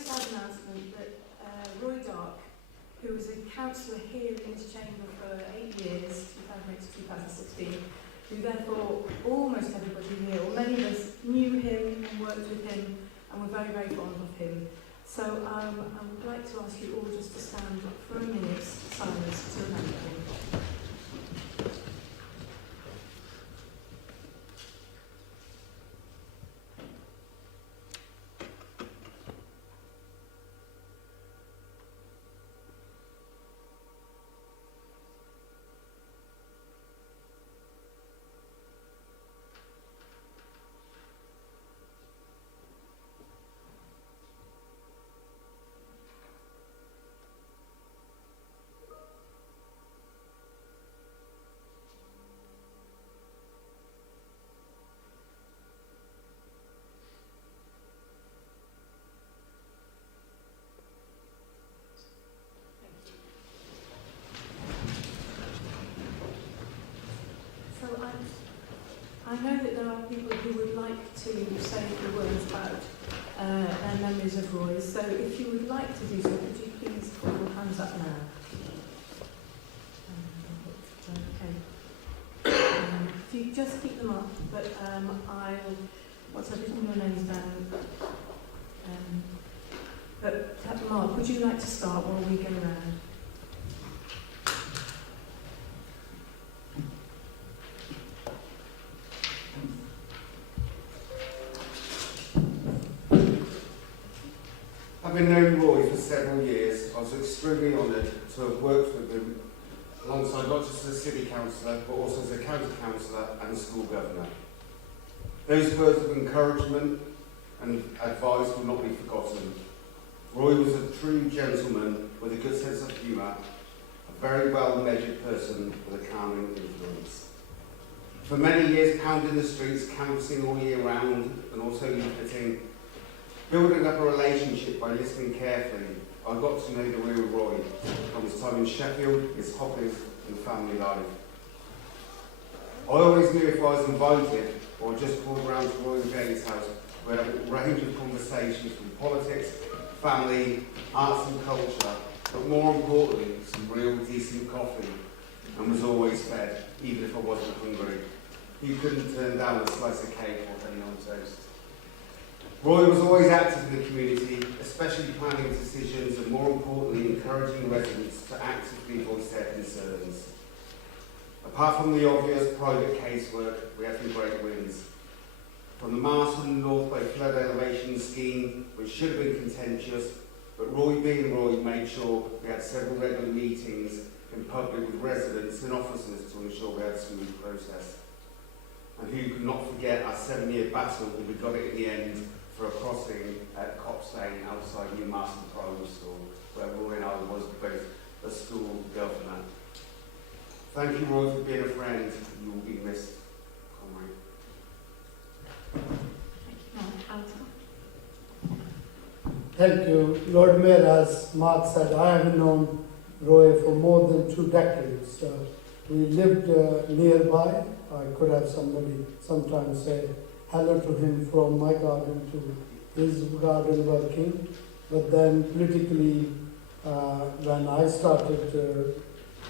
sad announcement that Roy Dark, who was a councillor here in this chamber for 8 years, 2008 to 2016, who therefore almost everybody here, or many of us, knew him and worked with him and were very, very fond of him. So I would like to ask you all just to stand up for a minute's silence to remember him. I know that there are people who would like to say a few words about their memories of Roy, so if you would like to do so, could you please put your hands up now? Okay. If you just keep them up, but once I've written your names down, but Mark, would you like to start while we go around? Having known Roy for several years, I was extremely honoured to have worked with him alongside not just as a city councillor, but also as a county councillor and school governor. Those words of encouragement and advice will not be forgotten. Roy was a true gentleman with a good sense of humour, a very well-measured person with a calming influence. For many years, pounding the streets, canvassing all year round, and also leafleting, building up a relationship by listening carefully, I got to know the real Roy from his time in Sheffield, his hobbies and family life. I always knew if I was invited or just called around to Roy and Jenny's house, we had a range of conversations from politics, family, arts and culture, but more importantly, some real decent coffee, and was always fed, even if I wasn't hungry. He couldn't turn down a slice of cake or penny on toast. Roy was always active in the community, especially planning decisions and, more importantly, encouraging residents to actively voice their concerns. Apart from the obvious private casework, we had some great wins. From the Marston North Bay flood elevation scheme, which should have been contentious, but Roy being Roy made sure we had several regular meetings in public with residents and officers to ensure we had a smooth process. And who could not forget our 7-year battle when we got it in the end for a crossing at Cops Lane outside New Marston Primary School, where Roy and I was both a school governor. Thank you, Roy, for being a friend. You will be missed, comrade. Thank you, Lord Mayor. As Mark said, I have known Roy for more than 2 decades. We lived nearby. I could have somebody sometimes say hello to him from my garden to his garden working. But then politically, when I started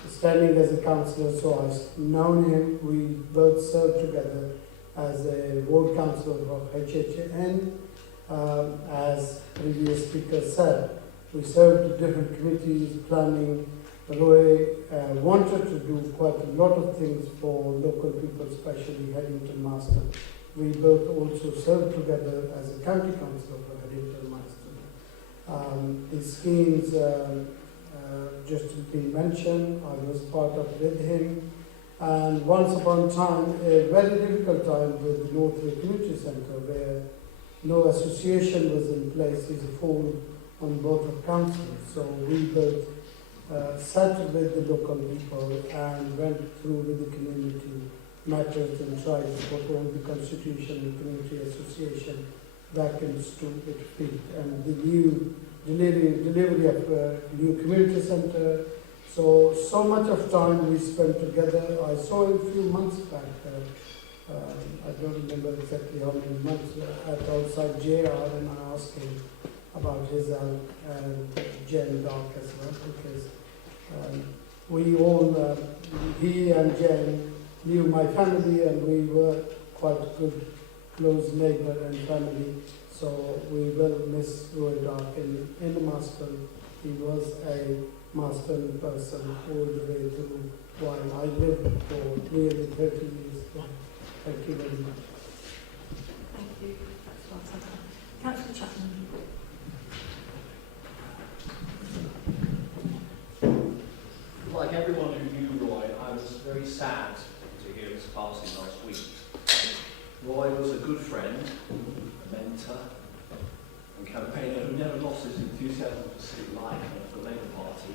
standing as a councillor, so I've known him. We both served together as a ward councillor of HHN. As previous speaker said, we served different committees, planning. Roy wanted to do quite a lot of things for local people, especially Headington Marston. We both also served together as a county councillor for Headington Marston. The schemes just been mentioned, I was part of with him. And once upon a time, a very difficult time with Northway Community Centre, where no association was in place. There's a fall on both of councils. So we both sat with the local people and went through with the community matters and tried to put all the constitution and community association back into its feet. And the new delivery of new community centre. So much of time we spent together. I saw him a few months back. I don't remember exactly how many months at outside JR, and I asked him about his help, and Jen Dock as well, because we all, he and Jen knew my family, and we were quite a good close neighbour and family, so we will miss Roy Dock in the Marston. He was a Marston person all the way through while I lived for nearly 30 years. Thank you very much. Thank you. That's well said. Councillor Chapman. Like everyone who knew Roy, I was very sad to hear his passing last week. Roy was a good friend, a mentor, and campaigner who never lost his enthusiasm for civic life and for the Labour Party,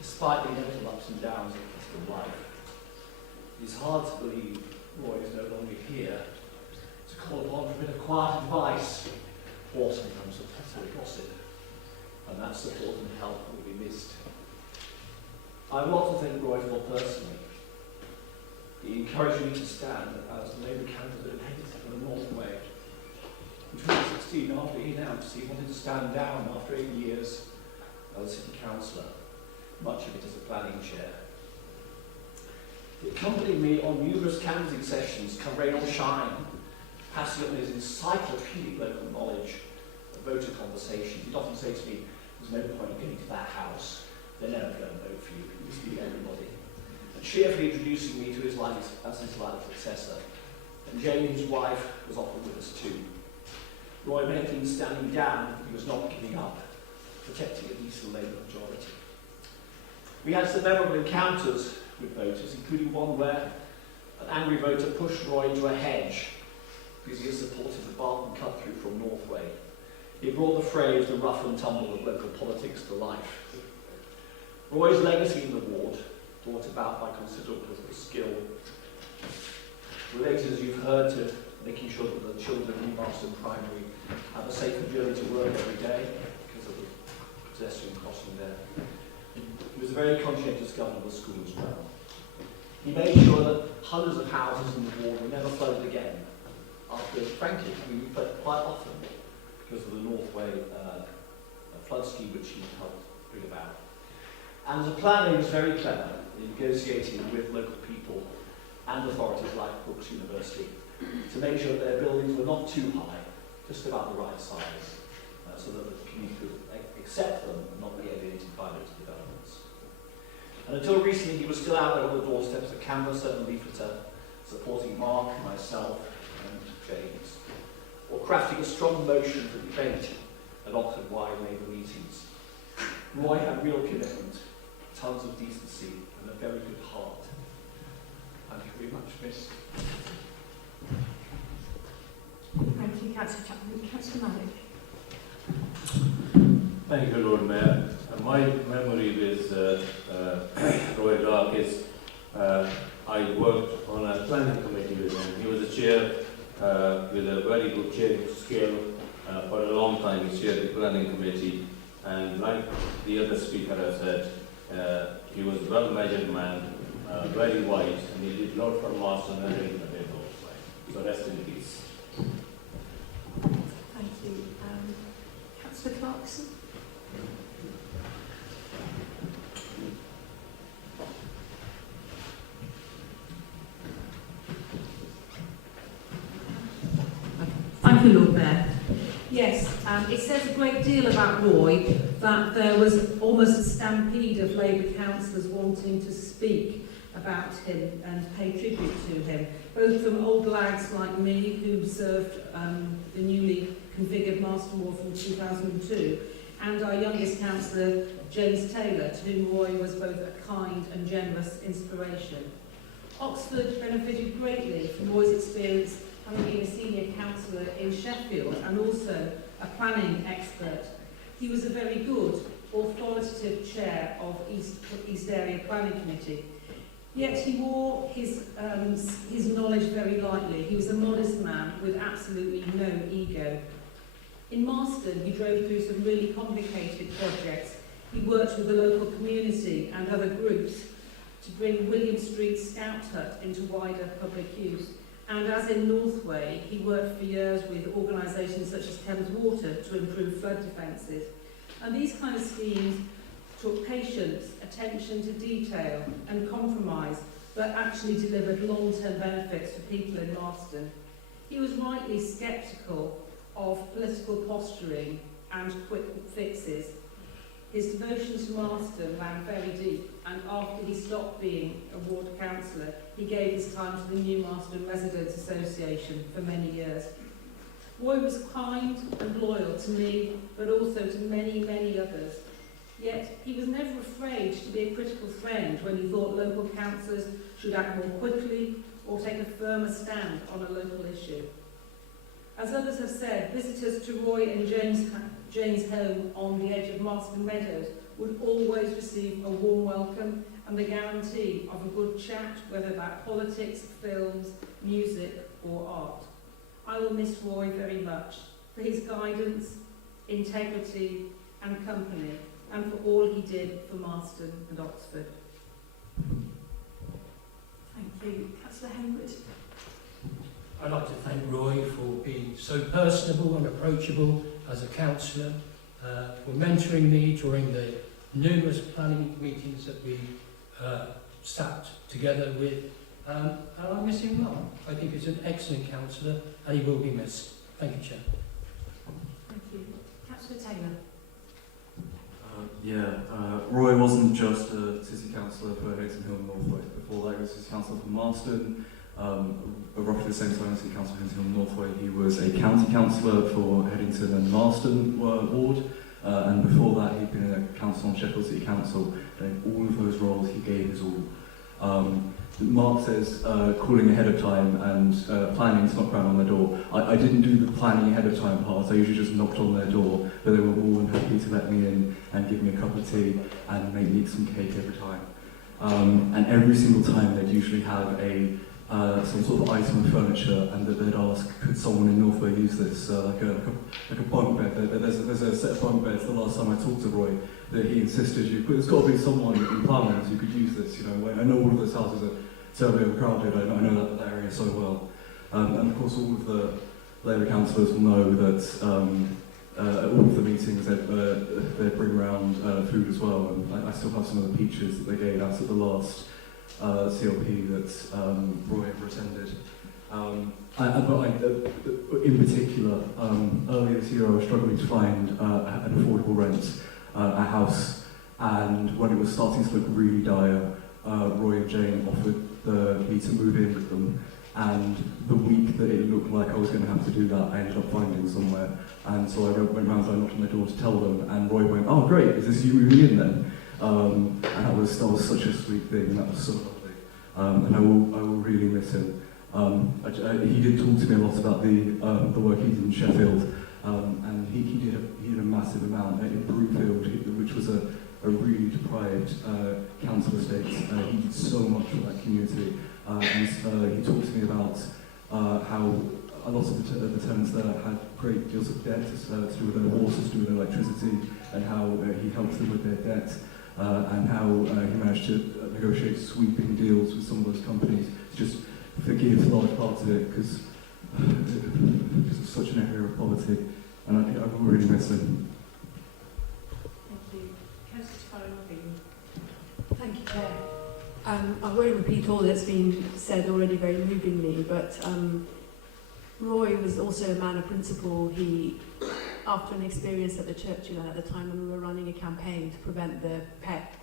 despite the inevitable ups and downs of political life. It's hard to believe Roy is no longer here to call upon for a bit of quiet advice, or sometimes a petty gossip, and that support and help will be missed. I want to thank Roy for personally. He encouraged me to stand as the Labour candidate headed for the North Way. In 2016, after he announced he wanted to stand down after 8 years as a city councillor, much of it as a planning chair. He accompanied me on numerous canvassing sessions, come rain or shine, passing on his encyclopedic local knowledge of voter conversations. He'd often say to me, "There's no point in getting to that house. They're never going to vote for you. You just need everybody." And cheerfully introducing me to his life as his life successor. And Jane, his wife, was often with us too. Roy may have been standing down, but he was not giving up, protecting a decent Labour majority. We had some memorable encounters with voters, including one where an angry voter pushed Roy into a hedge because he had supported the Barton cut-through from Northway. He brought the phrase "the rough and tumble of local politics" to life. Roy's legacy in the ward, brought about by considerable political skill, related, as you've heard, to making sure that the children in Marston Primary have a safer journey to work every day because of the pedestrian crossing there. He was a very conscientious governor of the school as well. He made sure that hundreds of houses in the ward were never flooded again, after, frankly, we flooded quite often because of the Northway flood scheme which he helped bring about. And as a planner, he was very clever in negotiating with local people and authorities like Brookes University to make sure that their buildings were not too high, just about the right size, so that the community could accept them and not be alienated by those developments. And until recently, he was still out there on the doorsteps of canvasser and leafleter, supporting Mark, myself, and James, or crafting a strong motion for debate at Oxford-wide Labour meetings. Roy had real commitment, tons of decency, and a very good heart. And he'll be much missed. Thank you, Councillor Chapman. Councillor Malik. Thank you, Lord Mayor. My memory with Roy Dock is I worked on a planning committee with him. He was a chair with a very good chairing skill. For a long time he chaired the planning committee, and like the other speaker has said, he was a well-measured man, very wise, and he did a lot for Marston and in the Labour. So rest in peace. Thank you. Councillor Clarkson. Thank you, Lord Mayor. Yes, it says a great deal about Roy that there was almost a stampede of Labour councillors wanting to speak about him and pay tribute to him, both from old lads like me who served the newly configured Marston Ward from 2002, and our youngest councillor, James Taylor, to whom Roy was both a kind and generous inspiration. Oxford benefited greatly from Roy's experience having been a senior councillor in Sheffield and also a planning expert. He was a very good, authoritative chair of East Area Planning Committee. Yet he wore his knowledge very lightly. He was a modest man with absolutely no ego. In Marston, he drove through some really complicated projects. He worked with the local community and other groups to bring William Street Scout Hut into wider public use. And as in Northway, he worked for years with organisations such as Thames Water to improve flood defences. And these kind of schemes took patience, attention to detail and compromise, but actually delivered long-term benefits for people in Marston. He was rightly sceptical of political posturing and quick fixes. His devotion to Marston ran very deep, and after he stopped being a ward councillor, he gave his time to the New Marston Residents Association for many years. Roy was kind and loyal to me, but also to many, many others. Yet he was never afraid to be a critical friend when he thought local councillors should act more quickly or take a firmer stand on a local issue. As others have said, visitors to Roy and Jane's home on the edge of Marston Meadows would always receive a warm welcome and the guarantee of a good chat, whether about politics, films, music or art. I will miss Roy very much for his guidance, integrity and company, and for all he did for Marston and Oxford. Thank you. Councillor Henwood. I'd like to thank Roy for being so personable and approachable as a councillor, for mentoring me during the numerous planning meetings that we sat together with, and I miss him now. I think he's an excellent councillor and he will be missed. Thank you, Chair. Thank you. Councillor Taylor. Roy wasn't just a city councillor for Hazelton Hill and Northway. Before that, he was city councillor for Marston. Roughly the same time as city councillor for Hazelton Hill and Northway, he was a county councillor for Headington and Marston ward. And before that, he'd been a councillor on Sheffield City Council. In all of those roles, he gave his all. Mark says calling ahead of time and planning to knock around on their door. I didn't do the planning ahead of time part. I usually just knocked on their door, but they were more than happy to let me in and give me a cup of tea and make me eat some cake every time. And every single time they'd usually have some sort of item of furniture, and that they'd ask, could someone in Northway use this, like a bunk bed. There's a set of bunk beds. The last time I talked to Roy, that he insisted, there's got to be someone in Plymouth who could use this. You know, I know all of those houses are terribly overcrowded. I know that area so well. And of course, all of the Labour councillors will know that at all of the meetings they bring around food as well. And I still have some of the peaches that they gave out at the last CLP that Roy ever attended. But in particular, earlier this year I was struggling to find an affordable rent, a house, and when it was starting to look really dire, Roy and Jane offered me to move in with them, and the week that it looked like I was going to have to do that, I ended up finding somewhere, and so I went round and I knocked on their door to tell them, and Roy went, "Oh great, is this you moving in then?" And that was such a sweet thing, and that was so lovely. And I will really miss him. He did talk to me a lot about the work he did in Sheffield, and he did a massive amount in Brookfield, which was a really deprived council estate. He did so much for that community, and he talked to me about how a lot of the tenants there had great deals of debt to do with their water, to do with their electricity, and how he helped them with their debt. And how he managed to negotiate sweeping deals with some of those companies to just forgive large parts of it because it's such an area of poverty, and I will really miss him. Thank you. Councillor Taylor. Thank you, Chair. I won't repeat all that's been said already very movingly, but Roy was also a man of principle. He, after an experience at the church at the time when we were running a campaign to prevent the PET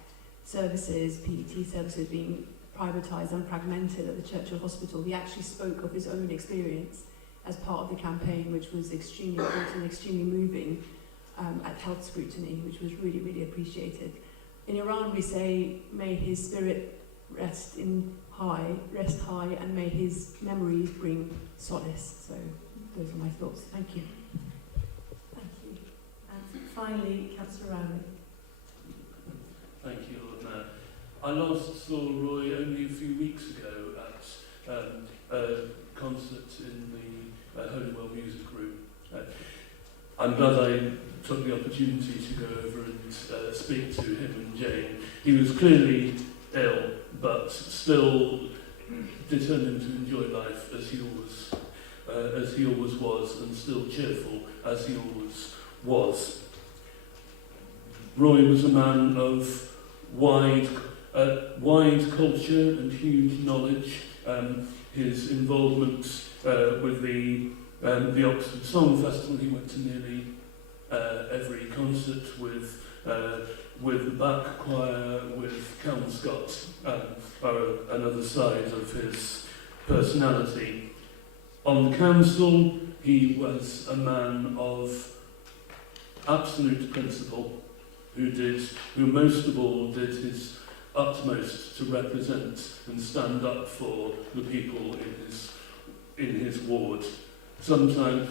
services, PET services being privatised and fragmented at the Churchill Hospital, he actually spoke of his own experience as part of the campaign, which was extremely important, extremely moving at health scrutiny, which was really, really appreciated. In Iran, we say, may his spirit rest high, and may his memories bring solace. So those are my thoughts. Thank you. Thank you. And finally, Councillor Rowley. Thank you, Lord Mayor. I last saw Roy only a few weeks ago at a concert in the Holywell Music Room. I'm glad I took the opportunity to go over and speak to him and Jane. He was clearly ill, but still determined to enjoy life as he always was, and still cheerful as he always was. Roy was a man of wide culture and huge knowledge. His involvement with the Oxford Song Festival, he went to nearly every concert with the Bach Choir, with Kelmscott, are another side of his personality. On the council, he was a man of absolute principle, who most of all did his utmost to represent and stand up for the people in his ward. Sometimes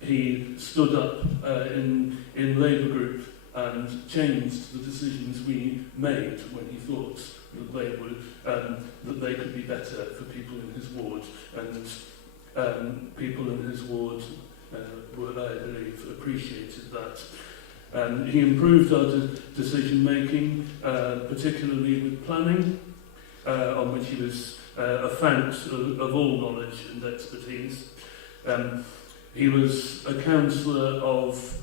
he stood up in Labour group and changed the decisions we made when he thought that they could be better for people in his ward, and people in his ward I believe appreciated that. He improved our decision making, particularly with planning, on which he was a fount of all knowledge and expertise. He was a councillor of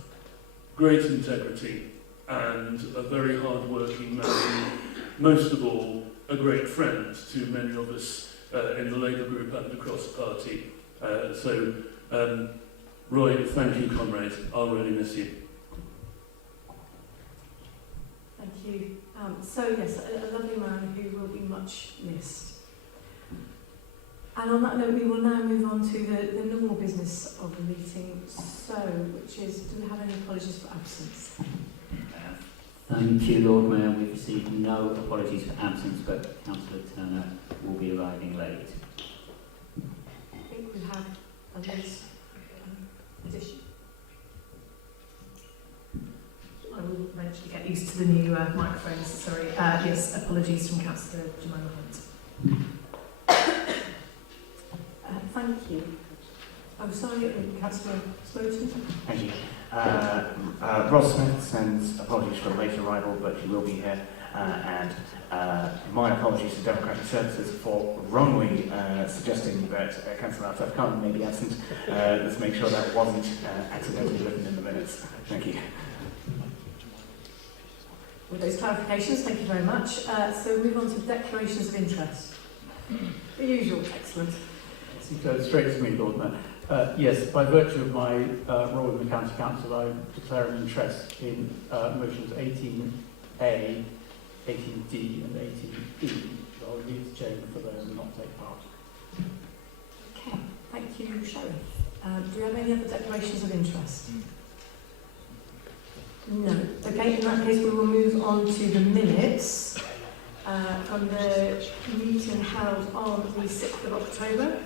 great integrity and a very hard-working man, most of all a great friend to many of us in the Labour group and across the party. Roy, thank you, comrade. I'll really miss you. Thank you. Yes, a lovely man who will be much missed. And on that note, we will now move on to the normal business of the meeting, which is, do we have any apologies for absence? Thank you, Lord Mayor. We've received no apologies for absence, but Councillor Turner will be arriving late. I think we have a list addition. I will eventually get used to the new microphones, sorry. Yes, apologies from Councillor Jemima Hunt. Thank you. Oh, sorry, Councillor Slotin. Thank you. Ross Smith sends apologies for a late arrival, but she will be here. And my apologies to Democratic Services for wrongly suggesting that Councillor Altaf Khan may be absent. Let's make sure that wasn't accidentally written in the minutes. Thank you. With those clarifications, thank you very much. So move on to declarations of interest. The usual, excellent. It goes straight to me, Lord Mayor. Yes, by virtue of my role in the County Council, I declare an interest in motions 18A, 18D and 18E. So I'll leave the chamber for those and not take part. Okay, thank you, Sheriff. Do we have any other declarations of interest? No. Okay, in that case we will move on to the minutes from the meeting held on the 6th of October.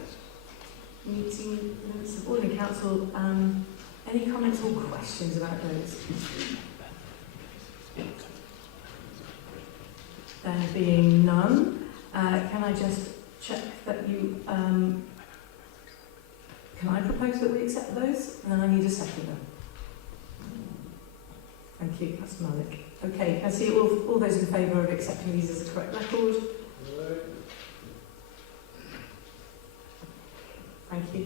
Meeting minutes of Ordinary Council. Any comments or questions about those? There being none, can I just check that you, can I propose that we accept those? And then I need a seconder. Thank you, Councillor Malik. Okay, can I see all those in favour of accepting these as a correct record? Thank you.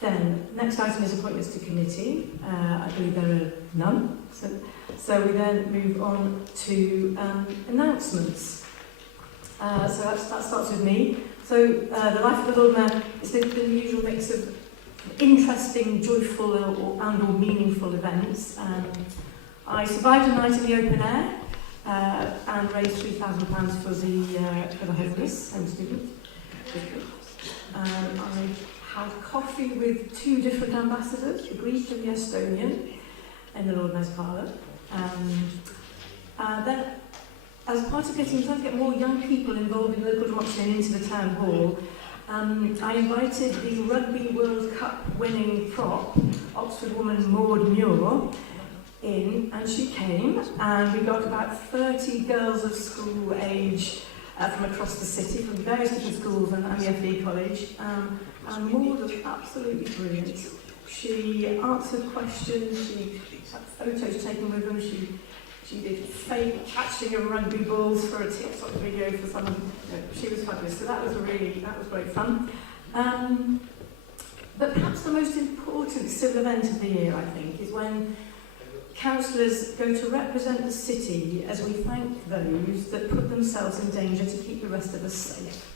Then, next item is appointments to committee. I believe there are none. So we then move on to announcements. So that starts with me. So the Life of the Lord Mayor is the usual mix of interesting, joyful and/or meaningful events. I survived a night in the open air and raised £3,000 for the homeless and students. I had coffee with two different ambassadors, the Greek and the Estonian, in the Lord Mayor's Parlour. Then, as part of trying to get more young people involved in local democracy and into the town hall, I invited the Rugby World Cup winning prop, Oxford woman Maud Muir, in, and she came, and we got about 30 girls of school age from across the city, from various different schools and the FE College, and Maud was absolutely brilliant. She answered questions, she had photos taken with them, she did fake catching of rugby balls for a TikTok video for someone. She was fabulous, so that was great fun. But perhaps the most important civil event of the year, I think, is when councillors go to represent the city as we thank those that put themselves in danger to keep the rest of us safe.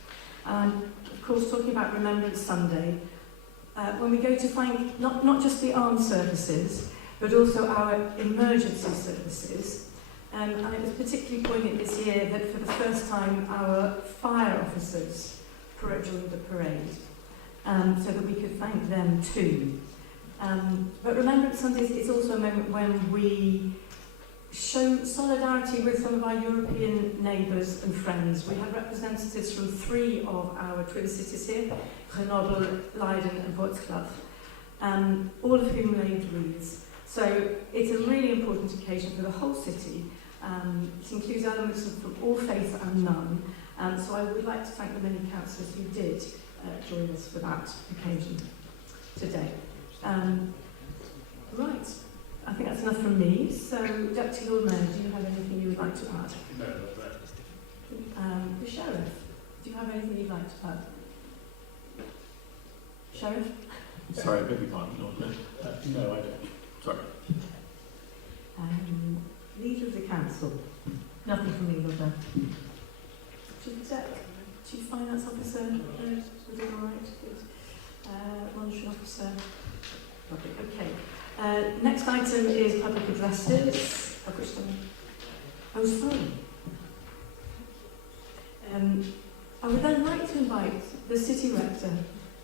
Of course, talking about Remembrance Sunday, when we go to thank not just the armed services, but also our emergency services. And it was particularly poignant this year that for the first time our fire officers joined the parade, so that we could thank them too. But Remembrance Sunday is also a moment when we show solidarity with some of our European neighbours and friends. We have representatives from 3 of our twin cities here, Grenoble, Leiden and Wrocław, all of whom laid wreaths. So it's a really important occasion for the whole city. It includes elements from all faiths and none. So I would like to thank the many councillors who did join us for that occasion today. Right, I think that's enough from me. So, Deputy Lord Mayor, do you have anything you would like to add? No, not that. The Sheriff, do you have anything you'd like to add? Sheriff? Sorry, I beg your pardon, Lord Mayor. No, I don't. Sorry. Leader of the Council? Nothing from me, Lord Mayor. Chief Exec? Chief Finance Officer? No, was it all right? Good. Monitoring Officer? Lovely, okay. Next item is public addresses. I've got some. Oh, sorry. I would then like to invite the City Rector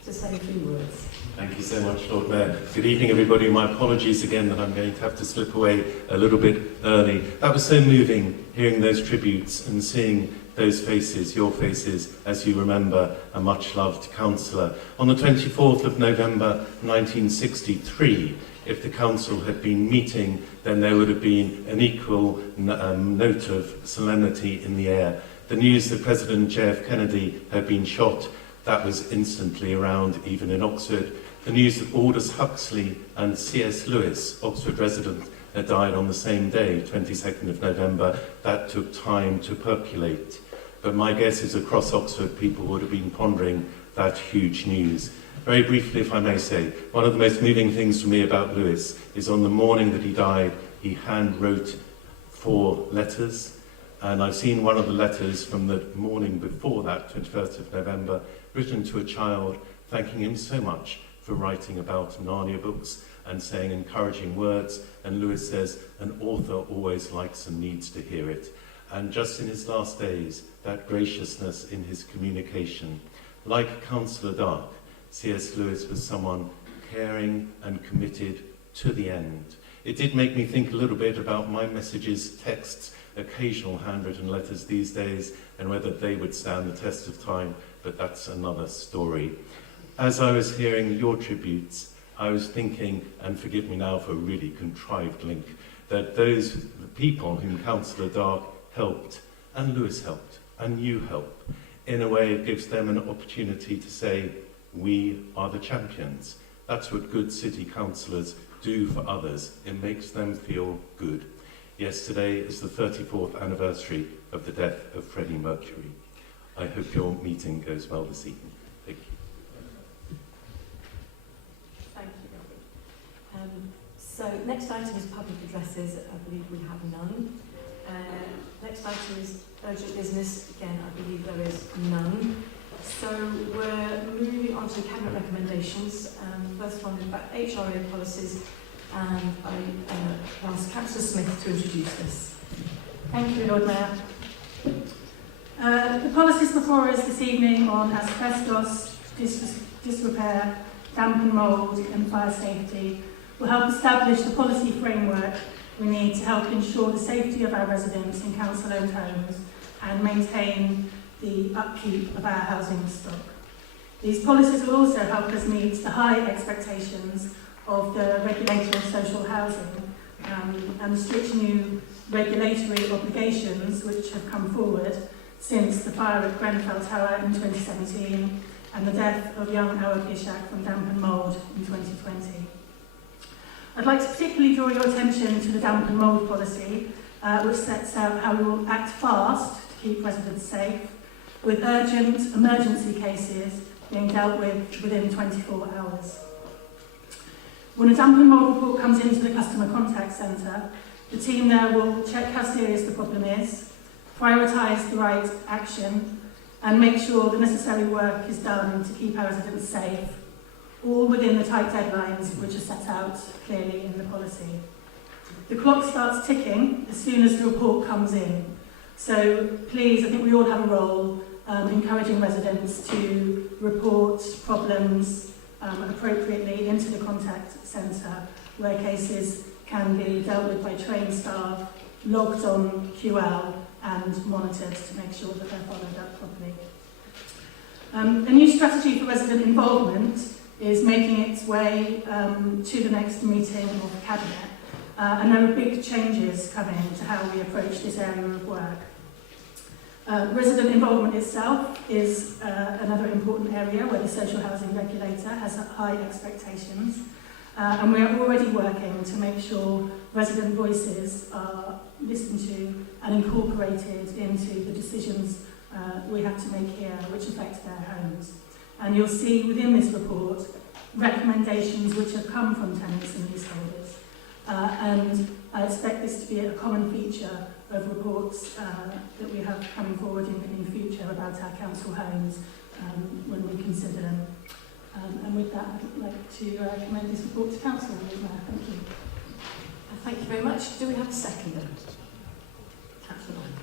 to say a few words. Thank you so much, Lord Mayor. Good evening, everybody. My apologies again that I'm going to have to slip away a little bit early. That was so moving, hearing those tributes and seeing those faces, your faces, as you remember a much-loved councillor. On the 24th of November 1963, if the council had been meeting, then there would have been an equal note of solemnity in the air. The news that President J.F. Kennedy had been shot, that was instantly around, even in Oxford. The news that Aldous Huxley and C.S. Lewis, Oxford resident, had died on the same day, 22nd of November, that took time to percolate. But my guess is across Oxford people would have been pondering that huge news. Very briefly, if I may say, one of the most moving things for me about Lewis is on the morning that he died, he hand-wrote 4 letters. And I've seen one of the letters from the morning before that, 21st of November, written to a child, thanking him so much for writing about Narnia books and saying encouraging words. And Lewis says, an author always likes and needs to hear it. And just in his last days, that graciousness in his communication. Like Councillor Dark, C.S. Lewis was someone caring and committed to the end. It did make me think a little bit about my messages, texts, occasional handwritten letters these days, and whether they would stand the test of time, but that's another story. As I was hearing your tributes, I was thinking, and forgive me now for a really contrived link, that those people whom Councillor Dark helped, and Lewis helped, and you help, in a way it gives them an opportunity to say, we are the champions. That's what good city councillors do for others. It makes them feel good. Yesterday is the 34th anniversary of the death of Freddie Mercury. I hope your meeting goes well this evening. Thank you. Thank you, Robert. So next item is public addresses. I believe we have none. Next item is urgent business. Again, I believe there is none. So we're moving on to cabinet recommendations. First one is about HRA policies, and I ask Councillor Smith to introduce this. Thank you, Lord Mayor. The policies before us this evening on asbestos, disrepair, damp and mould and fire safety will help establish the policy framework we need to help ensure the safety of our residents in council-owned homes and maintain the upkeep of our housing stock. These policies will also help us meet the high expectations of the regulator of social housing and the strict new regulatory obligations which have come forward since the fire at Grenfell Tower in 2017 and the death of young Awad Ishak from damp and mould in 2020. I'd like to particularly draw your attention to the damp and mould policy, which sets out how we will act fast to keep residents safe, with urgent emergency cases being dealt with within 24 hours. When a damp and mould report comes into the customer contact centre, the team there will check how serious the problem is, prioritise the right action, and make sure the necessary work is done to keep our residents safe, all within the tight deadlines which are set out clearly in the policy. The clock starts ticking as soon as the report comes in. So please, I think we all have a role encouraging residents to report problems appropriately into the contact centre, where cases can be dealt with by trained staff, logged on QL and monitored to make sure that they're followed up properly. A new strategy for resident involvement is making its way to the next meeting of Cabinet, and there are big changes coming to how we approach this area of work. Resident involvement itself is another important area where the social housing regulator has high expectations, and we are already working to make sure resident voices are listened to and incorporated into the decisions we have to make here which affect their homes. And you'll see within this report recommendations which have come from tenants and leaseholders. And I expect this to be a common feature of reports that we have coming forward in the future about our council homes when we consider them. And with that, I'd like to commend this report to council. Thank you. Thank you very much. Do we have a seconder? Councillor Knight.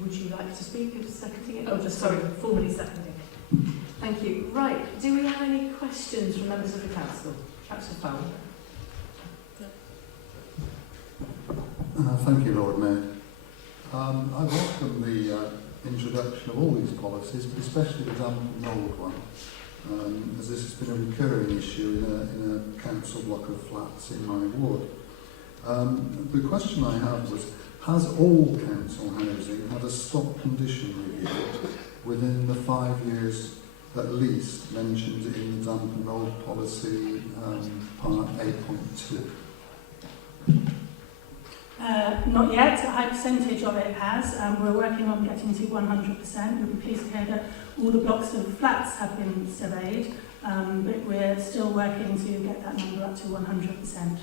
Would you like to speak of seconding it? Oh, just sorry, formally seconding it. Thank you. Right. Do we have any questions from members of the council? Councillor Fowler. Thank you, Lord Mayor. I welcome the introduction of all these policies, but especially the damp and mould one, as this has been a recurring issue in a council block of flats in my ward. The question I have was, has all council housing had a stock condition review within the 5 years at least mentioned in the damp and mould policy part 8.2? Not yet. A high percentage of it has. We're working on getting to 100%. We'll be pleased to hear that all the blocks of flats have been surveyed, but we're still working to get that number up to 100%.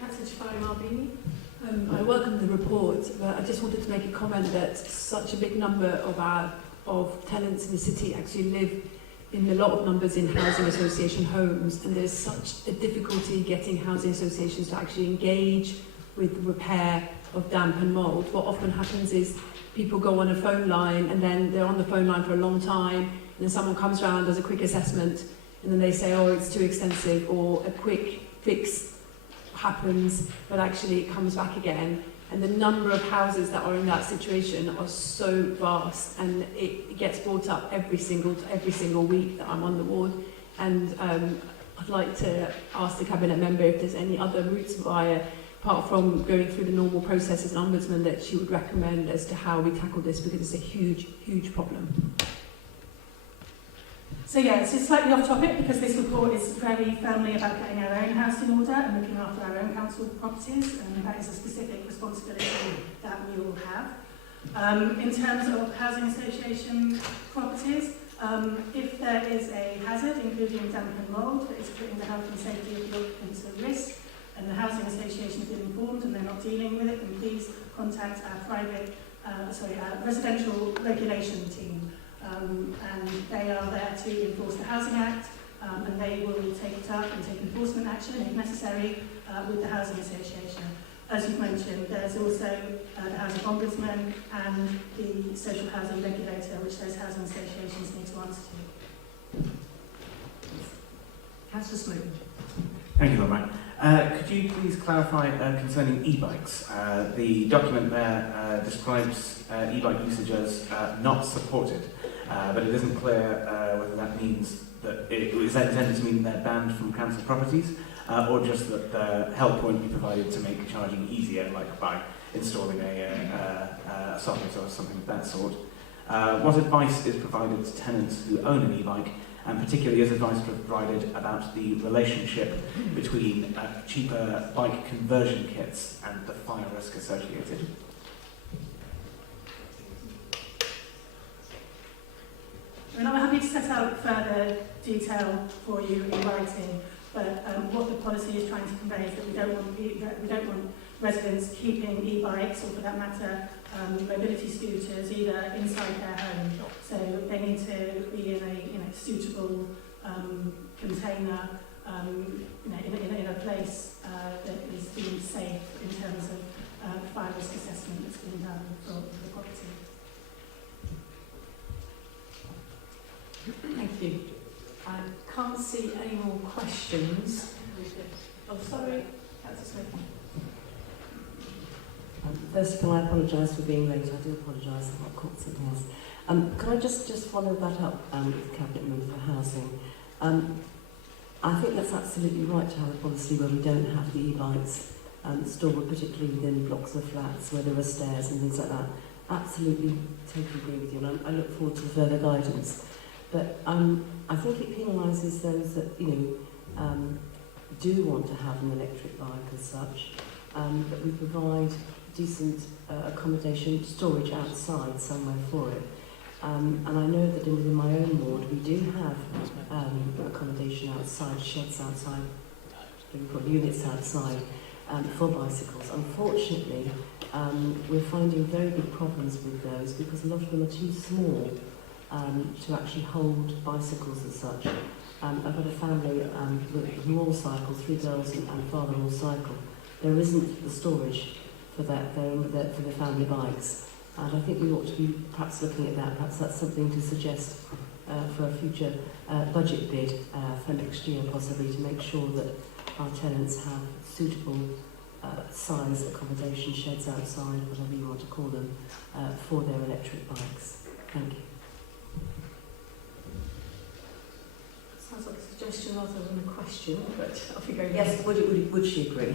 Councillor Jafari Marbini. I welcome the report, but I just wanted to make a comment that such a big number of tenants in the city actually live in a lot of numbers in housing association homes, and there's such a difficulty getting housing associations to actually engage with the repair of damp and mould. What often happens is people go on a phone line and then they're on the phone line for a long time, and then someone comes around, does a quick assessment, and then they say, oh, it's too expensive, or a quick fix happens, but actually it comes back again. And the number of houses that are in that situation are so vast, and it gets brought up every single week that I'm on the ward. And I'd like to ask the Cabinet member if there's any other routes apart from going through the normal processes and ombudsman, that she would recommend as to how we tackle this, because it's a huge, huge problem. So yeah, it's slightly off topic because this report is very firmly about getting our own house in order and looking after our own council properties, and that is a specific responsibility that we all have. In terms of housing association properties, if there is a hazard, including damp and mould, that is putting the health and safety of the occupants at risk, and the housing association has been informed and they're not dealing with it, then please contact our residential regulation team. And they are there to enforce the Housing Act, and they will take it up and take enforcement action if necessary with the Housing Association. As you've mentioned, there's also the Housing Ombudsman and the Social Housing Regulator, which those housing associations need to answer to. Councillor Smoot. Thank you, Lord Mayor. Could you please clarify concerning e-bikes? The document there describes e-bike usage as not supported, but it isn't clear whether that means that is that intended to mean they're banned from council properties, or just that the help won't be provided to make charging easier, like by installing a socket or something of that sort. What advice is provided to tenants who own an e-bike, and particularly is advice provided about the relationship between cheaper bike conversion kits and the fire risk associated? I mean, I'm happy to set out further detail for you in writing, but what the policy is trying to convey is that we don't want residents keeping e-bikes, or for that matter, mobility scooters, either inside their home. So they need to be in a suitable container, in a place that is deemed safe in terms of fire risk assessment that's being done for the property. Thank you. I can't see any more questions. Oh, sorry, Councillor Smith. First of all, I apologise for being late. I do apologise. I've got caught something else. Can I just follow that up with the Cabinet Member for Housing? I think that's absolutely right to have a policy where we don't have the e-bikes stored, particularly within blocks of flats where there are stairs and things like that. Absolutely, totally agree with you, and I look forward to further guidance. But I think it penalises those that, do want to have an electric bike as such, that we provide decent accommodation, storage outside somewhere for it. And I know that within my own ward we do have accommodation outside, sheds outside, we've got units outside for bicycles. Unfortunately, we're finding very big problems with those because a lot of them are too small to actually hold bicycles as such. I've got a family who all cycle, 3 girls and father all cycle. There isn't the storage for that for the family bikes, and I think we ought to be perhaps looking at that. Perhaps that's something to suggest for a future budget bid for next year, possibly, to make sure that our tenants have suitable size accommodation sheds outside, whatever you want to call them, for their electric bikes. Thank you. Sounds like a suggestion rather than a question, but off you go. Yes, would she agree?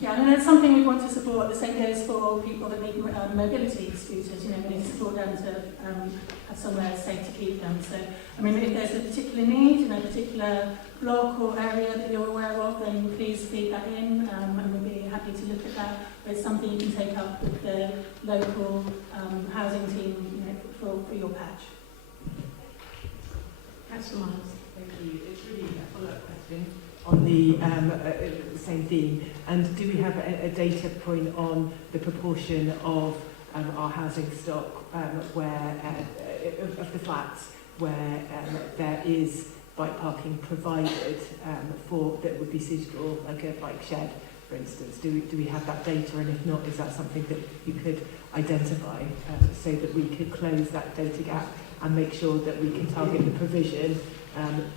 Yeah, and it's something we want to support. The same goes for people that need mobility scooters. We need to support them to have somewhere safe to keep them. So, I mean, if there's a particular need in a particular block or area that you're aware of, then please feed that in, and we'll be happy to look at that. But it's something you can take up with the local housing team, for your patch. Councillor Miles. Thank you. It's really a follow-up question on the same theme. And do we have a data point on the proportion of our housing stock where of the flats where there is bike parking provided for that would be suitable, like a bike shed, for instance? Do we have that data? And if not, is that something that you could identify so that we could close that data gap and make sure that we can target the provision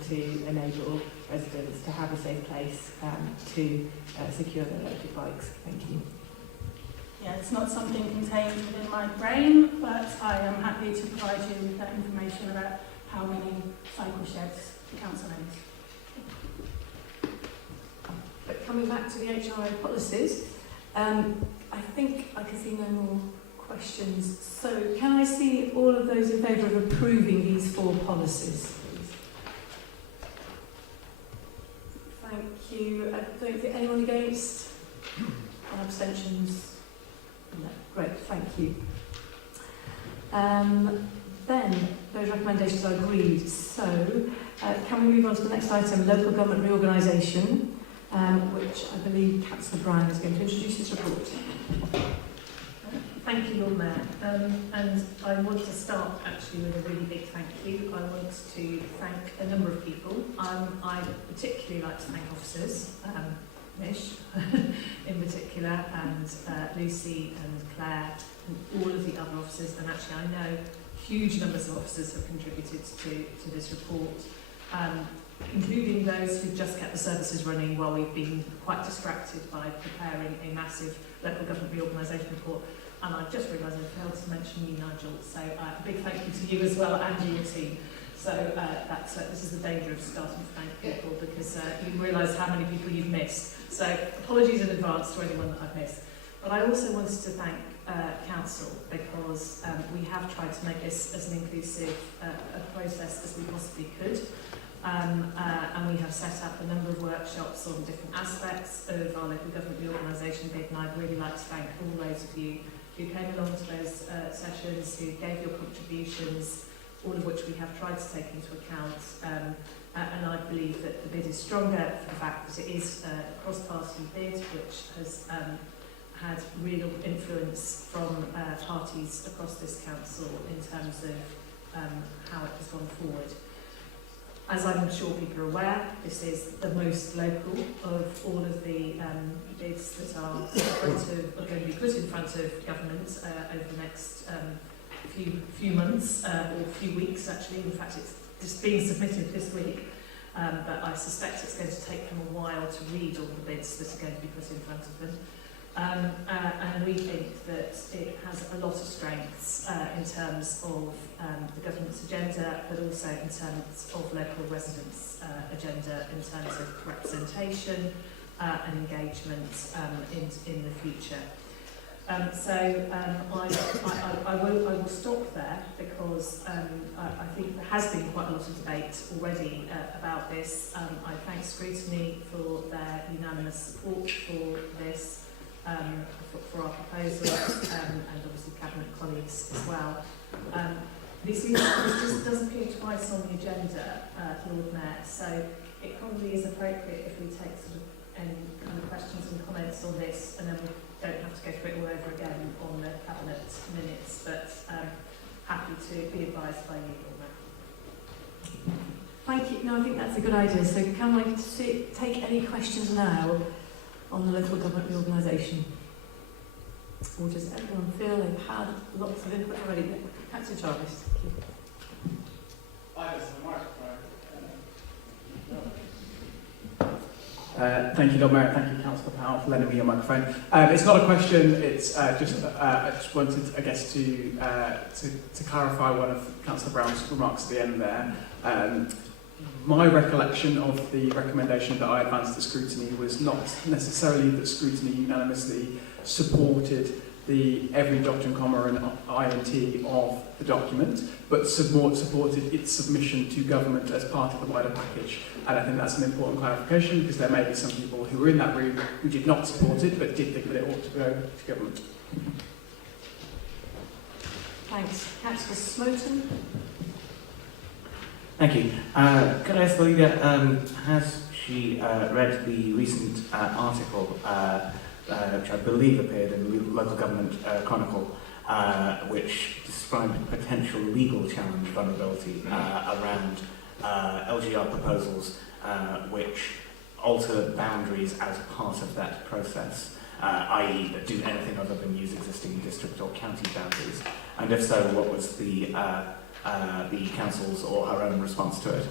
to enable residents to have a safe place to secure their electric bikes? Thank you. Yeah, it's not something contained within my brain, but I am happy to provide you with that information about how many cycle sheds the council owns. But coming back to the HRA policies, I think I can see no more questions. So can I see all of those in favour of approving these 4 policies, please? Thank you. I don't think anyone against? And abstentions? No. Great, thank you. Then those recommendations are agreed. So can we move on to the next item, local government reorganisation, which I believe Councillor Brown is going to introduce his report. Thank you, Lord Mayor. And I want to start actually with a really big thank you. I want to thank a number of people. I particularly like to thank officers, Mish in particular, and Lucy and Claire, and all of the other officers. And actually I know huge numbers of officers have contributed to this report, including those who've just kept the services running while we've been quite distracted by preparing a massive local government reorganisation report. And I've just realised I failed to mention you, Nigel, so a big thank you to you as well and your team. So this is the danger of starting to thank people, because you realise how many people you've missed. So apologies in advance to anyone that I've missed. But I also wanted to thank council, because we have tried to make this as an inclusive a process as we possibly could. And we have set up a number of workshops on different aspects of our local government reorganisation bid, and I'd really like to thank all those of you who came along to those sessions, who gave your contributions, all of which we have tried to take into account. And I believe that the bid is stronger for the fact that it is a cross-party bid, which has had real influence from parties across this council in terms of how it has gone forward. As I'm sure people are aware, this is the most local of all of the bids that are going to be put in front of government over the next few months, or few weeks actually. In fact, it's just being submitted this week, but I suspect it's going to take them a while to read all the bids that are going to be put in front of them. And we think that it has a lot of strengths in terms of the government's agenda, but also in terms of local residents' agenda, in terms of representation and engagement in the future. I will stop there, because I think there has been quite a lot of debate already about this. I thank Scrutiny for their unanimous support for this. For our proposals, and obviously Cabinet colleagues as well. This just does appear twice on the agenda, Lord Mayor, so it probably is appropriate if we take sort of any kind of questions and comments on this, and then we don't have to go through it all over again on the Cabinet minutes, but happy to be advised by you, Lord Mayor. Thank you. No, I think that's a good idea. So can I take any questions now on the local government reorganisation? Or does everyone feel they've had lots of input already? Councillor Jarvis. Thank you, Lord Mayor. Thank you, Councillor Powell, for lending me your microphone. It's not a question. It's I just wanted, I guess, to clarify one of Councillor Brown's remarks at the end there. My recollection of the recommendation that I advanced to Scrutiny was not necessarily that Scrutiny unanimously supported the every doctrine, comma and INT of the document, but supported its submission to government as part of the wider package. And I think that's an important clarification, because there may be some people who were in that room who did not support it, but did think that it ought to go to government. Thanks. Councillor Smoten. Thank you. Could I ask the leader, has she read the recent article, which I believe appeared in the Local Government Chronicle, which described potential legal challenge vulnerability around LGR proposals which alter boundaries as part of that process, i.e. that do anything other than use existing district or county boundaries? And if so, what was the council's or her own response to it?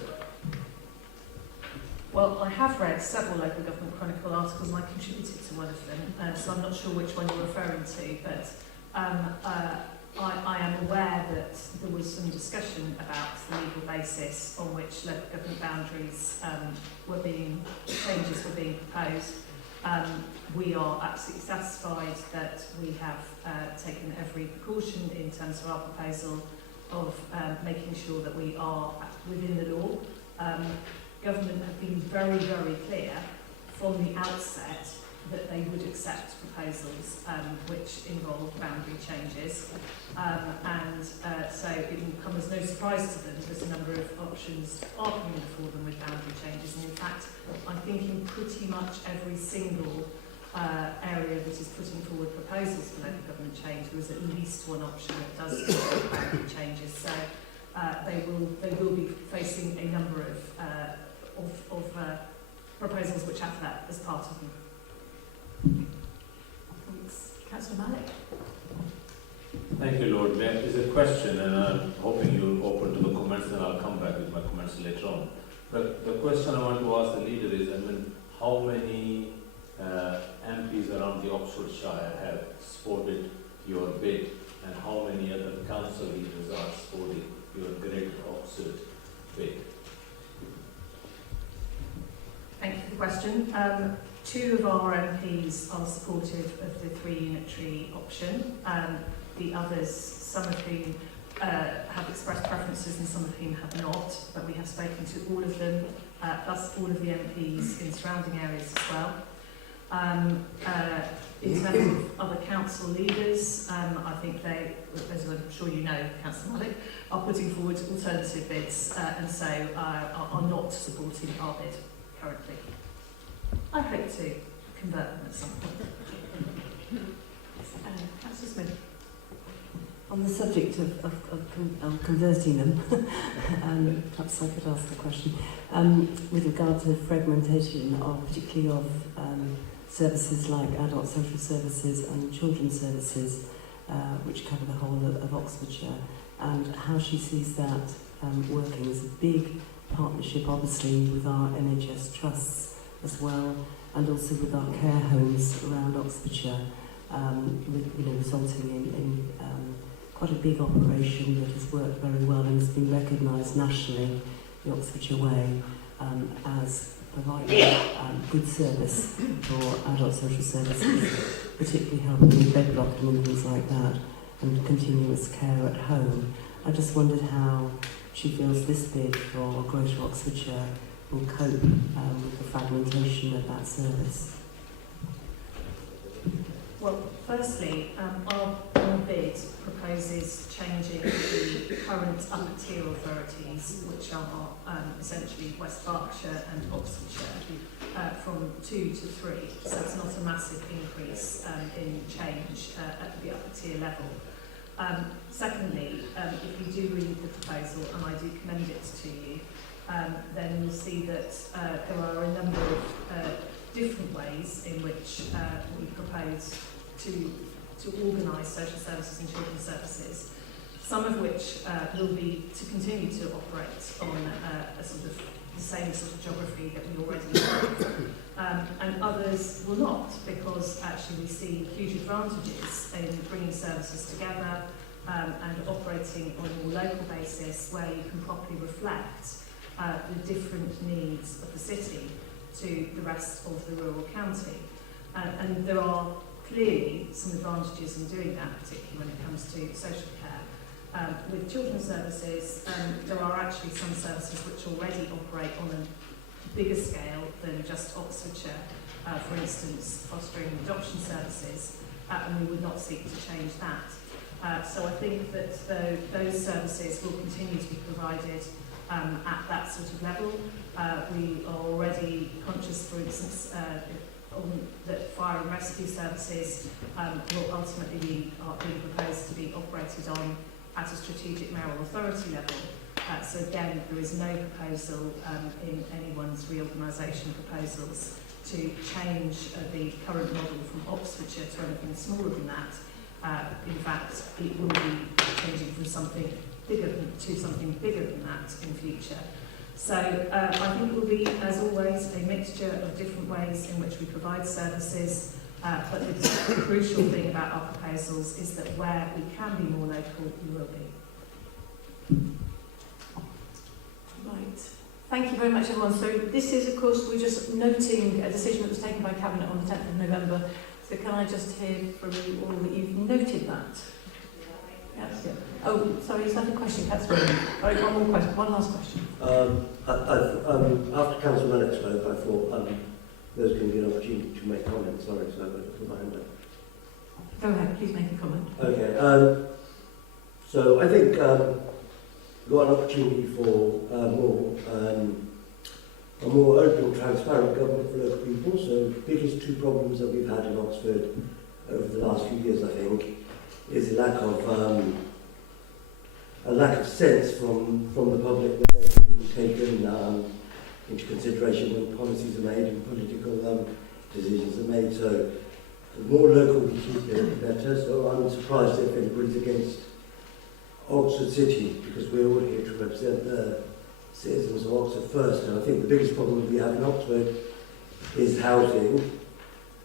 Well, I have read several Local Government Chronicle articles, and I contributed to one of them, so I'm not sure which one you're referring to, but I am aware that there was some discussion about the legal basis on which local government boundaries changes were being proposed. We are absolutely satisfied that we have taken every precaution in terms of our proposal of making sure that we are within the law. Government have been very, very clear from the outset that they would accept proposals which involve boundary changes. So it will come as no surprise to them that a number of options are coming before them with boundary changes. And in fact, I think in pretty much every single area that is putting forward proposals for local government change, there is at least one option that does involve boundary changes. So they will be facing a number of proposals which have that as part of them. Thanks. Councillor Malik. Thank you, Lord Mayor. There's a question, and I'm hoping you'll open to the comments, and I'll come back with my comments later on. But the question I want to ask the leader is, how many MPs around the Oxfordshire have supported your bid, and how many other council leaders are supporting your Greater Oxford bid? Thank you for the question. 2 of our MPs are supportive of the 3-unitary option. The others, some of whom have expressed preferences and some of whom have not, but we have spoken to all of them, plus all of the MPs in surrounding areas as well. In terms of other council leaders, I think they, as I'm sure you know, Councillor Malik, are putting forward alternative bids and so are not supporting our bid currently. I hope to convert them at some point. Councillor Smith. On the subject of converting them, perhaps I could ask the question, with regard to fragmentation of, particularly of services like adult social services and children's services, which cover the whole of Oxfordshire, and how she sees that working as a big partnership, obviously, with our NHS trusts as well, and also with our care homes around Oxfordshire, resulting in quite a big operation that has worked very well and has been recognised nationally, the Oxfordshire Way, as providing good service for adult social services, particularly helping with bed blocking and things like that, and continuous care at home. I just wondered how she feels this bid for Greater Oxfordshire will cope with the fragmentation of that service. Well, firstly, our bid proposes changing the current upper tier authorities, which are essentially West Berkshire and Oxfordshire, from 2 to 3. So it's not a massive increase in change at the upper tier level. Secondly, if you do read the proposal, and I do commend it to you, then you'll see that there are a number of different ways in which we propose to organise social services and children's services, some of which will be to continue to operate on a sort of the same sort of geography that we already have, and others will not, because actually we see huge advantages in bringing services together and operating on a more local basis where you can properly reflect the different needs of the city to the rest of the rural county. And there are clearly some advantages in doing that, particularly when it comes to social care. With children's services, there are actually some services which already operate on a bigger scale than just Oxfordshire, for instance, fostering and adoption services, and we would not seek to change that. So I think that those services will continue to be provided at that sort of level. We are already conscious, for instance, that fire and rescue services will ultimately be being proposed to be operated on at a strategic mayoral authority level. So again, there is no proposal in anyone's reorganisation proposals to change the current model from Oxfordshire to anything smaller than that. In fact, it will be changing from something bigger to something bigger than that in future. So I think it will be, as always, a mixture of different ways in which we provide services, but the crucial thing about our proposals is that where we can be more local, we will be. Right. Thank you very much, everyone. So this is, of course, we're just noting a decision that was taken by Cabinet on the 10th of November. So can I just hear from you all that you've noted that? Yes. Yeah. Oh, sorry, is that a question, Catherine? Right, one more question, one last question. After Councillor Malik spoke, I thought there was going to be an opportunity to make comments. Sorry, so I put my hand up. Go ahead, please make a comment. Okay. So I think we've got an opportunity for a more open, transparent government for local people. So the biggest two problems that we've had in Oxford over the last few years, I think, is a lack of sense from the public that they can be taken into consideration when policies are made and political decisions are made. So the more local we keep it, the better. So I'm surprised if anybody's against Oxford City, because we're all here to represent the citizens of Oxford first. And I think the biggest problem we have in Oxford is housing.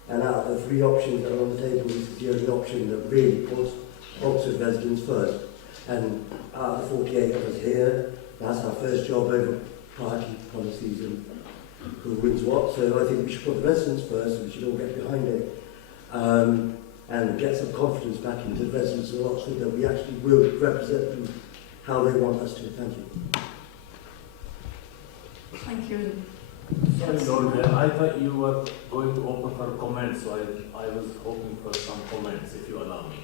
And out of the three options that are on the table, this is the only option that really puts Oxford residents first. And out of the 48 of us here, that's our first job over party policies and who wins what. So I think we should put the residents first, and we should all get behind it, and get some confidence back into the residents of Oxford that we actually will represent them how they want us to. Thank you. Thank you. Sorry, Lord Mayor, I thought you were going to open for comments, so I was hoping for some comments, if you allow me.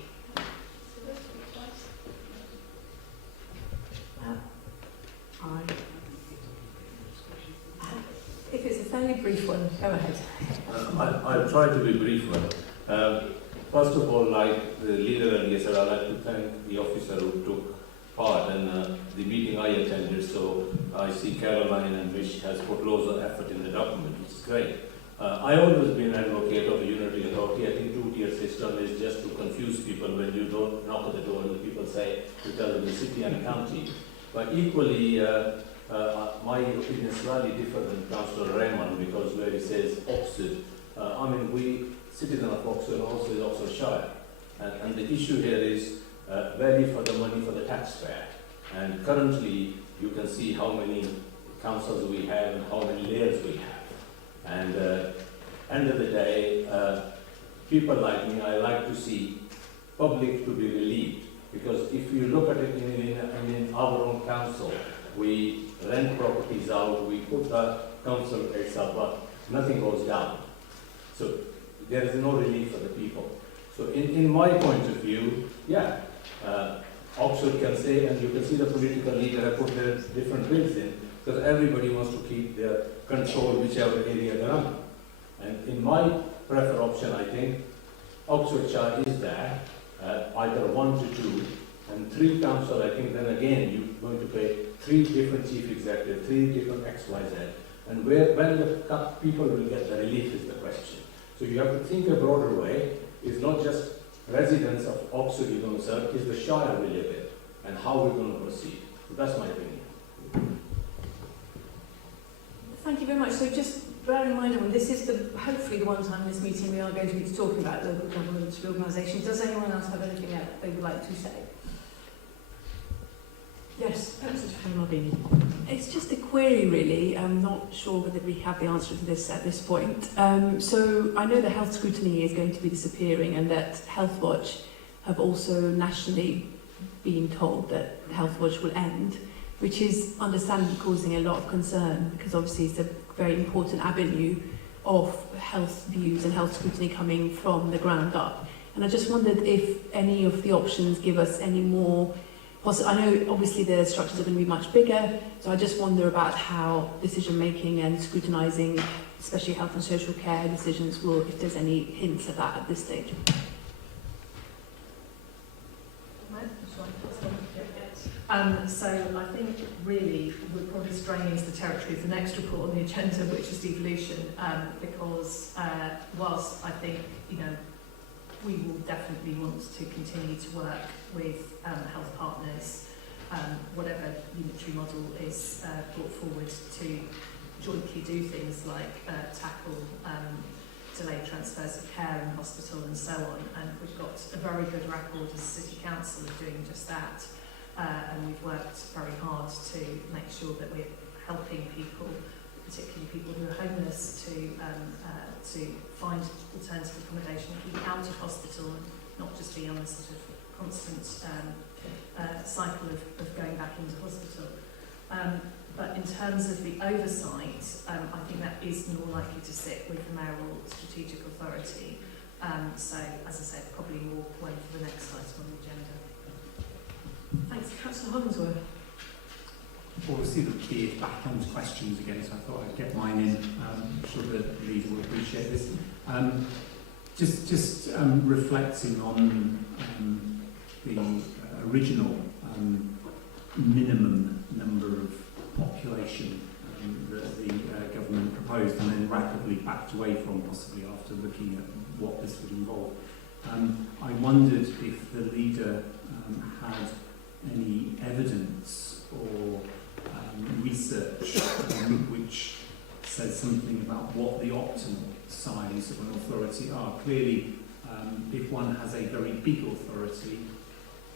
If it's a fairly brief one, go ahead. I'll try to be brief one. First of all, like the leader earlier said, I'd like to thank the officer who took part in the meeting I attended. So I see Caroline and Vish has put loads of effort in the document, which is great. I always been an advocate of a unity authority. I think two-tier system is just to confuse people when you don't knock at the door and the people say you tell them the city and county. But equally, my opinion is slightly different than Councillor Raymond, because where he says Oxford, I mean, we citizen of Oxford also is Oxfordshire, and the issue here is value for the money for the taxpayer. And currently, you can see how many councils we have and how many layers we have. And end of the day, people like me, I like to see public to be relieved, because if you look at it in our own council, we rent properties out, we put the council rates up, but nothing goes down. So there is no relief for the people. So in my point of view, yeah, Oxford can say, and you can see the political leader have put their different bills in, because everybody wants to keep their control whichever area they're on. And in my preferred option, I think Oxfordshire is there, either 1 to 2, and 3 council. I think then again you're going to pay 3 different chief executives, 3 different XYZ, and when the people will get the relief is the question. So you have to think a broader way. It's not just residents of Oxford you're going to serve, it's the shire we live in, and how we're going to proceed. So that's my opinion. Thank you very much. So just bear in mind, everyone, this is hopefully the one time in this meeting we are going to be talking about local government reorganisation. Does anyone else have anything else they would like to say? Yes, it's just a query, really. I'm not sure whether we have the answer to this at this point. So I know that health scrutiny is going to be disappearing, and that Health Watch have also nationally been told that Health Watch will end, which is understandably causing a lot of concern, because obviously it's a very important avenue of health views and health scrutiny coming from the ground up. And I just wondered if any of the options give us any more. I know obviously the structures are going to be much bigger, so I just wonder about how decision making and scrutinising, especially health and social care decisions, will, if there's any hints of that at this stage. So I think really we're probably straying into the territory of the next report on the agenda, which is devolution, because whilst I think, we will definitely want to continue to work with health partners, whatever unitary model is brought forward to jointly do things like tackle delayed transfers of care in hospital and so on. And we've got a very good record as a city council of doing just that. And we've worked very hard to make sure that we're helping people, particularly people who are homeless, to find alternative accommodation, keep out of hospital, and not just be on a sort of constant cycle of going back into hospital. But in terms of the oversight, I think that is more likely to sit with the mayoral strategic authority. So, as I said, probably more one for the next item on the agenda. Thanks, Councillor Hollingsworth. Well, we see the key is back on to questions again, so I thought I'd get mine in. I'm sure the leader will appreciate this. Just reflecting on the original minimum number of population that the government proposed, and then rapidly backed away from, possibly after looking at what this would involve. I wondered if the leader had any evidence or research which says something about what the optimal size of an authority are. Clearly, if one has a very big authority,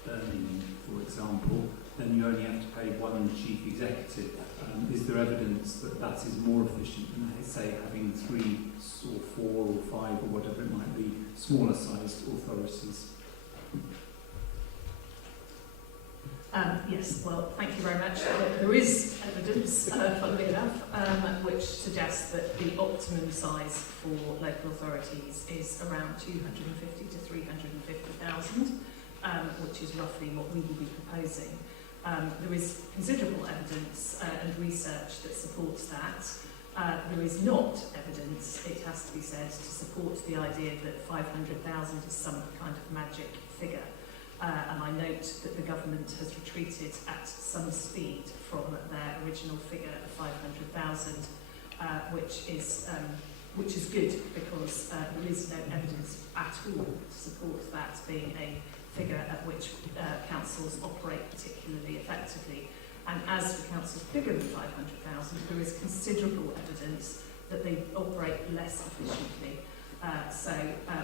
Birmingham, for example, then you only have to pay one chief executive. Is there evidence that that is more efficient than, say, having 3 or 4 or 5 or whatever it might be, smaller sized authorities? Yes, well, thank you very much. There is evidence, funnily enough, which suggests that the optimum size for local authorities is around 250 to 350,000, which is roughly what we will be proposing. There is considerable evidence and research that supports that. There is not evidence, it has to be said, to support the idea that 500,000 is some kind of magic figure. And I note that the government has retreated at some speed from their original figure of 500,000, which is good because there is no evidence at all to support that being a figure at which councils operate particularly effectively. And as for councils bigger than 500,000, there is considerable evidence that they operate less efficiently. So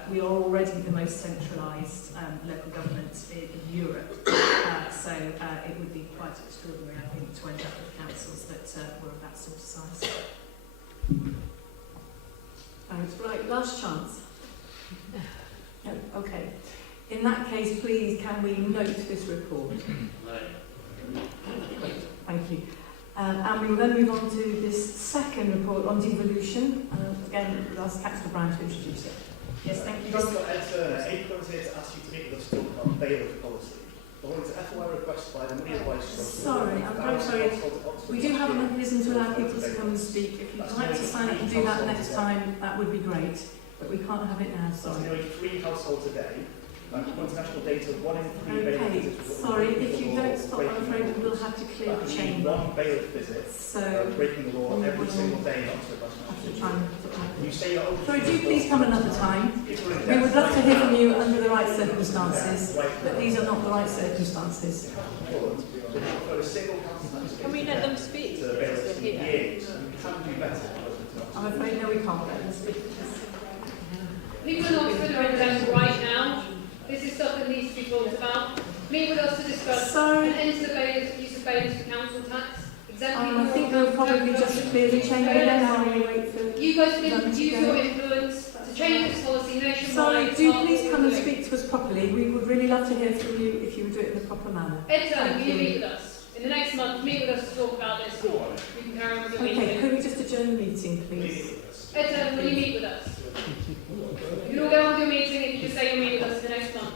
we are already the most centralised local government in Europe. So it would be quite extraordinary, I think, to end up with councils that were of that sort of size. Thanks. Right, last chance. No, okay. In that case, please, can we note this report? Thank you. And we will then move on to this second report on devolution. Again, we'll ask Councillor Brown to introduce it. Yes, thank you. Councillor Ed Turner, APCO is here to ask you to meet with us to talk about bailiff policy. Following to FOI request by the Money Advice Trust. Sorry, I'm very sorry. We do have a mechanism to allow people to come and speak. If you'd like to sign up and do that next time, that would be great. But we can't have it now, sorry. Nearly 3 households a day. International data, 1 in 3 bailiff Okay, visits. sorry, if you don't stop, I'm afraid we will have to clear the chamber. 1 bailiff visit, So, breaking the law every single day not to You say you're over. Sorry, do please come another time. We would love to hear from you under the right circumstances, but these are not the right circumstances. Can we let them speak? I'm afraid no, we can't let them speak. People are not further agenda right now. This is stuff that needs to be talked about. Meet with us to discuss an end to the use of bailiffs for council tax. I think we'll probably just clear the chamber then while we wait for... You guys can use your influence to change this policy nationwide. Sorry, do please come and speak to us properly. We would really love to hear from you if you would do it in the proper manner. Ed Turner, will you meet with us? In the next month, meet with us to talk about this. We can carry on with the meeting. Okay, could we just adjourn the meeting, please? Ed Turner, will you meet with us? You can all go on with your meeting if you just say you'll meet with us in the next month.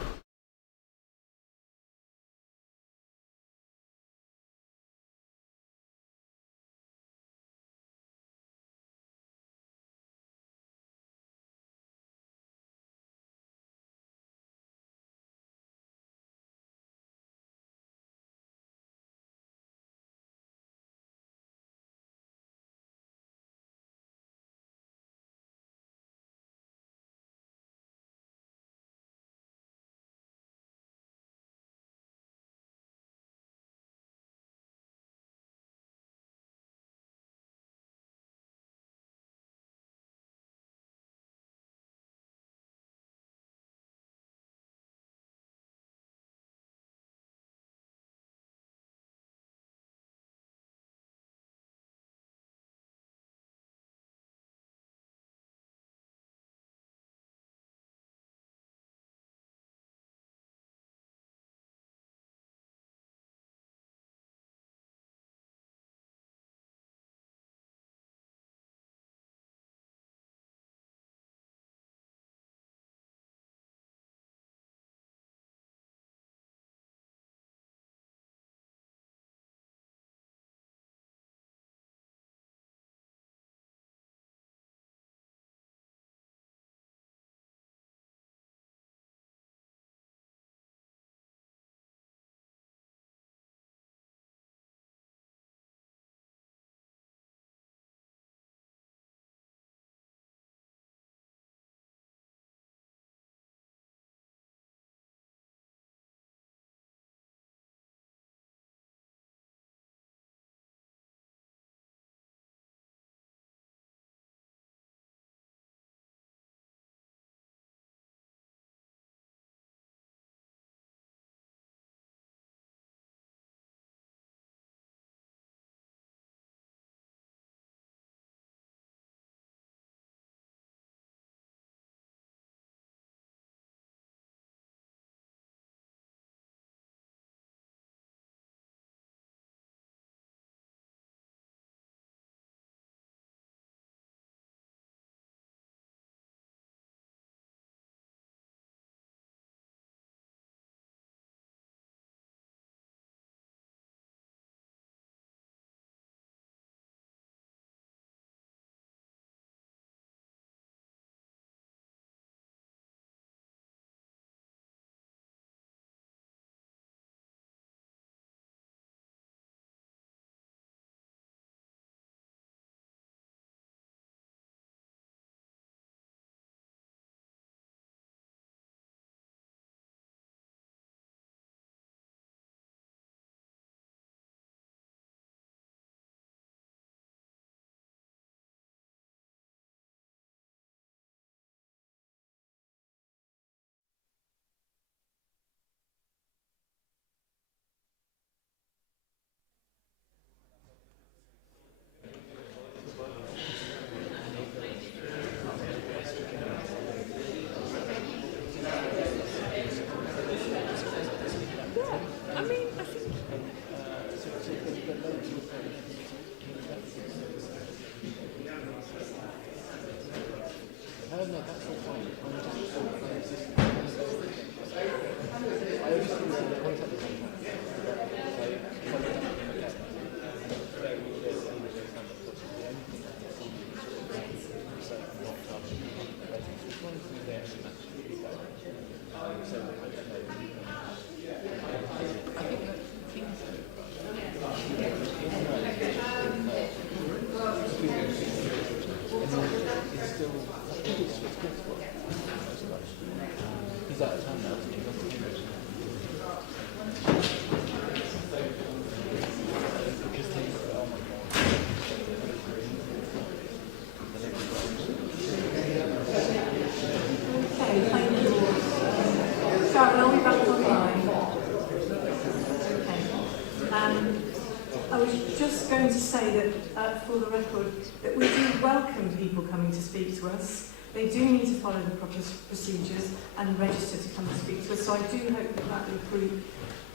for the record, that we do welcome people coming to speak to us. They do need to follow the proper procedures and register to come and speak to us. So I do hope that that group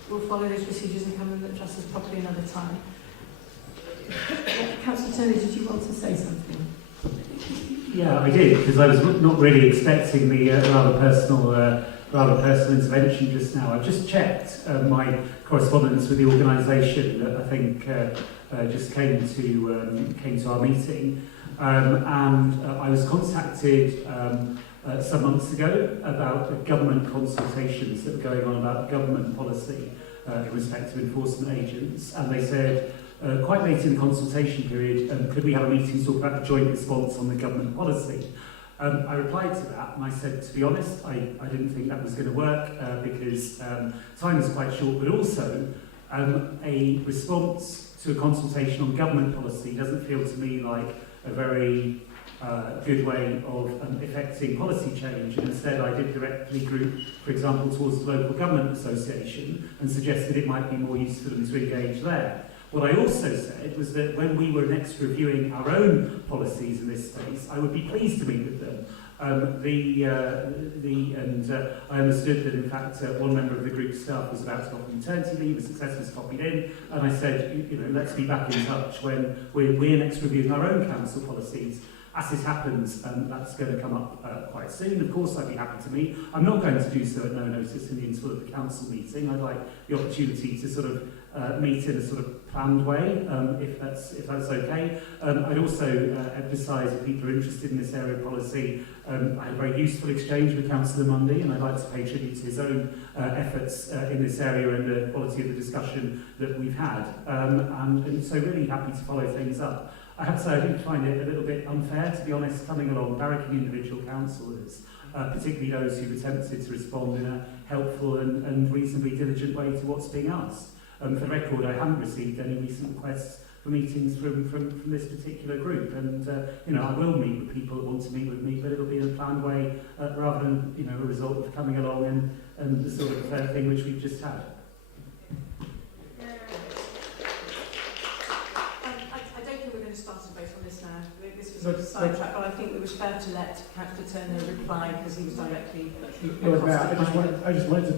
will follow those procedures and come and address us properly another time. Councillor Turner, did you want to say something? Yeah, I did, because I was not really expecting the rather personal intervention just now. I've just checked my correspondence with the organisation that I think just came to our meeting, and I was contacted some months ago about the government consultations that were going on about government policy in respect to enforcement agents, and they said, quite late in the consultation period, could we have a meeting to talk about the joint response on the government policy? I replied to that and I said, to be honest, I didn't think that was going to work because time is quite short, but also a response to a consultation on government policy doesn't feel to me like a very good way of effecting policy change. And instead I did directly group, for example, towards the local government association and suggested it might be more useful for them to engage there. What I also said was that when we were next reviewing our own policies in this space, I would be pleased to meet with them. I understood that in fact one member of the group staff was about to go on maternity leave, a successor was copied in, and I said, you know, let's be back in touch when we're next reviewing our own council policies. As this happens, that's going to come up quite soon. Of course, I'd be happy to meet. I'm not going to do so at no notice in the interval of the council meeting. I'd like the opportunity to sort of meet in a sort of planned way, if that's okay. I'd also emphasise if people are interested in this area of policy. I had a very useful exchange with Councillor Mundy, and I'd like to pay tribute to his own efforts in this area and the quality of the discussion that we've had. And so really happy to follow things up. I have to say, I do find it a little bit unfair, to be honest, coming along, barracking individual councillors, particularly those who've attempted to respond in a helpful and reasonably diligent way to what's being asked. For the record, I haven't received any recent requests for meetings from this particular group, and you know, I will meet with people that want to meet with me, but it'll be in a planned way rather than, you know, a result of coming along and the sort of thing which we've just had. Sort of sidetrack, but I think it was fair to let Councillor Turner reply because he was directly. Lord Mayor, I just wanted to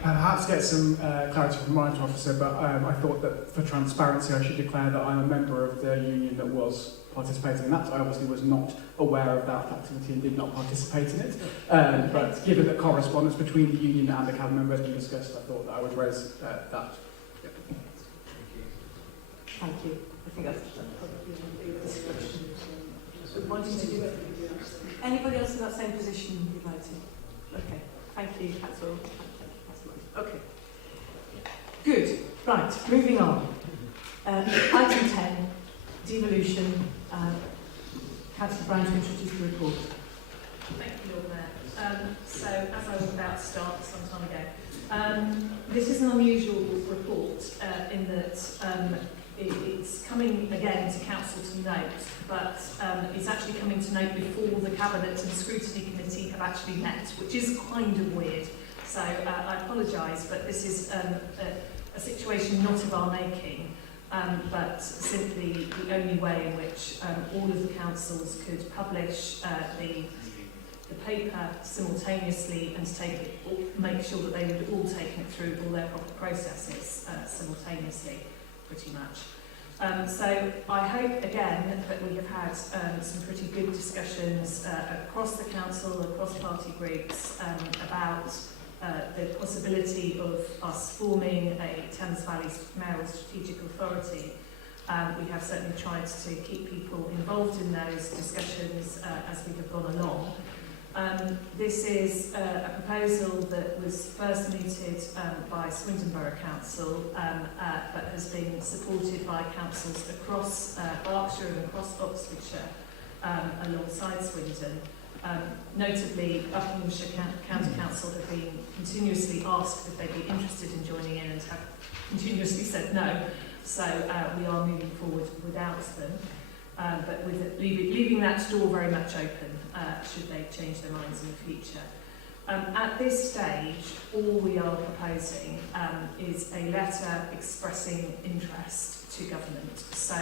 perhaps get some clarity from the Right Officer, but I thought that for transparency I should declare that I'm a member of the union that was participating in that. I obviously was not aware of that activity and did not participate in it. But given the correspondence between the union and the cabinet member that you discussed, I thought that I would raise that. Yep. Thank you. I think that's probably the discussion. Wanting to do it. Anybody else in that same position you'd like to? Okay. Thank you, Councillor. Okay. Good. Right. Moving on. Item 10, devolution. Councillor Brown to introduce the report. Thank you, Lord Mayor. So, as I was about to start some time ago, this is an unusual report in that it's coming again to Council to note, but it's actually coming to note before the Cabinet and Scrutiny Committee have actually met, which is kind of weird. So I apologise, but this is a situation not of our making, but simply the only way in which all of the councils could publish the paper simultaneously and make sure that they would all take it through all their proper processes simultaneously. Pretty much. So I hope again that we have had some pretty good discussions across the council, across party groups about the possibility of us forming a Thames Valley Mayoral Strategic Authority. We have certainly tried to keep people involved in those discussions as we have gone along. This is a proposal that was first mooted by Swindon Borough Council, but has been supported by councils across Berkshire and across Oxfordshire alongside Swindon. Notably, Buckinghamshire County Council have been continuously asked if they'd be interested in joining in and have continuously said no, so we are moving forward without them. But with leaving that door very much open should they change their minds in the future. At this stage, all we are proposing is a letter expressing interest to government. So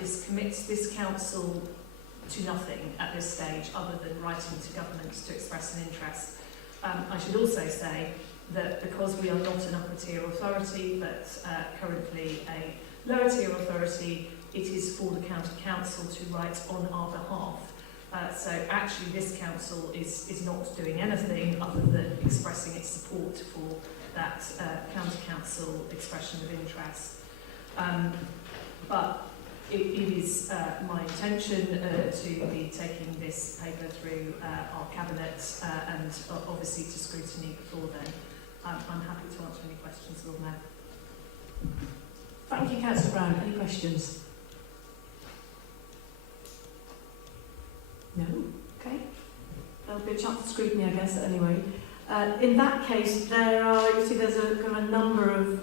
this commits this council to nothing at this stage other than writing to government to express an interest. I should also say that because we are not an upper tier authority but currently a lower tier authority, it is for the county council to write on our behalf. So actually this council is not doing anything other than expressing its support for that county council expression of interest. But it is my intention to be taking this paper through our cabinet and obviously to scrutiny before then. I'm happy to answer any questions, Lord Mayor. Thank you, Councillor Brown. Any questions? No? Okay. There'll be a chance of scrutiny, I guess, anyway. In that case, you see there's a kind of a number of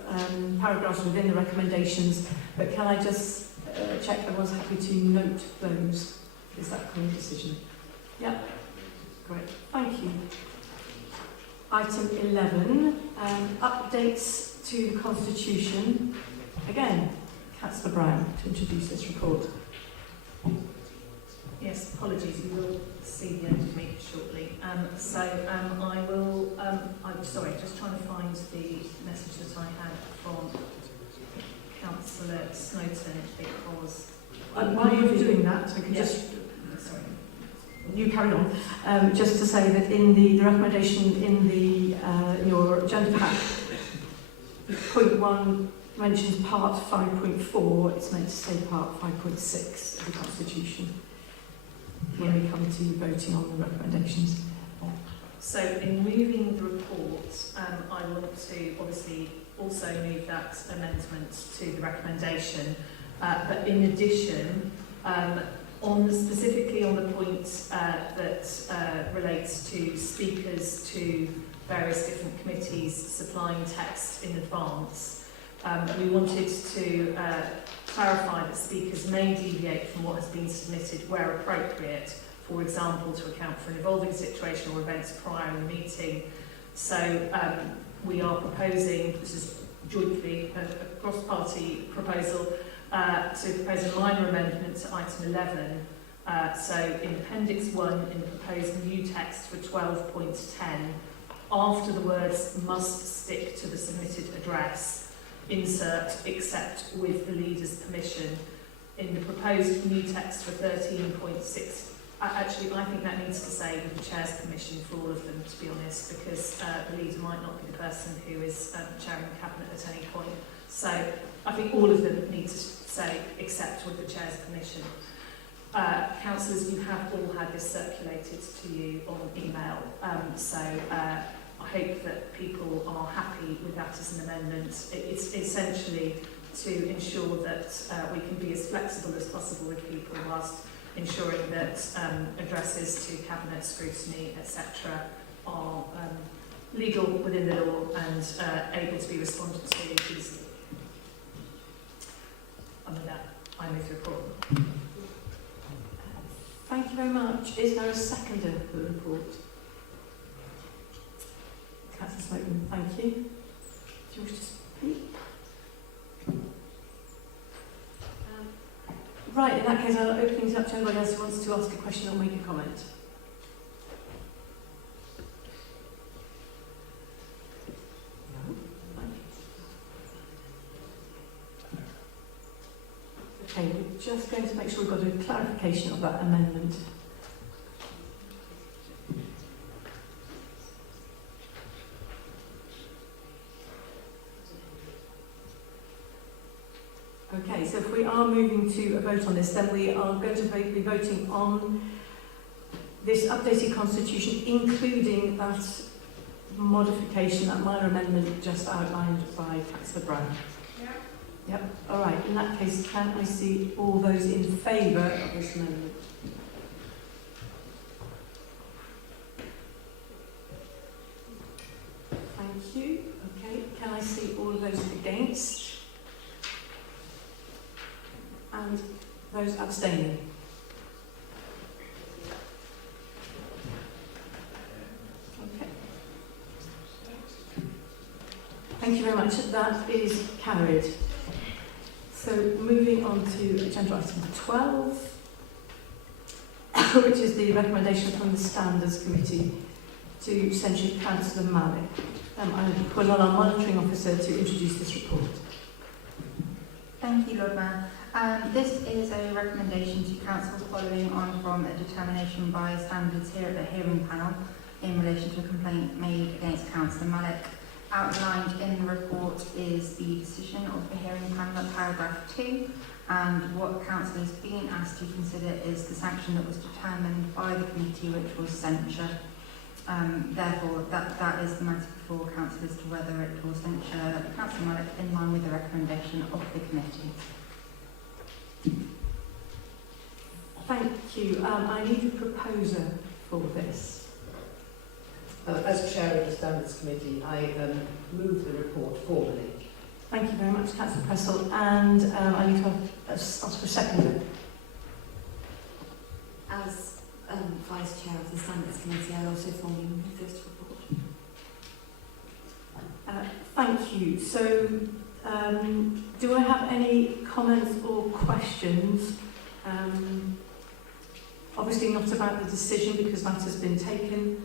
paragraphs within the recommendations, but can I just check everyone's happy to note those? Is that kind of decision? Yeah. Great. Thank you. Item 11, updates to the Constitution. Again, Councillor Brown to introduce this report. Yes, apologies, you will see the end of me shortly. I will, I'm sorry, just trying to find the message that I had from Councillor Snowton because... while you're doing that, I can just... Sorry. You carry on. Just to say that in the recommendation in the your agenda pack, point 1 mentions part 5.4, it's meant to say part 5.6 of the Constitution when we come to voting on the recommendations. So in moving the report, I want to obviously also move that amendment to the recommendation, but in addition, specifically on the point that relates to speakers to various different committees supplying text in advance, we wanted to clarify that speakers may deviate from what has been submitted where appropriate, for example, to account for an evolving situation or events prior in the meeting. So we are proposing, this is jointly a cross-party proposal, to propose a minor amendment to item 11. So in Appendix 1, in the proposed new text for 12.10, after the words must stick to the submitted address, insert except with the leader's permission. In the proposed new text for 13.6, actually I think that needs to say with the chair's permission for all of them, to be honest, because the leader might not be the person who is chairing the cabinet at any point. So I think all of them need to say except with the chair's permission. Councillors, you have all had this circulated to you on email, so I hope that people are happy with that as an amendment. It's essentially to ensure that we can be as flexible as possible with people whilst ensuring that addresses to cabinet scrutiny, etc., are legal within the law and able to be responded to easily. And with that, I move the report. Thank you very much. Is there a seconder for the report? Councillor Smokeman, thank you. Do you wish to speak? Right, in that case, I'll open things up to anybody else who wants to ask a question or make a comment. Okay, we're just going to make sure we've got a clarification of that amendment. Okay, so if we are moving to a vote on this, then we are going to be voting on this updated constitution, including that modification, that minor amendment just outlined by Councillor Brown. Yeah. Yep, all right. In that case, can I see all those in favour of this amendment? Thank you. Okay, can I see all of those against? And those abstaining? Okay, Thank you very much. That is carried. So moving on to agenda item 12, which is the recommendation from the Standards Committee to censure Councillor Malik. I call on our monitoring officer to introduce this report. Thank you, Lord Mayor. This is a recommendation to Council following on from a determination by standards here at the hearing panel in relation to a complaint made against Councillor Malik. Outlined in the report is the decision of the hearing panel at paragraph 2, and what Council is being asked to consider is the sanction that was determined by the committee, which was censure. Therefore, that is the matter before Council as to whether it will censure Councillor Malik in line with the recommendation of the committee. Thank you. I need a proposer for this. As Chair of the Standards Committee, I move the report formally. Thank you very much, Councillor Pressel. And I need to ask for a seconder. As Vice Chair of the Standards Committee, I also formally move this report. Thank you. So, do I have any comments or questions? Obviously not about the decision because that has been taken,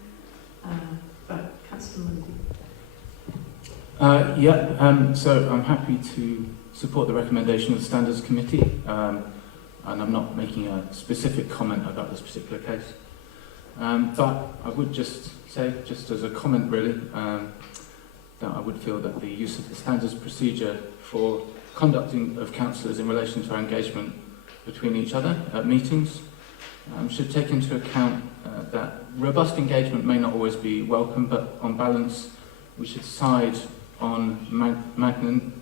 but Councillor Mundy. So I'm happy to support the recommendation of the Standards Committee, and I'm not making a specific comment about this particular case. But I would just say, just as a comment really, that I would feel that the use of the standards procedure for conducting of councillors in relation to our engagement between each other at meetings should take into account that robust engagement may not always be welcome, but on balance we should side on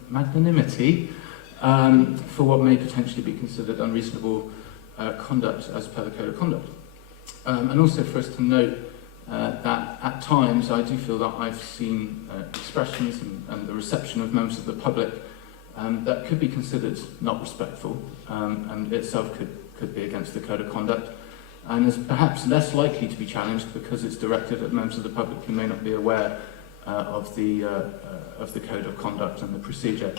magnanimity for what may potentially be considered unreasonable conduct as per the Code of Conduct. And also for us to note that at times I do feel that I've seen expressions and the reception of members of the public that could be considered not respectful and itself could be against the Code of Conduct, and is perhaps less likely to be challenged because it's directed at members of the public who may not be aware of the Code of Conduct and the procedure.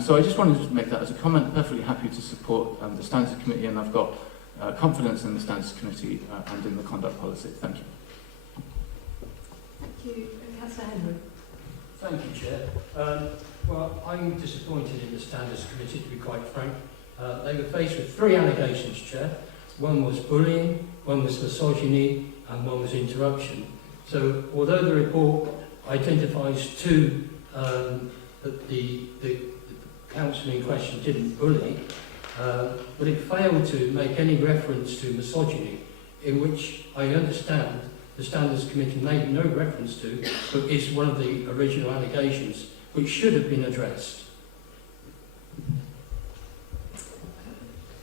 So I just wanted to make that as a comment. Perfectly happy to support the Standards Committee, and I've got confidence in the Standards Committee and in the conduct policy. Thank you. Thank you. Councillor Henry. Thank you, Chair. Well, I'm disappointed in the Standards Committee, to be quite frank. They were faced with 3 allegations, Chair. One was bullying, one was misogyny, and one was interruption. So, although the report identifies 2 that the council in question didn't bully, but it failed to make any reference to misogyny, in which I understand the Standards Committee made no reference to, but is one of the original allegations, which should have been addressed.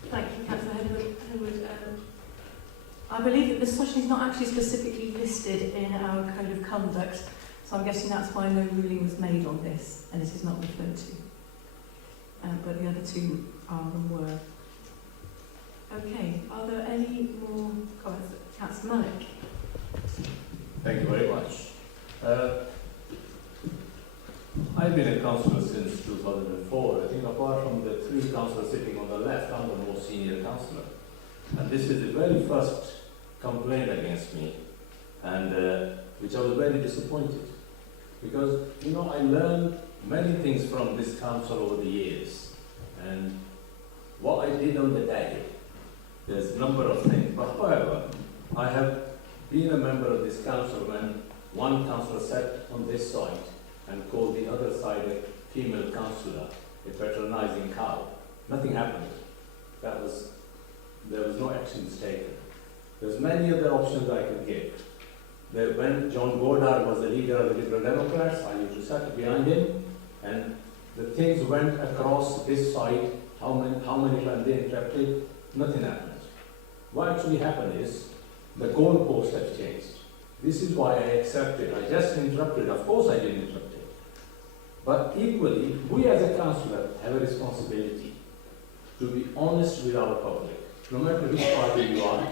Thank you, Councillor Henwood. I believe that misogyny is not actually specifically listed in our Code of Conduct, so I'm guessing that's why no ruling was made on this, and it is not referred to. But the other 2 are and were. Okay, are there any more comments? Councillor Malik. Thank you very much. I've been a councillor since 2004. I think apart from the 3 councillors sitting on the left, I'm the most senior councillor. And this is the very first complaint against me, and which I was very disappointed. Because, you know, I learned many things from this council over the years. And what I did on the day, there's a number of things. But however, I have been a member of this council when one councillor sat on this side and called the other side a female councillor a patronizing cow. Nothing happened. There was no actions taken. There's many other options I could give. When John Goddard was the leader of the Liberal Democrats, I used to sit behind him, and the things went across this side. How many times they interrupted? Nothing happened. What actually happened is the goalposts have changed. This is why I accepted. I just interrupted. Of course I didn't interrupt it. But equally, we as a councillor have a responsibility to be honest with our public. No matter which party you are,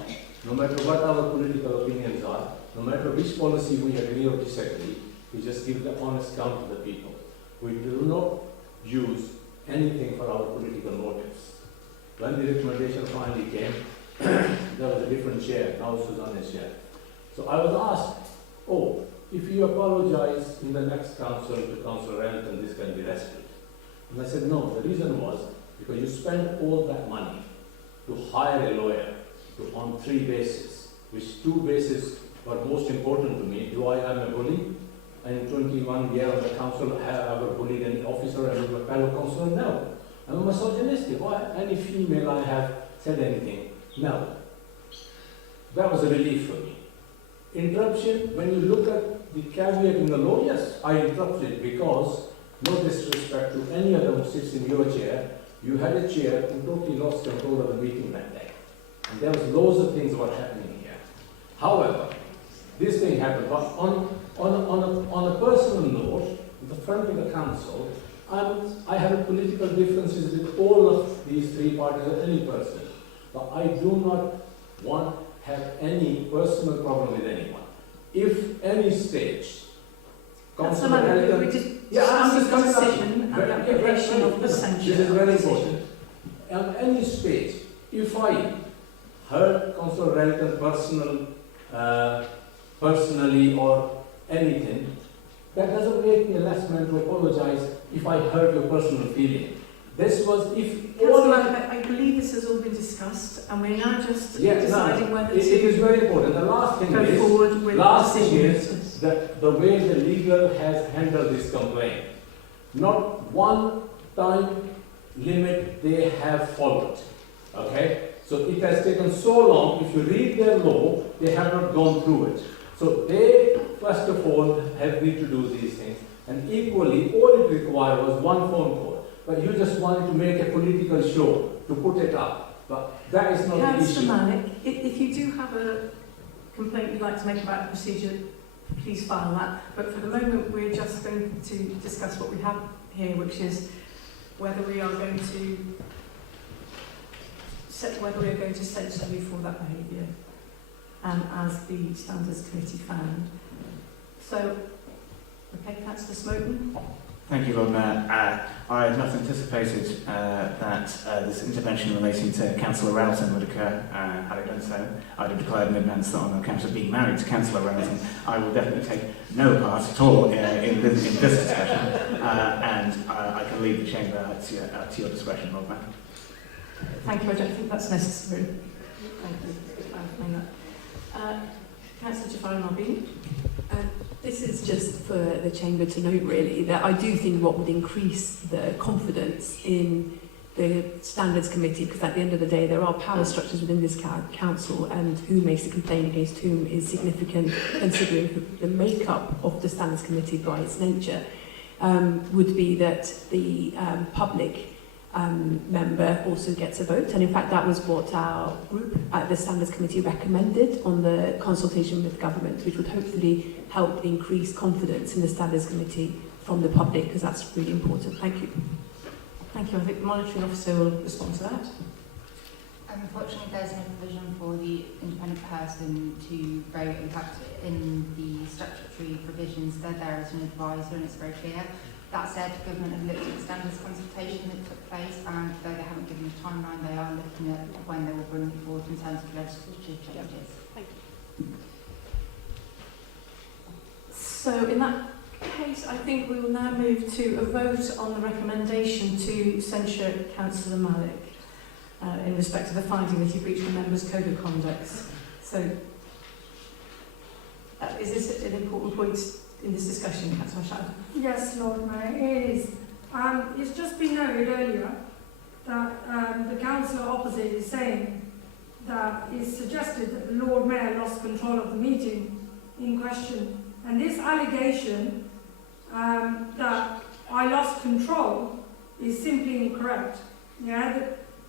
no matter what our political opinions are, no matter which policy we agree or disagree, we just give the honest count to the people. we do not use anything for our political motives. When the recommendation finally came, there was a different chair, now Suzanne is chair. So I was asked, oh, if you apologize in the next council to Councillor Renton, this can be rescued. And I said, no, the reason was because you spent all that money to hire a lawyer on 3 bases, which 2 bases were most important to me. Do I am a bully? And 21 years on the council, have I ever bullied any officer and a fellow councillor? No. I'm misogynistic. Why? Any female I have said anything? No. That was a relief for me. Interruption, when you look at the caveat in the law, yes, I interrupted because, no disrespect to any other who sits in your chair, you had a chair who totally lost control of the meeting that day. And there was loads of things were happening here. However, this thing happened, but on a personal note, in the front of the council, I have political differences with all of these 3 parties or any person, but I do not want to have any personal problem with anyone. If any stage, Councillor Elton, I'm just coming decision and application of the censure. This is very important. On any stage, if I hurt Councillor Elton personally or anything, that doesn't make me less man to apologize if I hurt your personal feeling. This was if all I believe this has all been discussed, and we're now just deciding whether it is very important. The last thing go forward with that the way the legal has handled this complaint, not one time limit they have followed. Okay, so it has taken so long. If you read their law, they have not gone through it. So they first of all need to do these things, and equally all it required was one phone call. But you just wanted to make a political show to put it up. But that is not the issue. Councillor Malik, if you do have a complaint you'd like to make about the procedure, please file that. But for the moment, we're just going to discuss what we have here, which is whether we are going to censure you for that behaviour, as the Standards Committee found. So, okay, Councillor Smoten. Thank you, Lord Mayor. I had not anticipated that this intervention relating to Councillor Railton would occur. Had I done so, I'd have declared in advance that on account of being married to Councillor Railton, I will definitely take no part at all in this discussion, and I can leave the chamber to your discretion, Lord Mayor. Thank you. I don't think that's necessary. Thank you for clarifying that. Councillor Jafari Marbini. This is just for the Chamber to note, really, that I do think what would increase the confidence in the Standards Committee, because at the end of the day there are power structures within this council, and who makes a complaint against whom is significant, considering the makeup of the Standards Committee by its nature, would be that the public member also gets a vote. And in fact that was what our group at the Standards Committee recommended on the consultation with government, which would hopefully help increase confidence in the Standards Committee from the public, because that's really important. Thank you. Thank you. I think the monitoring officer will respond to that. Unfortunately, there's no provision for the independent person to vote. In fact, in the statutory provisions, they're there as an advisor, and it's very clear. That said, government have looked at the standards consultation that took place, and though they haven't given a timeline, they are looking at when they will bring it forward in terms of legislative changes. Thank you. So in that case, I think we will now move to a vote on the recommendation to censure Councillor Malik in respect to the finding that he breached the members' code of conduct. So is this an important point in this discussion, Councillor Shad? Yes, Lord Mayor, it is. It's just been noted earlier that the councillor opposite is saying that it's suggested that the Lord Mayor lost control of the meeting in question. And this allegation that I lost control is simply incorrect. Yeah,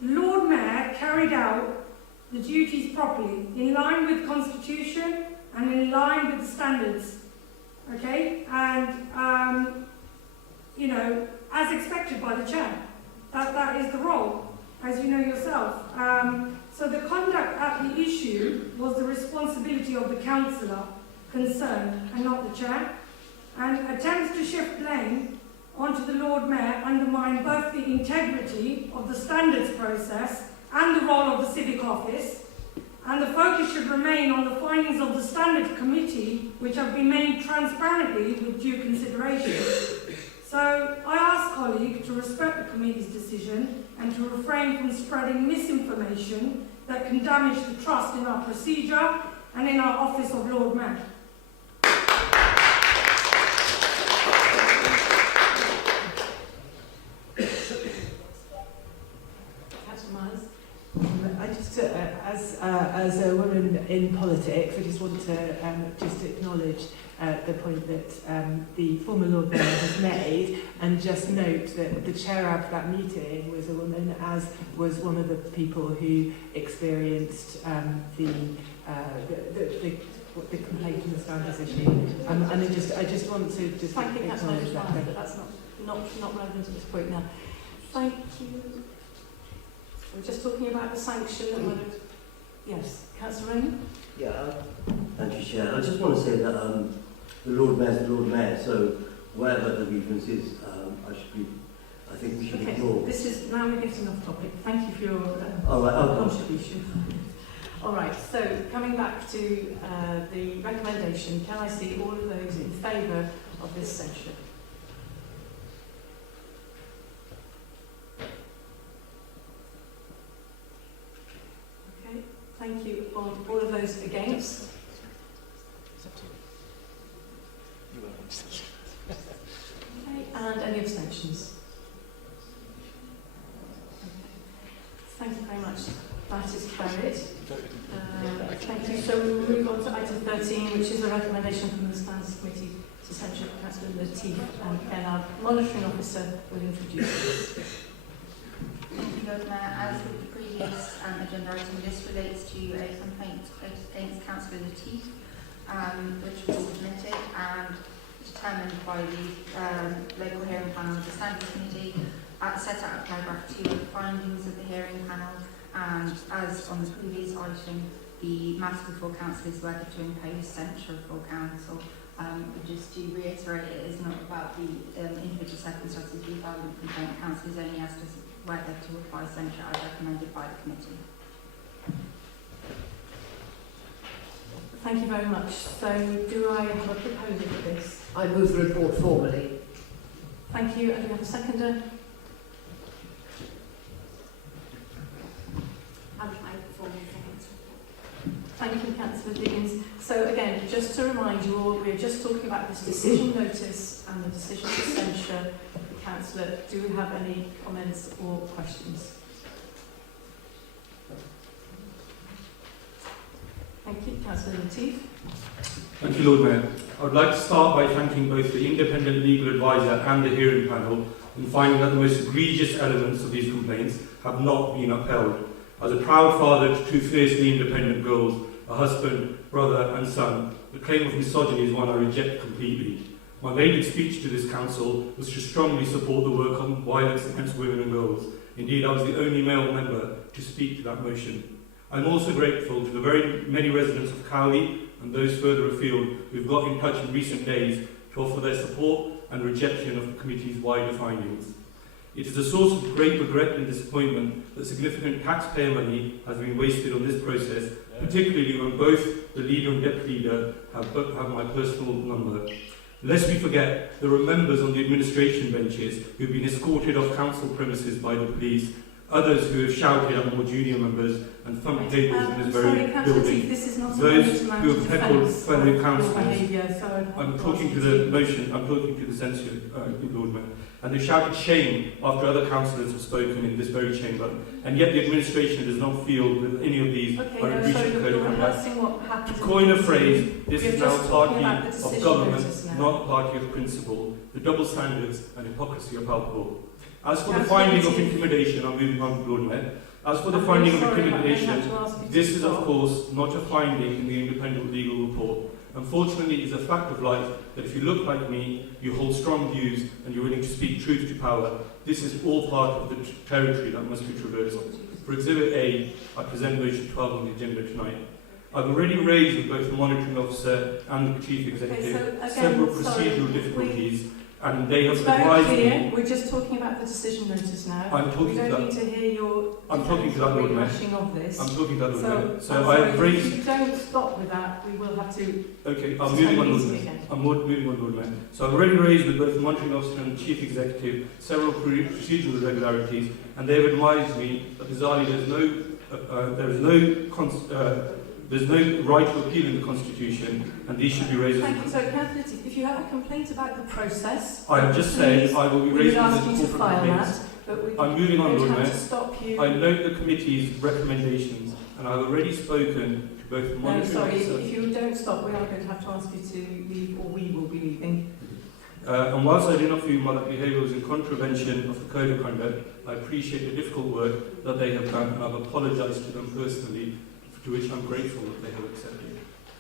the Lord Mayor carried out the duties properly, in line with the Constitution and in line with the standards. Okay, and you know, as expected by the chair, that is the role, as you know yourself. So the conduct at the issue was the responsibility of the councillor concerned and not the chair. And attempts to shift blame onto the Lord Mayor undermine both the integrity of the standards process and the role of the civic office, and the focus should remain on the findings of the Standards Committee, which have been made transparently with due consideration. So I ask colleagues to respect the committee's decision and to refrain from spreading misinformation that can damage the trust in our procedure and in our office of Lord Mayor. I just, as a woman in politics, I just want to just acknowledge the point that the former Lord Mayor has made, and just note that the chair of that meeting was a woman, as was one of the people who experienced the complaint in the standards issue. And I just want to just acknowledge that. But that's not relevant at this point now. Thank you. We're just talking about the sanction and whether... Yes, Councillor Raymond? Yeah, thank you, Chair. I just want to say that the Lord Mayor's the Lord Mayor, so whatever the grievance is, I think we should ignore. This is, now we're getting off topic. Thank you for your contribution. All right, so coming back to the recommendation, can I see all of those in favour of this censure? Thank you. All of those against? Okay, and any abstentions? Thank you very much. That is carried. Thank you. So we will move on to item 13, which is a recommendation from the Standards Committee to censure Councillor Latif, and then our monitoring officer will introduce this. Thank you, Lord Mayor. As with the previous agenda item, this relates to a complaint against Councillor Latif, which was submitted and determined by the local hearing panel of the Standards Committee, set out in paragraph 2 of the findings of the hearing panel, and as on the previous item, the matter before council is whether to impose censure for council. Just to reiterate, it is not about the individual circumstances of the violent complaint. Council is only asked us whether to apply censure as recommended by the committee. Thank you very much. So, do I have a proposal for this? I move the report formally. Thank you. And do we have a seconder? Thank you, Councillor Diggins. So again, just to remind you all, we're just talking about this decision notice and the decision to censure the councillor. Do we have any comments or questions? Thank you, Councillor Latif. Thank you, Lord Mayor. I would like to start by thanking both the independent legal advisor and the hearing panel in finding that the most egregious elements of these complaints have not been upheld. As a proud father to two fiercely independent girls, a husband, brother and son, the claim of misogyny is one I reject completely. My maiden speech to this council was to strongly support the work on violence against women and girls. Indeed, I was the only male member to speak to that motion. I'm also grateful to the very many residents of Cowley and those further afield who've got in touch in recent days to offer their support and rejection of the committee's wider findings. It is a source of great regret and disappointment that significant taxpayer money has been wasted on this process, particularly when both the leader and deputy leader have my personal number. Lest we forget, there are members on the administration benches who have been escorted off council premises by the police, others who have shouted at more junior members and thumped tables in this very building, those who have heckled fellow councillors. I'm talking to the motion, I'm talking to the censure, Lord Mayor. And they shouted shame after other councillors have spoken in this very chamber. And yet the administration does not feel that any of these are in breach of code of conduct. To coin a phrase, this is now a party of government, not a party of principle. The double standards and hypocrisy are palpable. As for the finding of intimidation, I'm moving on to Lord Mayor. As for the finding of intimidation, this is of course not a finding in the independent legal report. Unfortunately, it is a fact of life that if you look like me, you hold strong views and you're willing to speak truth to power. This is all part of the territory that must be traversed. For Exhibit A, I present motion 12 on the agenda tonight. I've already raised with both the monitoring officer and the chief executive several procedural difficulties and they have It's very advised clear. me. We're just talking about the decision notice now. I'm talking we to don't that. need to hear your I'm talking to that, Lord Mayor. rehashing of this. I'm talking to that, Lord Mayor. So I'm I sorry, have raised. if you don't stop with that, we will have to. Okay, I'm suspend moving on, the Lord meeting Mayor. again. I'm moving on, Lord Mayor. So I've already raised with both the monitoring officer and the chief executive several procedural irregularities, and they have advised me that bizarrely there's no right to appeal in the Constitution, and these should be raised. Thank you. So, Councillor, if you have a complaint about the process, I have just said I will be we would raising ask this you to corporate file complaints. that. But we I'm moving on, don't Lord have Mayor. to stop you. I note the committee's recommendations, and I've already spoken to both the No, monitoring sorry. officer. If you don't stop, we are going to have to ask you to leave, or we will be leaving. And whilst I do not feel my behaviour was in contravention of the Code of Conduct, I appreciate the difficult work that they have done, and I've apologised to them personally, to which I'm grateful that they have accepted.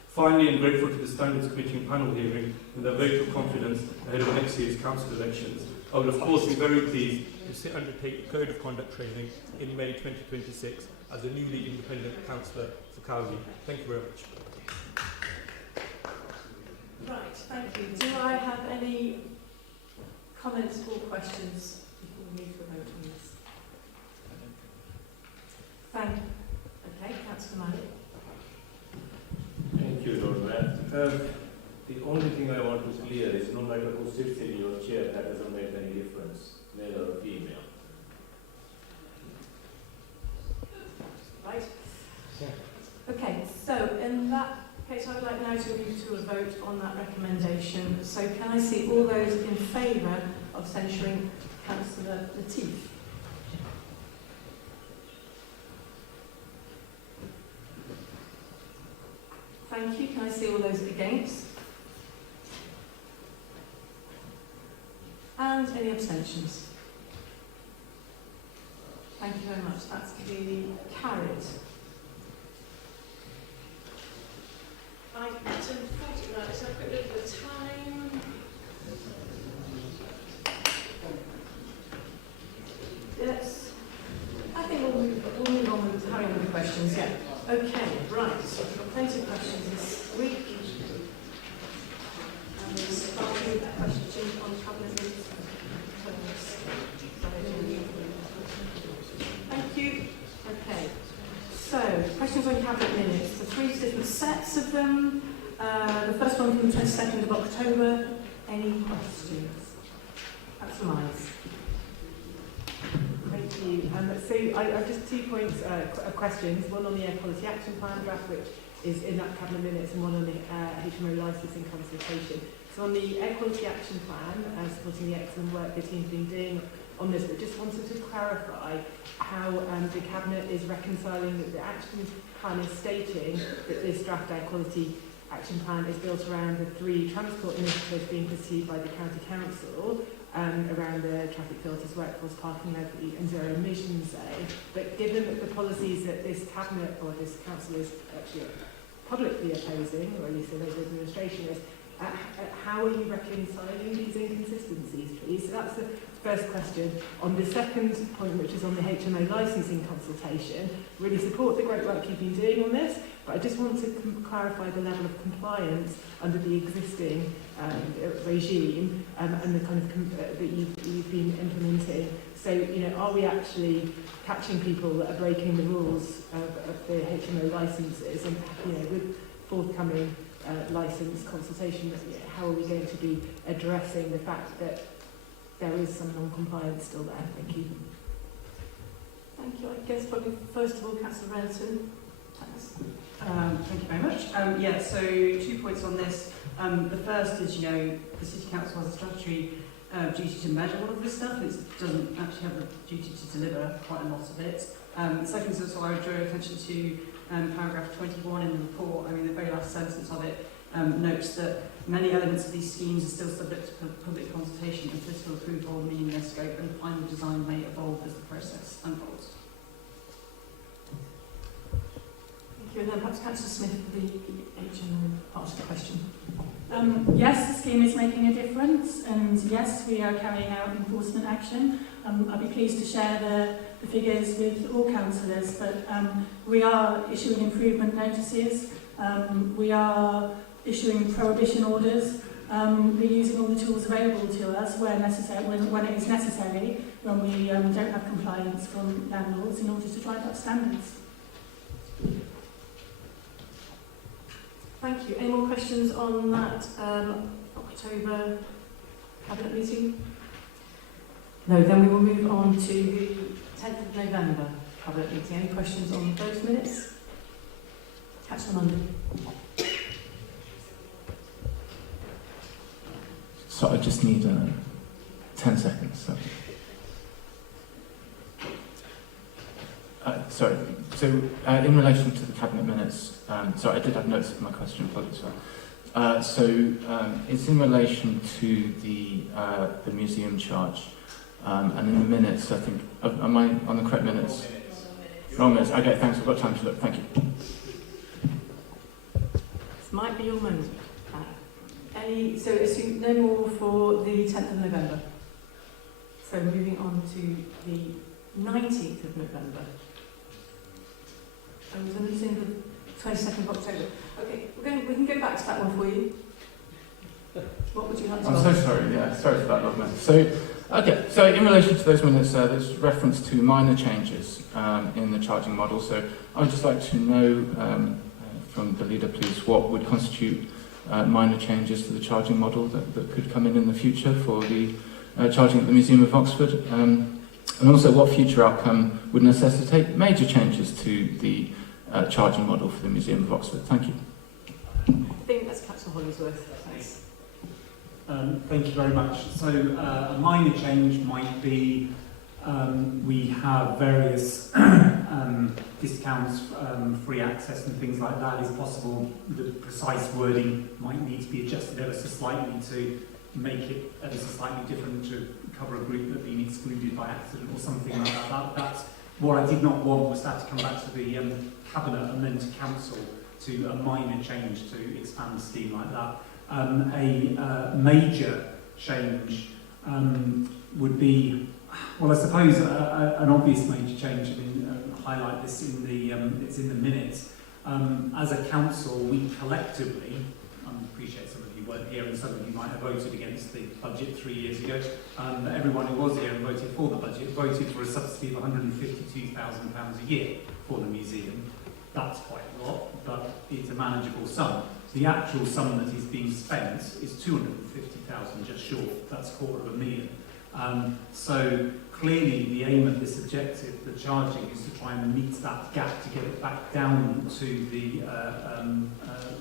Finally, I'm grateful to the Standards Committee and panel hearing and their vote of confidence ahead of next year's council elections. I will, of course, be very pleased to undertake the Code of Conduct training in May 2026 as a newly independent councillor for Cowley. Thank you very much. Right, thank you. Do I have any comments or questions before we move to a vote on this? Okay, Councillor Mallett. Thank you, Lord Mayor. The only thing I want to clear is no matter who sits in your chair, that doesn't make any difference, male or female. Right. Okay, so in that case, I would like now to move to a vote on that recommendation. So can I see all those in favour of censuring Councillor Latif? Thank you. Can I see all those against? And any abstentions? Thank you very much. That's clearly carried. Item 40, right, let's have a quick look at the time. Yes. I think we'll move on with carrying on the questions, yeah. Okay, right. So we've got plenty of questions this week. And we'll start with a question on cabinet minutes. Thank you. Okay. So, questions on cabinet minutes. The three different sets of them. The first one from the 22nd of October. Any questions? That's nice. Thank you. So I have just 2 points, questions. One on the Air Quality Action Plan draft, which is in that cabinet minutes, and one on the HMO licensing consultation. So on the Air Quality Action Plan, supporting the excellent work the team's been doing on this, but just wanted to clarify how the cabinet is reconciling that the action plan is stating that this draft Air Quality Action Plan is built around the 3 transport initiatives being pursued by the County Council, around the traffic filters, workforce parking levy and zero emissions day. But given that the policies that this cabinet or this council is actually publicly opposing, or at least the local administration is, how are you reconciling these inconsistencies, please? So that's the first question. On the second point, which is on the HMO licensing consultation, really support the great work you've been doing on this, but I just want to clarify the level of compliance under the existing regime and the kind of that you've been implementing. So, you know, are we actually catching people that are breaking the rules of the HMO licenses, and, you know, with forthcoming licence consultation, how are we going to be addressing the fact that there is some non-compliance still there? Thank you. Thank you. I guess probably first of all, Councillor Renton. Thanks. Thank you very much. Yeah, so 2 points on this. The first is, you know, the City Council has a statutory duty to measure all of this stuff, and it doesn't actually have a duty to deliver quite a lot of it. The second is also I would draw attention to paragraph 21 in the report. I mean, the very last sentence of it notes that many elements of these schemes are still subject to public consultation and political approval, meaning their scope and final design may evolve as the process unfolds. Thank you. And then perhaps Councillor Smith for the HMO part of the question. Yes, the scheme is making a difference, and yes, we are carrying out enforcement action. I'll be pleased to share the figures with all councillors, but we are issuing improvement notices, we are issuing prohibition orders, We're using all the tools available to us where necessary, when it is necessary, when we don't have compliance from landlords, in order to drive up standards. Thank you. Any more questions on that October Cabinet meeting? No, then we will move on to the 10th of November Cabinet meeting. Any questions on those minutes? Councillor Mundy. So I just need 10 seconds. Sorry. So in relation to the Cabinet minutes, sorry, I did have notes of my question, apologies. It's in relation to the museum charge. And in the minutes, I think, am I on the correct minutes? Wrong minutes. Okay, thanks. I've got time to look. Thank you. This might be your moment. So assume no more for the 10th of November. So moving on to the 19th of November. I was announcing the 22nd of October. Okay, we can go back to that one for you. What would you like to I'm ask? so sorry, yeah, sorry for that, Lord Mayor. So in relation to those minutes, there's reference to minor changes in the charging model. So I would just like to know from the leader, please, what would constitute minor changes to the charging model that could come in the future for the charging at the Museum of Oxford, and also what future outcome would necessitate major changes to the charging model for the Museum of Oxford. Thank you. I think that's Councillor Hollingsworth. Thanks. Thank you very much. So a minor change might be we have various discounts, free access and things like that is possible. The precise wording might need to be adjusted ever so slightly to make it ever so slightly different to cover a group that have been excluded by accident or something like that. That's what I did not want, was that to come back to the Cabinet and then to Council to a minor change to expand the scheme like that. A major change would be, well, I suppose an obvious major change. I mean, highlight this in the it's in the minutes. As a council, we collectively, I appreciate some of you weren't here and some of you might have voted against the budget 3 years ago, but everyone who was here and voted for the budget voted for a subsidy of £152,000 a year for the museum. That's quite a lot, but it's a manageable sum. The actual sum that is being spent is £250,000, just short. That's £250,000. So clearly the aim of this objective, the charging, is to try and meet that gap, to get it back down to the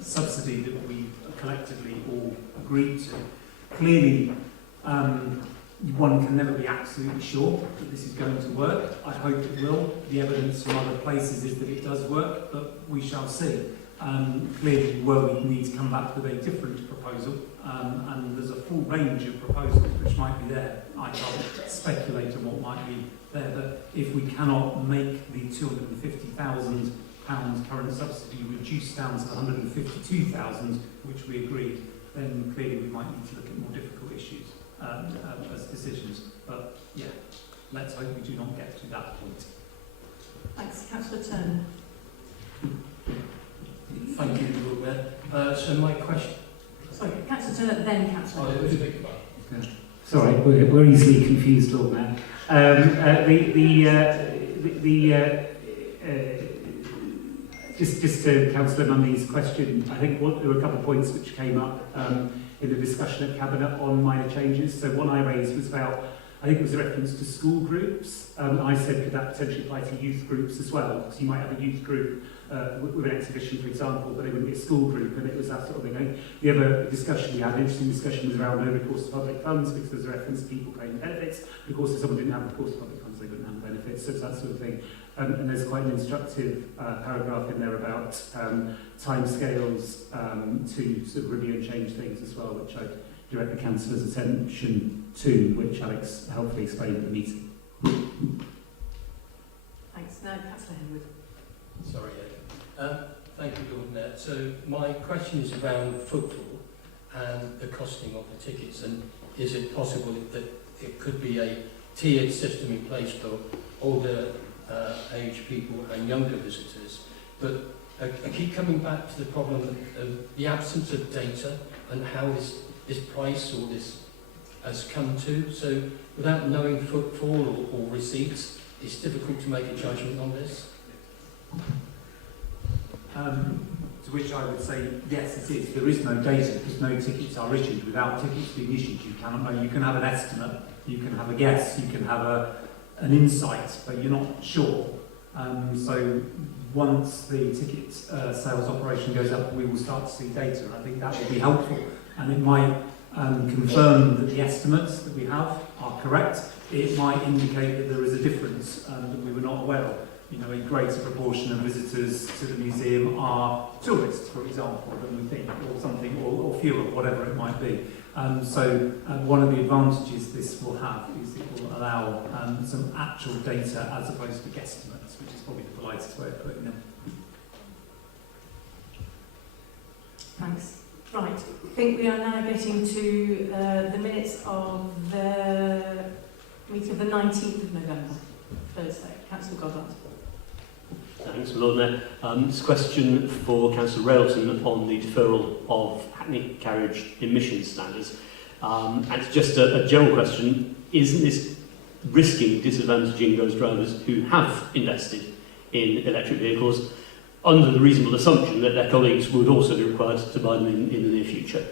subsidy that we collectively all agreed to. Clearly, one can never be absolutely sure that this is going to work. I hope it will. The evidence from other places is that it does work, but we shall see. Clearly, we need to come back with a different proposal, and there's a full range of proposals which might be there. I can't speculate on what might be there, but if we cannot make the £250,000 current subsidy reduced down to £152,000, which we agreed, then clearly we might need to look at more difficult issues as decisions. But yeah, let's hope we do not get to that point. Thanks. Councillor Turner. Thank you, Lord Mayor. So my question... Sorry, Councillor Turner, then Councillor. Oh, it was a big one. Sorry, we're easily confused, Lord Mayor. Just to Councillor Mundy's question, I think there were a couple of points which came up in the discussion at Cabinet on minor changes. So one I raised was about, I think it was a reference to school groups. I said, could that potentially apply to youth groups as well? Because you might have a youth group with an exhibition, for example, but it wouldn't be a school group, and it was that sort of thing. The other discussion we had, an interesting discussion, was around no recourse to public funds, because there's a reference to people claiming benefits. Of course, if someone didn't have recourse to public funds, they wouldn't have benefits, so it's that sort of thing. And there's quite an instructive paragraph in there about timescales to sort of review and change things as well, which I direct the councillors' attention to, which Alex helpfully explained at the meeting. Thanks. Now, Councillor Henwood. Sorry, thank you, Lord Mayor. So my question is around football and the costing of the tickets, and is it possible that it could be a tiered system in place for older age people and younger visitors? But I keep coming back to the problem of the absence of data and how is this price or this has come to. So without knowing footfall or receipts, it's difficult to make a judgment on this. To which I would say, yes, it is. There is no data because no tickets are issued. Without tickets being issued, you cannot know. You can have an estimate, you can have a guess, you can have an insight, but you're not sure. So once the ticket sales operation goes up, we will start to see data, and I think that will be helpful. And it might confirm that the estimates that we have are correct. It might indicate that there is a difference that we were not aware of. You know, a greater proportion of visitors to the museum are tourists, for example, than we think, or something, or fewer, whatever it might be. So one of the advantages this will have is it will allow some actual data as opposed to guesstimates, which is probably the politest way of putting it. Thanks. Right, I think we are now getting to the minutes of the meeting of the 19th of November, Thursday. Councillor Goddard. Thanks, Lord Mayor. This question for Councillor Railton on the deferral of hackney carriage emission standards. And it's just a general question. Isn't this risking disadvantaging those drivers who have invested in electric vehicles under the reasonable assumption that their colleagues would also be required to buy them in the near future?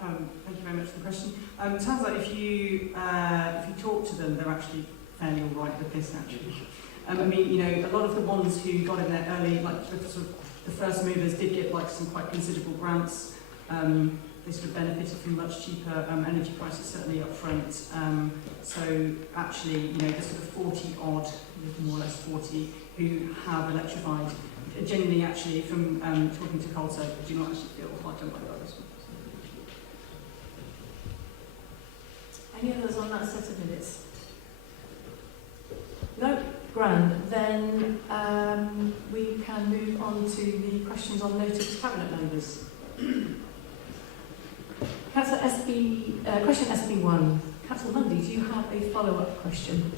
Thank you very much for the question. It sounds like if you talk to them, they're actually fairly all right with this, actually. I mean, you know, a lot of the ones who got in there early, like the first movers, did get like some quite considerable grants. They sort of benefited from much cheaper energy prices, certainly up front. So actually, you know, there's sort of 40 odd, more or less 40, who have electrified. Genuinely, actually, from talking to Colto, do not actually feel like I'm like others. Any others on that set of minutes? No? Grand. Then we can move on to the questions on notice to Cabinet members. Councillor question SB1. Councillor Mundy, do you have a follow-up question?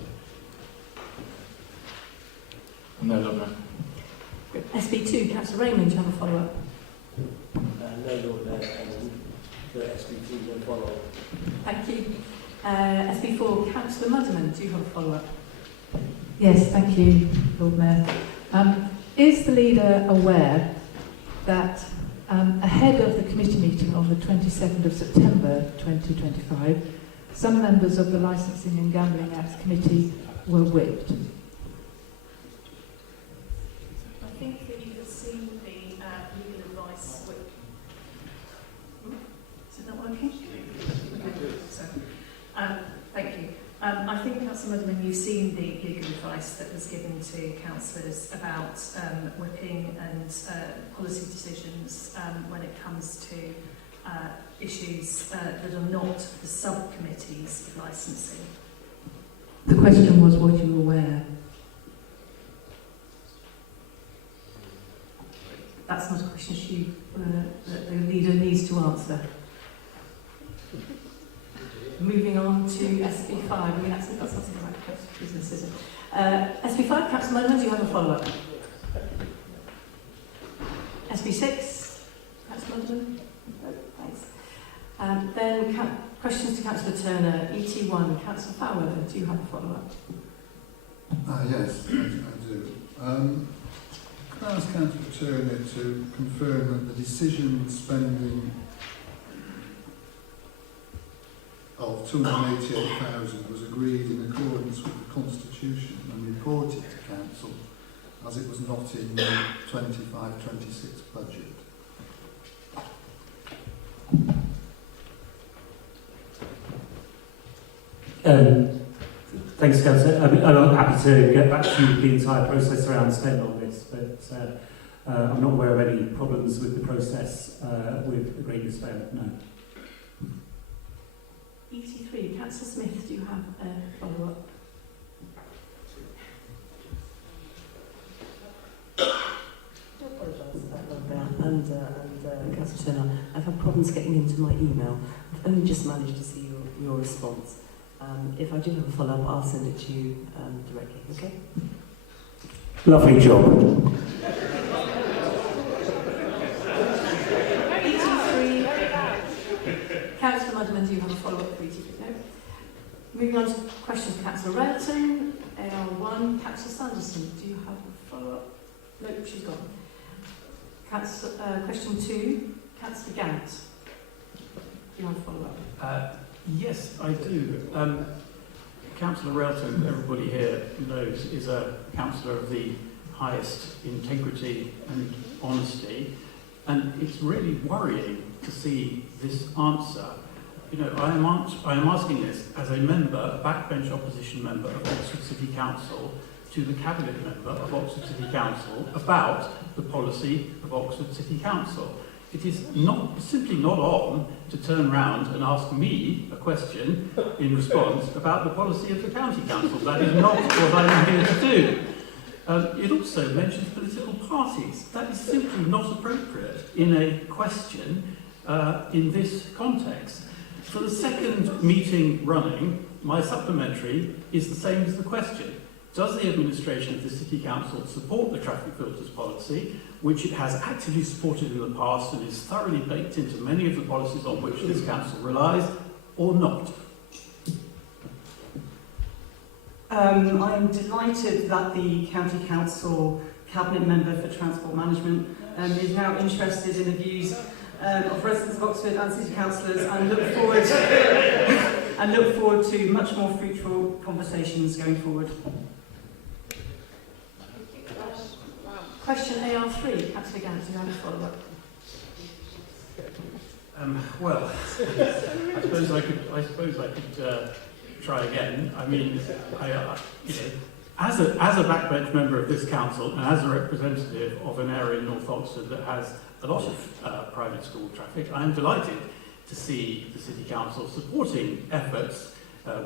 No, Lord Mayor. SB2, Councillor Raymond, do you have a follow-up? No, Lord Mayor, the SB2 will follow. Thank you. SB4, Councillor Mudderman, do you have a follow-up? Yes, thank you, Lord Mayor. Is the leader aware that ahead of the committee meeting on the 22nd of September 2025, some members of the Licensing and Gambling Acts Committee were whipped? I think that you have seen the legal advice whip. Is it not working? Thank you. I think, Councillor Mudderman, you've seen the legal advice that was given to councillors about whipping and policy decisions when it comes to issues that are not the subcommittees of licensing. The question was, were you aware? That's not a question that the leader needs to answer. Moving on to SB5. I mean, that's not the right question, business, is it? SB5, Councillor Mudderman, do you have a follow-up? SB6, Councillor Mudderman? No, thanks. Then questions to Councillor Turner. ET1, Councillor Fowler, do you have a follow-up? Yes, I do. Could I ask Councillor Turner to confirm that the decision spending of 288,000 was agreed in accordance with the Constitution and reported to Council as it was not in the 25-26 budget? Thanks, Councillor. I'm happy to get back to the entire process around spend on this, but I'm not aware of any problems with the process with agreeing to spend, no. ET3, Councillor Smith, do you have a follow-up? I do apologise about that, and Councillor Turner. I've had problems getting into my email. I've only just managed to see your response. If I do have a follow-up, I'll send it to you directly, okay? Lovely job. Moving on to questions for Councillor Railton. AR1, Councillor Sanderson, do you have a follow-up? No, she's gone. Question 2, Councillor Gant. Do you have a follow-up? Yes, I do. Councillor Railton, everybody here knows, is a councillor of the highest integrity and honesty, and it's really worrying to see this answer. You know, I am asking this as a member, a backbench opposition member of Oxford City Council, to the cabinet member of Oxford City Council about the policy of Oxford City Council. It is simply not on to turn round and ask me a question in response about the policy of the county council. That is not what I am here to do. It also mentions political parties. That is simply not appropriate in a question in this context. For the second meeting running, my supplementary is the same as the question. Does the administration of the City Council support the traffic filters policy, which it has actively supported in the past and is thoroughly baked into many of the policies on which this council relies, or not? I'm delighted that the County Council Cabinet Member for Transport Management is now interested in the views of residents of Oxford and City Councillors, and look forward to much more fruitful conversations going forward. Question AR3, Councillor Gant, do you have a follow-up? Well, I suppose I could try again. I mean, as a backbench member of this council and as a representative of an area in North Oxford that has a lot of private school traffic, I am delighted to see the City Council supporting efforts,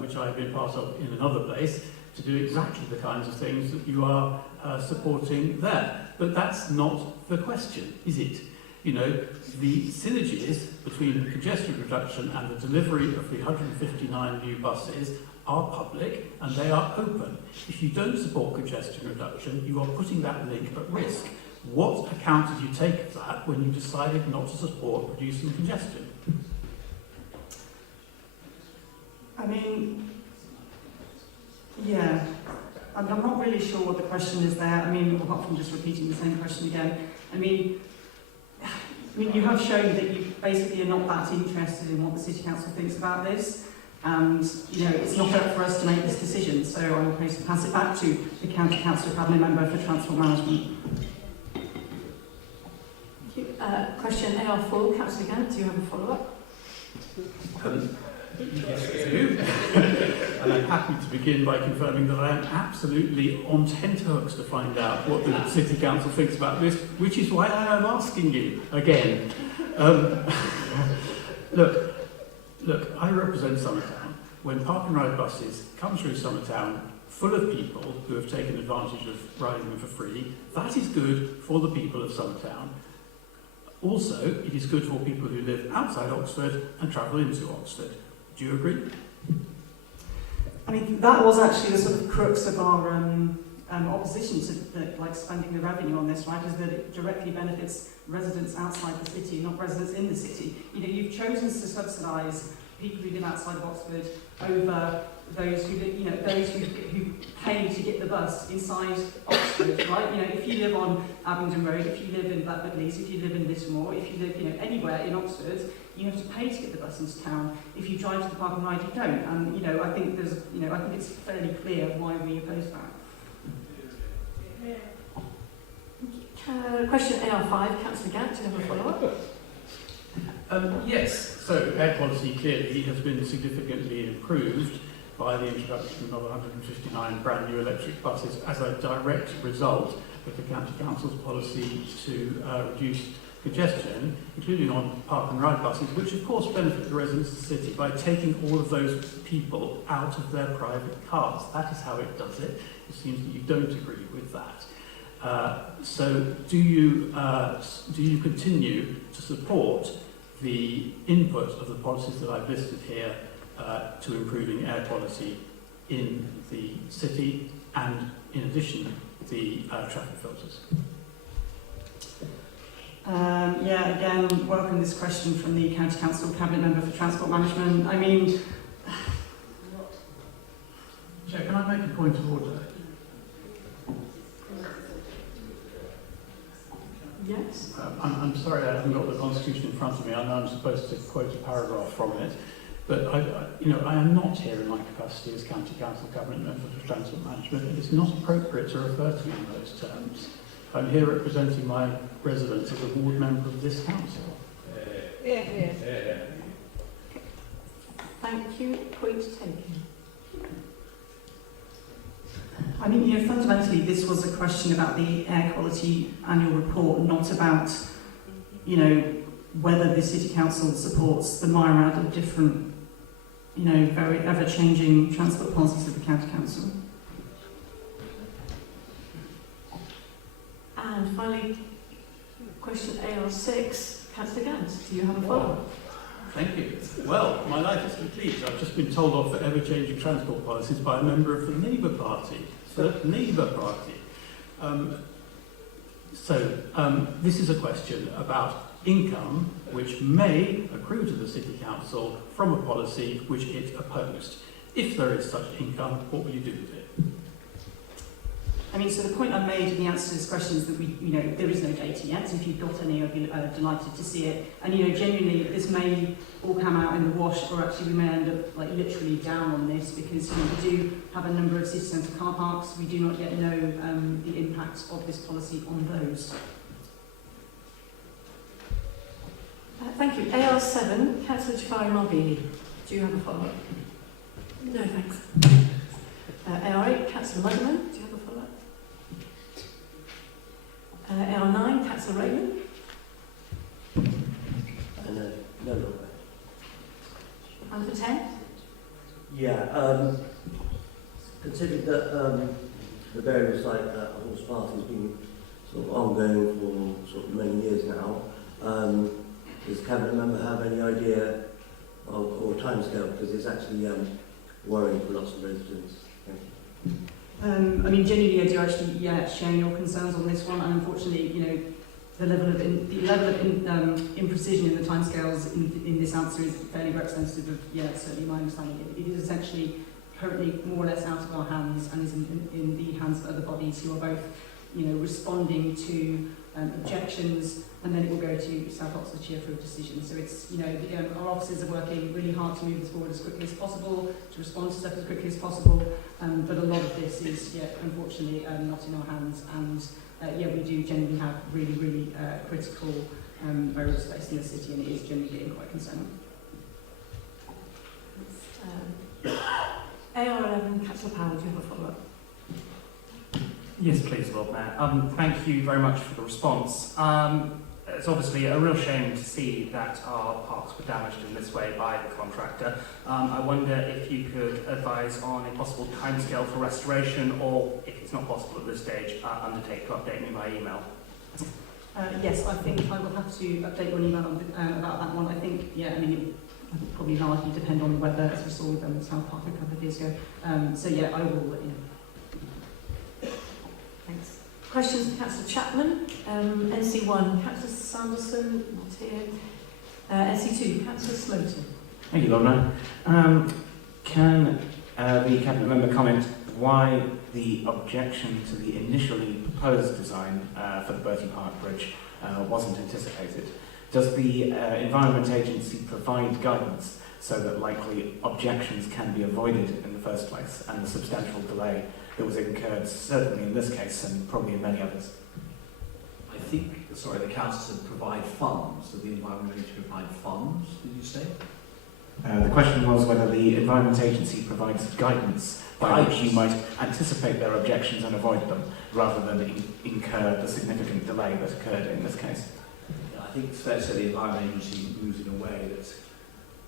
which I have been part of in another place, to do exactly the kinds of things that you are supporting there. But that's not the question, is it? You know, the synergies between congestion reduction and the delivery of the 159 new buses are public and they are open. If you don't support congestion reduction, you are putting that link at risk. What account did you take of that when you decided not to support reducing congestion? I mean, yeah, I'm not really sure what the question is there. I mean, apart from just repeating the same question again. I mean, you have shown that you basically are not that interested in what the City Council thinks about this, and you know it's not up for us to make this decision. So I will pass it back to the County Council Cabinet Member for Transport Management. Thank you. Question AR4, Councillor Gant, do you have a follow-up? Yes, I do. And I'm happy to begin by confirming that I am absolutely on tenterhooks to find out what the City Council thinks about this, which is why I am asking you again. Look, I represent Summertown. When park and ride buses come through Summertown full of people who have taken advantage of riding them for free, that is good for the people of Summertown. Also, it is good for people who live outside Oxford and travel into Oxford. Do you agree? I mean, that was actually the sort of crux of our opposition to spending the revenue on this, right? Is that it directly benefits residents outside the city, not residents in the city. You know, you've chosen to subsidise people who live outside of Oxford over those who live, you know, those who pay to get the bus inside Oxford, right? You know, if you live on Abingdon Road, if you live in Blackwood-Leys, if you live in Lismore, if you live, you know, anywhere in Oxford, you have to pay to get the bus into town. If you drive to the park and ride, you don't. And you know, I think it's fairly clear why we oppose that. Question AR5, Councillor Gant, do you have a follow-up? Yes. So air quality clearly has been significantly improved by the introduction of 159 brand new electric buses as a direct result of the County Council's policy to reduce congestion, including on park and ride buses, which of course benefit the residents of the city by taking all of those people out of their private cars. That is how it does it. It seems that you don't agree with that. So do you continue to support the input of the policies that I've listed here to improving air quality in the city and, in addition, the traffic filters? Yeah, again, welcome this question from the County Council Cabinet Member for Transport Management. I mean, point of order. Yes. I'm sorry I haven't got the Constitution in front of me. I know I'm supposed to quote a paragraph from it, but I am not here in my capacity as County Council Cabinet Member for Transport Management, and it's not appropriate to refer to me in those terms. I'm here representing my residents as a ward member of this council. Thank you. Point taken. I mean, fundamentally, this was a question about the air quality annual report, not about, whether the City Council supports the myriad of different, very ever-changing transport policies of the County Council. And finally, question AR6, Councillor Gant, do you have a follow-up? Thank you. Well, my life is complete. I've just been told off for ever-changing transport policies by a member of the Labour Party. The Labour Party. This is a question about income which may accrue to the City Council from a policy which it opposed. If there is such income, what will you do with it? I mean, so the point I made in the answer to this question is that there is no data yet. If you've got any, I'd be delighted to see it. And genuinely, this may all come out in the wash, or actually we may end up literally down on this, because we do have a number of city centre car parks. We do not yet know the impact of this policy on those. Thank you. AR7, Councillor Jafari Marbini, do you have a follow-up? No, thanks. AR8, Councillor Mudderman, do you have a follow-up? AR9, Councillor Raymond. No. And for 10? Yeah, considering that the various horse party has been sort of ongoing for sort of many years now, does the Cabinet Member have any idea or timescale? Because it's actually worrying for lots of residents. Thank you. I mean, genuinely, I do actually share your concerns on this one, and unfortunately, the level of imprecision in the timescales in this answer is fairly representative of certainly my understanding. It is essentially currently more or less out of our hands and is in the hands of other bodies who are both responding to objections, and then it will go to South Oxfordshire for a decision. So it's our officers are working really hard to move this forward as quickly as possible, to respond to stuff as quickly as possible, but a lot of this is unfortunately not in our hands, and we do genuinely have really critical road space in the city, and it is generally getting quite concerning. AR11, Councillor Powell, do you have a follow-up? Yes, please, Lord Mayor. Thank you very much for the response. It's obviously a real shame to see that our parks were damaged in this way by the contractor. I wonder if you could advise on a possible timescale for restoration, or if it's not possible at this stage, undertake to update me by email. Yes, I think I will have to update your email about that one. I think, it would probably largely depend on the weather, as we saw with South Park a couple of years ago. I will let you know. Thanks. Questions for Councillor Chapman? NC1, Councillor Sanderson, not here. NC2, Councillor Slotin. Thank you, Lord Mayor. Can the Cabinet Member comment why the objection to the initially proposed design for the Bertie Park Bridge wasn't anticipated? Does the Environment Agency provide guidance so that likely objections can be avoided in the first place, and the substantial delay that was incurred, certainly in this case and probably in many others? I think, the council said provide funds. Did the Environment Agency provide funds, did you say? The question was whether the Environment Agency provides guidance by which you might anticipate their objections and avoid them, rather than incur the significant delay that occurred in this case. Yeah, I think it's fair to say the Environment Agency moves in a way that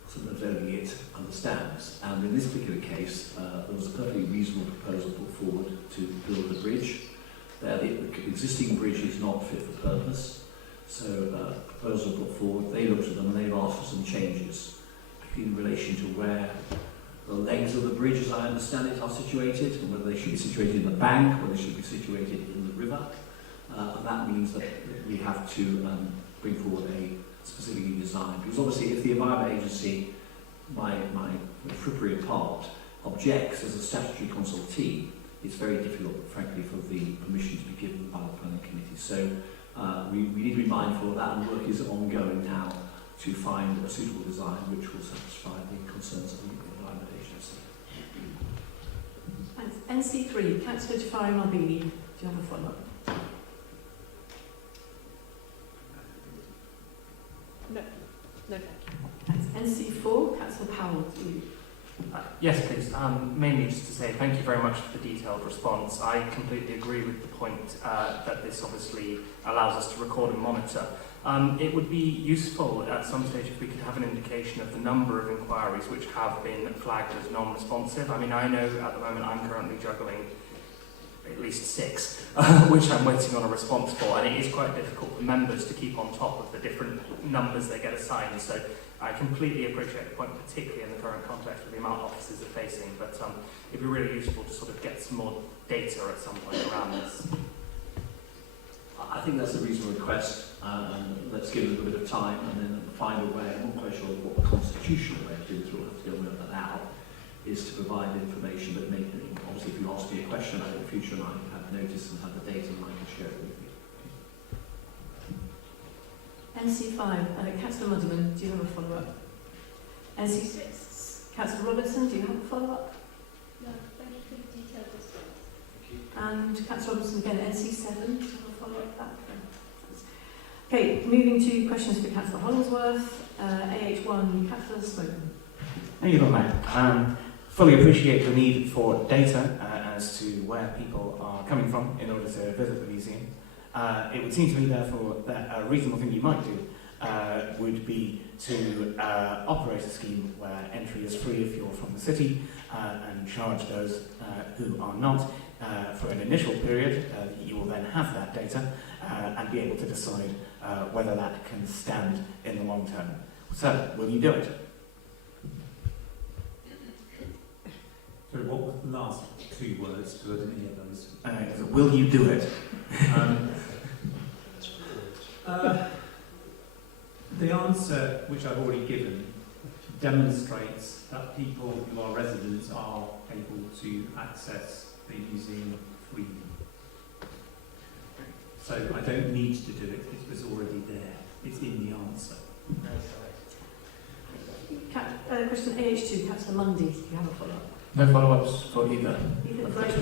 sometimes only it understands. And in this particular case, there was a perfectly reasonable proposal put forward to build the bridge. The existing bridge is not fit for purpose, so proposal put forward, they looked at them and they've asked for some changes, particularly in relation to where the legs of the bridge, as I understand it, are situated, and whether they should be situated in the bank or they should be situated in the river. And that means that we have to bring forward a specifically designed. Because obviously if the Environment Agency, my frippery apart, objects as a statutory consultee, it's very difficult, frankly, for the permission to be given by the planning committee. So we need to be mindful of that, and work is ongoing now to find a suitable design which will satisfy the concerns of the Environment Agency. Thanks. NC3, Councillor Jafari Malbini, do you have a follow-up? No, no. Thanks. NC4, Councillor Powell, do you? Yes, please. Mainly just to say thank you very much for the detailed response. I completely agree with the point that this obviously allows us to record and monitor. It would be useful at some stage if we could have an indication of the number of inquiries which have been flagged as non-responsive. I mean, I know at the moment I'm currently juggling at least 6, which I'm waiting on a response for, and it is quite difficult for members to keep on top of the different numbers they get assigned. So I completely appreciate the point, particularly in the current context with the amount officers are facing, but it'd be really useful to sort of get some more data at some point around this. I think that's a reasonable request, and let's give it a little bit of time and then find a way. I'm not quite sure what the constitutional way of doing this, we'll have to go work that out, is to provide information, but make it, obviously if you ask me a question about it in the future and I can have notice and have the data and I can share it with you. NC5, Councillor Mudderman, do you have a follow-up? NC6, Councillor Robertson, do you have a follow-up? No, thank you for the detailed response. And Councillor Robertson again, NC7, do you have a follow-up back? Okay, moving to questions for Councillor Hollingsworth. AH1, Councillor Smoken. Thank you, Lord Mayor. Fully appreciate the need for data as to where people are coming from in order to visit the museum. It would seem to me, therefore, that a reasonable thing you might do would be to operate a scheme where entry is free if you're from the city and charge those who are not for an initial period. You will then have that data and be able to decide whether that can stand in the long term. So, will you do it? So what were the last 2 words? Because I didn't hear those. Will you do it? The answer, which I've already given, demonstrates that people who are residents are able to access the museum freely. So I don't need to do it, it was already there. It's in the answer. Question AH2, Councillor Mundy, do you have a follow-up? No follow-ups for either. Great.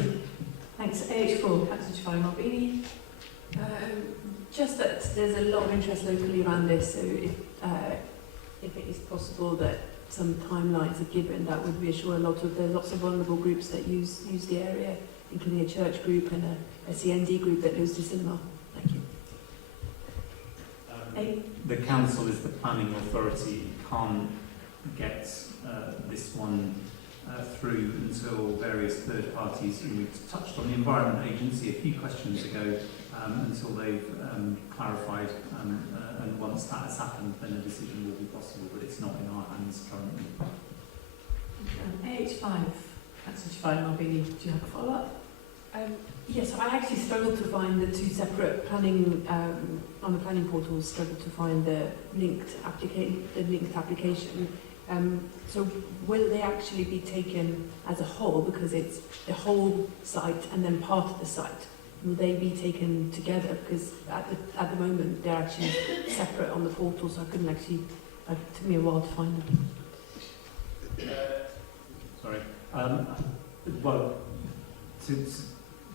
Thanks. AH4, Councillor Jafari Malbini. Just that there's a lot of interest locally around this, so if it is possible that some timelines are given, that would reassure there's lots of vulnerable groups that use the area, including a church group and a CND group that goes to cinema. Thank you. The council is the planning authority. You can't get this one through until various third parties, we touched on the Environment Agency a few questions ago, until they've clarified, and once that has happened then a decision will be possible, but it's not in our hands currently. AH5, Councillor Jafari Malbini, do you have a follow-up? Yes, I actually struggled to find the 2 separate planning, on the planning portal, struggled to find the linked application. So will they actually be taken as a whole, because it's the whole site and then part of the site? Will they be taken together? Because at the moment they're actually separate on the portal, so I couldn't actually, it took me a while to find them. Sorry. Well, to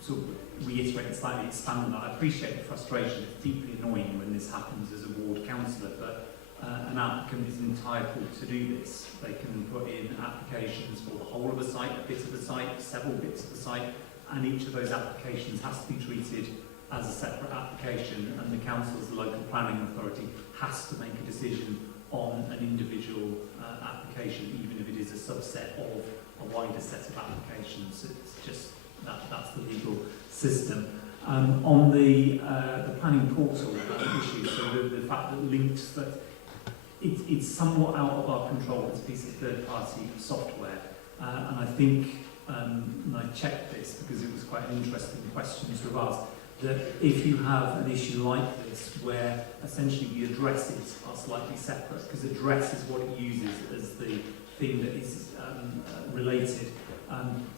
sort of reiterate and slightly expand on that, I appreciate the frustration. It's deeply annoying when this happens as a ward councillor, but an applicant is entitled to do this. They can put in applications for the whole of the site, a bit of the site, several bits of the site, and each of those applications has to be treated as a separate application, and the council, as the local planning authority, has to make a decision on an individual application, even if it is a subset of a wider set of applications. It's just that's the legal system. On the planning portal issue, so the fact that links that it's somewhat out of our control. It's a piece of third-party software, and I think, and I checked this because it was quite an interesting question to have asked, that if you have an issue like this where essentially the addresses are slightly separate, because address is what it uses as the thing that is related,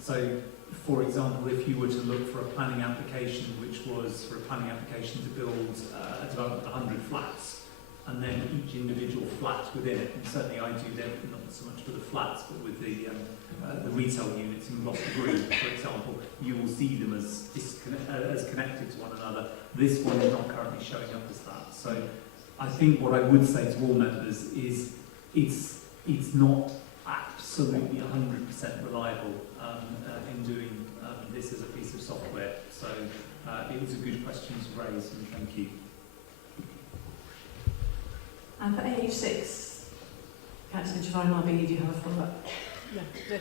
so for example, if you were to look for a planning application, which was for a planning application to build a development of 100 flats, and then each individual flat within it, and certainly I do that not so much with the flats, but with the retail units in Gloucester Green, for example, you will see them as connected to one another. This one is not currently showing up as that. So I think what I would say to all members is it's not absolutely 100% reliable in doing this as a piece of software. So it was a good question to raise, and thank you. And for AH6, Councillor Javine Marbini, do you have a follow-up? No, no,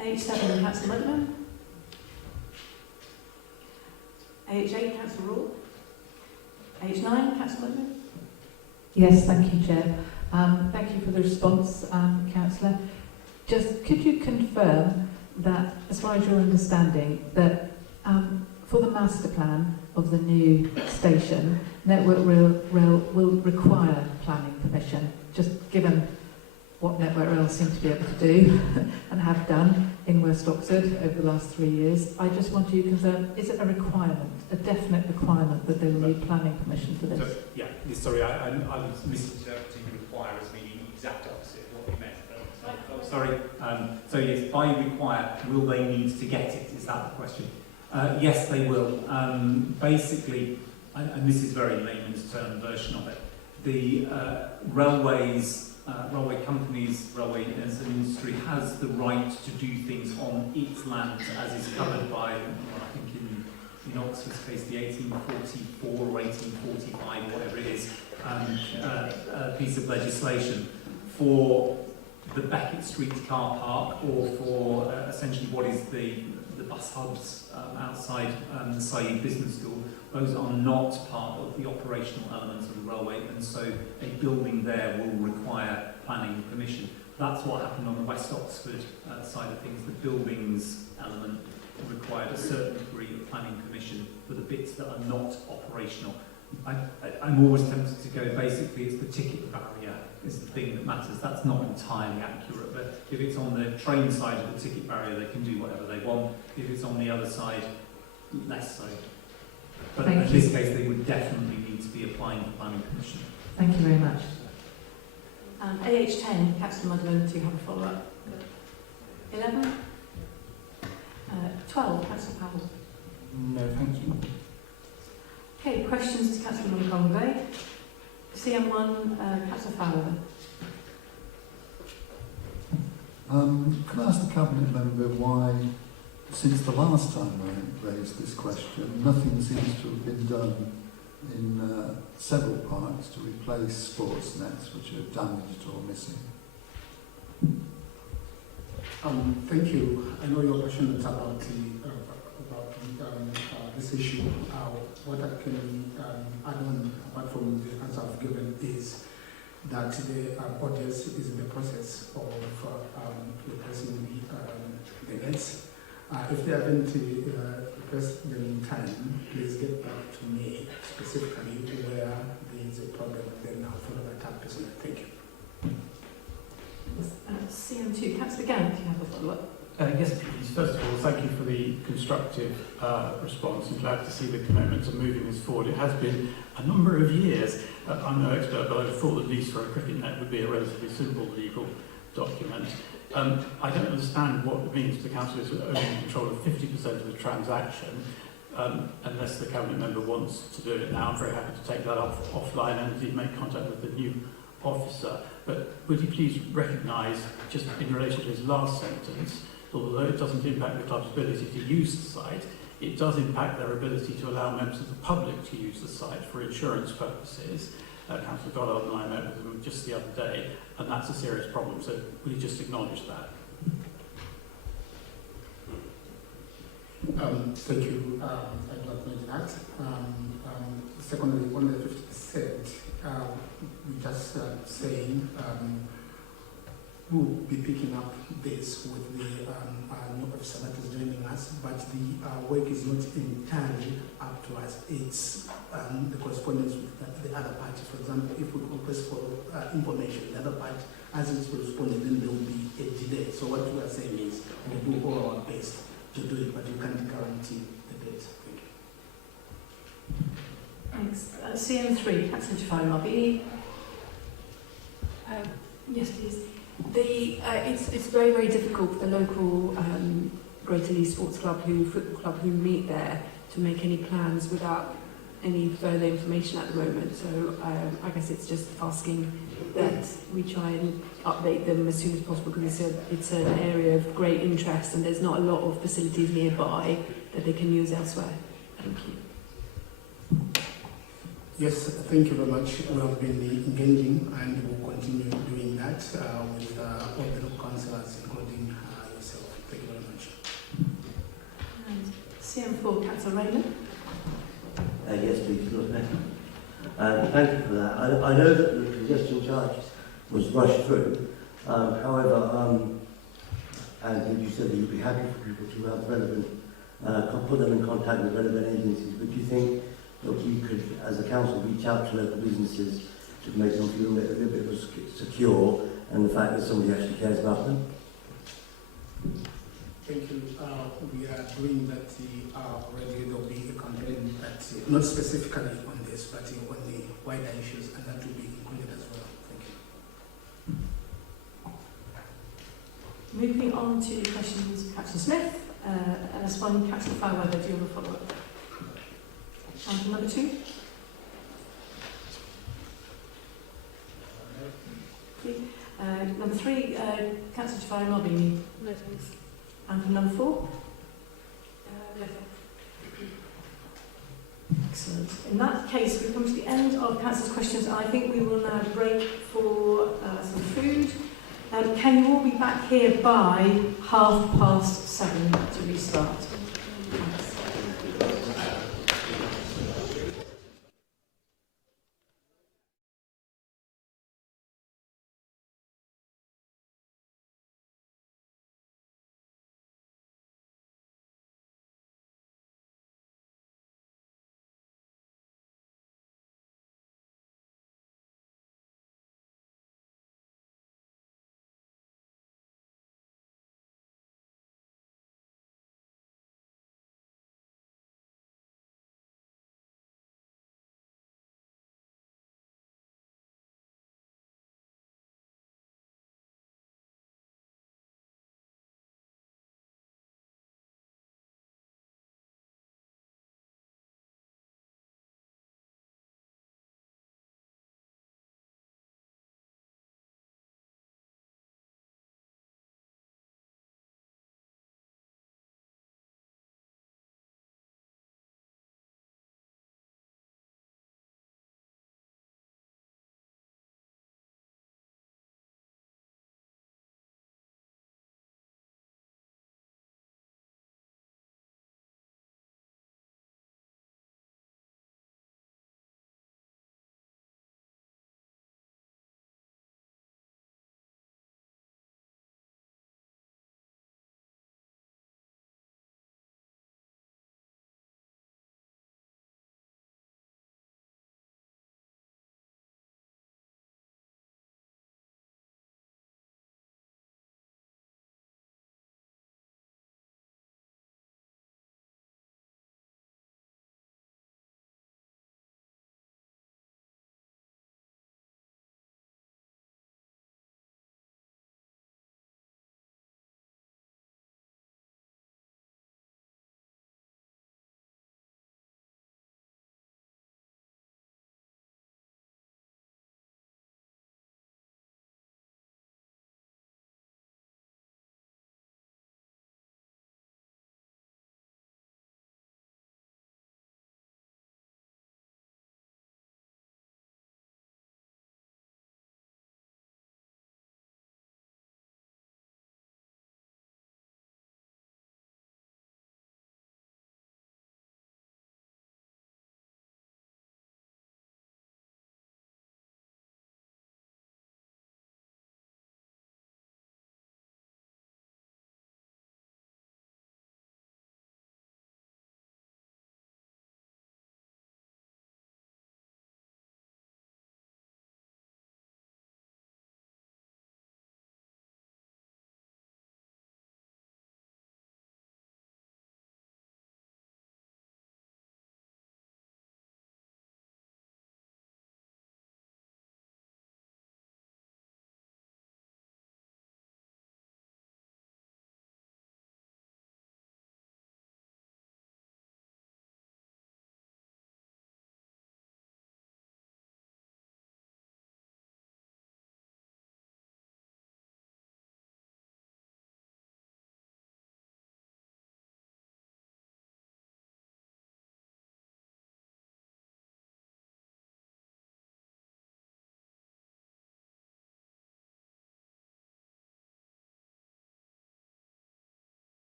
thank you. AH7, Councillor Mudman. AH8, Councillor Raw. AH9, Councillor Mudman. Yes, thank you, Chair. Thank you for the response, Councillor. Just could you confirm that, as far as your understanding, that for the master plan of the new station, Network Rail will require planning permission, just given what Network Rail seem to be able to do and have done in West Oxford over the last 3 years. I just want you to confirm, is it a requirement, a definite requirement that they will need planning permission for this? So, yeah, sorry, I was misinterpreting require as meaning exact opposite of what we meant. But, sorry. So yes, by require, will they need to get it? Is that the question? Yes, they will. Basically, and this is very layman's term version of it, the railways, railway companies, railway as an industry has the right to do things on its land as is covered by, well, I think in Oxford's case, the 1844 or 1845, whatever it is, piece of legislation for the Beckett Street car park, or for essentially what is the bus hubs outside the Saïd Business School. Those are not part of the operational elements of the railway, and so a building there will require planning permission. That's what happened on the West Oxford side of things. The buildings element required a certain degree of planning permission for the bits that are not operational. I'm always tempted to go, basically it's the ticket barrier is the thing that matters. That's not entirely accurate, but if it's on the train side of the ticket barrier, they can do whatever they want. If it's on the other side, less so. But in this case, they would definitely need to be applying for planning permission. Thank you very much. AH10, Councillor Mudman, do you have a follow-up? 11? 12, Councillor Powell. No, thank you. Okay, questions to Councillor Moncongve. CM1, Councillor Fowler. Can I ask the Cabinet Member why, since the last time I raised this question, nothing seems to have been done in several parks to replace sports nets which are damaged or missing? Thank you. I know you're passionate about this issue. What I can add on, apart from the answer I've given, is that the audience is in the process of replacing the nets. If they haven't replaced them in time, please get back to me specifically where there is a problem, then I'll follow that up personally. Thank you. CM2, Councillor Gant, do you have a follow-up? Yes, please. First of all, thank you for the constructive response. I'm glad to see the commitment to moving this forward. It has been a number of years. I'm no expert, but I would have thought the lease for a cricket net would be a relatively simple legal document. I don't understand what it means the council is owning control of 50% of the transaction, unless the Cabinet Member wants to do it now. I'm very happy to take that offline and indeed make contact with the new officer. But would you please recognise, just in relation to his last sentence, although it doesn't impact the club's ability to use the site, it does impact their ability to allow members of the public to use the site for insurance purposes. Councillor Goddard and I met with them just the other day, and that's a serious problem. So will you just acknowledge that? Thank you. I'd like to mention that. Secondly, on the 50%, we just saying we'll be picking up this with the new officer that is joining us, but the work is not entirely up to us. It's the correspondence with the other party. For example, if we request for information, the other party hasn't responded, then there will be a delay. So what we are saying is we'll do all our best to do it, but you can't guarantee the date. Thank you. Thanks. CM3, Councillor Jafari Marbini. Yes, please. It's very, very difficult for the local Greater Leeds Sports Club, football club, who meet there to make any plans without any further information at the moment. So I guess it's just asking that we try and update them as soon as possible, because it's an area of great interest and there's not a lot of facilities nearby that they can use elsewhere. Thank you. Yes, thank you very much. We have been engaging and will continue doing that with all the local councillors, including yourself. Thank you very much. And CM4, Councillor Raymond. Yes, please, Lord Mayor. Thank you for that. I know that the congestion charge was rushed through. However, and you said that you'd be happy for people to have relevant, put them in contact with relevant agencies. But do you think that we could, as a council, reach out to local businesses to make them feel a little bit more secure, and the fact that somebody actually cares about them? Thank you. We are doing that already. There will be a campaign that, not specifically on this, but on the wider issues, and that will be included as well. Thank you. Moving on to questions of Councillor Smith, and as one, Councillor Fairweather, do you have a follow-up? And number 2. Number 3, Councillor Jafari Marbini. No, thanks. And for number 4? No, Excellent. In that case, we've come to the end of Councillor's questions. I think we will now break for some food. Can you all be back here by 7:30 to restart?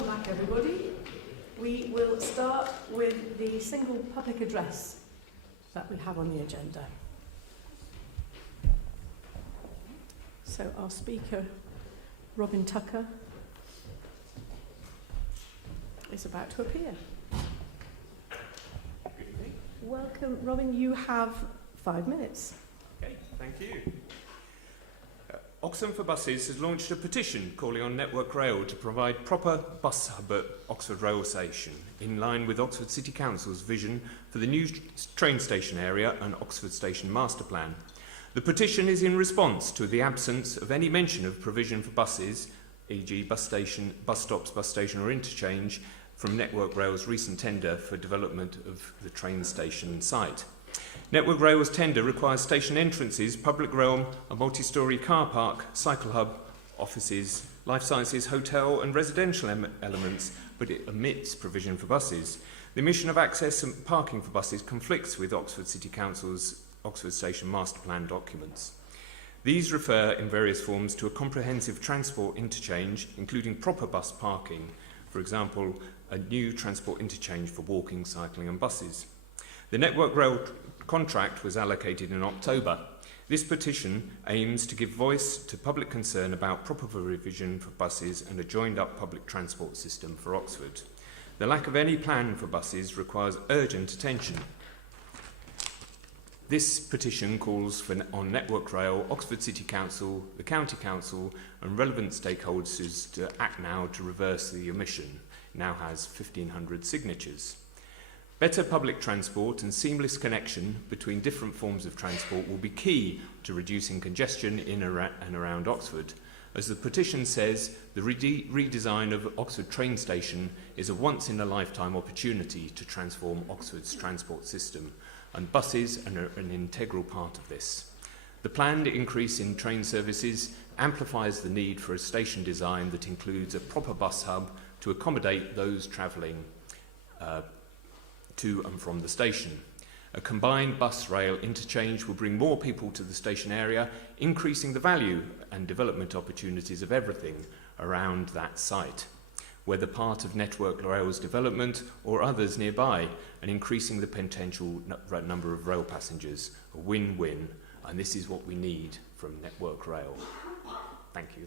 welcome back everybody. We will start with the single public address that we have on the agenda. So our speaker, Robin Tucker, is about to appear. Welcome, Robin. You have 5 minutes. Okay, thank you. Oxford for Buses has launched a petition calling on Network Rail to provide proper bus hub at Oxford Rail Station, in line with Oxford City Council's vision for the new train station area and Oxford Station Master Plan. The petition is in response to the absence of any mention of provision for buses, e.g. bus stops, bus station or interchange, from Network Rail's recent tender for development of the train station site. Network Rail's tender requires station entrances, public realm, a multi-storey car park, cycle hub, offices, life sciences, hotel and residential elements, but it omits provision for buses. The omission of access and parking for buses conflicts with Oxford City Council's Oxford Station Master Plan documents. These refer in various forms to a comprehensive transport interchange, including proper bus parking, for example, a new transport interchange for walking, cycling and buses. The Network Rail contract was allocated in October. This petition aims to give voice to public concern about proper revision for buses and a joined-up public transport system for Oxford. The lack of any plan for buses requires urgent attention. This petition calls on Network Rail, Oxford City Council, the County Council and relevant stakeholders to act now to reverse the omission. It now has 1,500 signatures. Better public transport and seamless connection between different forms of transport will be key to reducing congestion in and around Oxford. As the petition says, the redesign of Oxford train station is a once-in-a-lifetime opportunity to transform Oxford's transport system, and buses are an integral part of this. The planned increase in train services amplifies the need for a station design that includes a proper bus hub to accommodate those travelling to and from the station. A combined bus-rail interchange will bring more people to the station area, increasing the value and development opportunities of everything around that site, whether part of Network Rail's development or others nearby, and increasing the potential number of rail passengers. A win-win, and this is what we need from Network Rail. Thank you.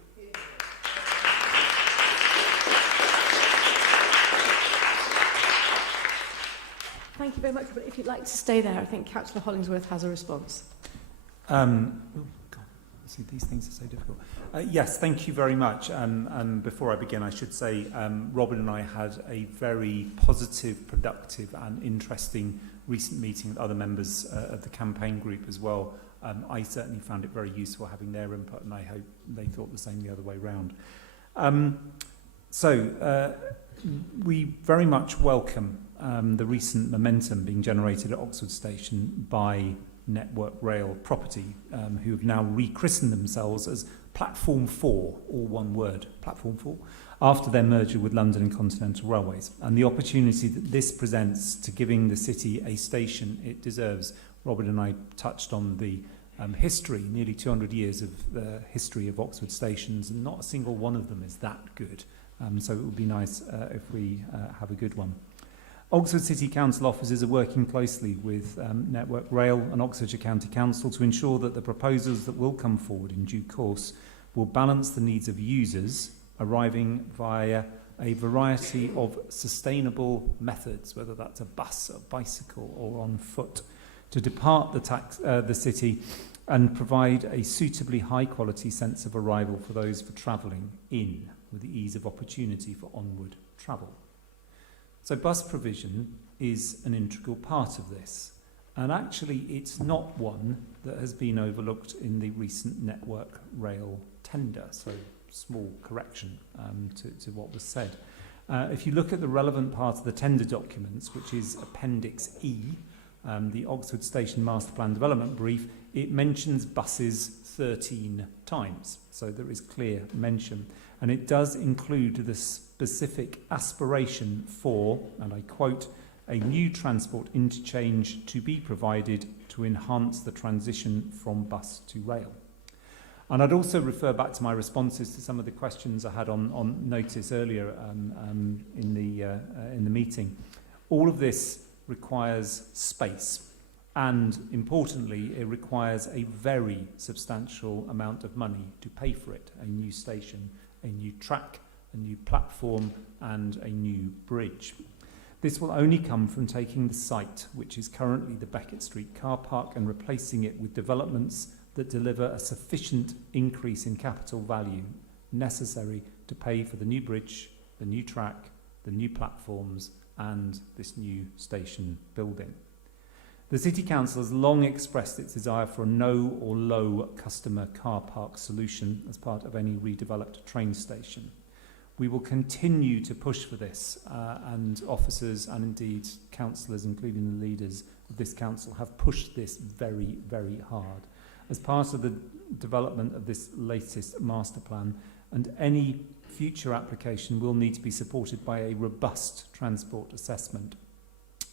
Thank you very much, but if you'd like to stay there, I think Councillor Hollingsworth has a response. See, these things are so difficult. Yes, thank you very much. Before I begin, I should say Robin and I had a very positive, productive and interesting recent meeting with other members of the campaign group as well. I certainly found it very useful having their input, and I hope they thought the same the other way round. We very much welcome the recent momentum being generated at Oxford Station by Network Rail Property, who have now rechristened themselves as Platform 4, all one word, Platform 4, after their merger with London and Continental Railways, and the opportunity that this presents to giving the city a station it deserves. Robin and I touched on the history, nearly 200 years of the history of Oxford stations, and not a single one of them is that good. So it would be nice if we have a good one. Oxford City Council officers are working closely with Network Rail and Oxfordshire County Council to ensure that the proposals that will come forward in due course will balance the needs of users, arriving via a variety of sustainable methods, whether that's a bus, a bicycle or on foot, to depart the city and provide a suitably high-quality sense of arrival for those for travelling in, with the ease of opportunity for onward travel. So bus provision is an integral part of this, and actually it's not one that has been overlooked in the recent Network Rail tender, so small correction to what was said. If you look at the relevant part of the tender documents, which is Appendix E, the Oxford Station Master Plan Development Brief, it mentions buses 13 times, so there is clear mention. And it does include the specific aspiration for, and I quote, a new transport interchange to be provided to enhance the transition from bus to rail. And I'd also refer back to my responses to some of the questions I had on notice earlier in the meeting. All of this requires space, and importantly, it requires a very substantial amount of money to pay for it. A new station, a new track, a new platform, and a new bridge. This will only come from taking the site, which is currently the Beckett Street car park, and replacing it with developments that deliver a sufficient increase in capital value necessary to pay for the new bridge, the new track, the new platforms, and this new station building. The City Council has long expressed its desire for a no or low customer car park solution as part of any redeveloped train station. We will continue to push for this, and officers and indeed councillors, including the leaders of this council, have pushed this very, very hard as part of the development of this latest master plan, and any future application will need to be supported by a robust transport assessment.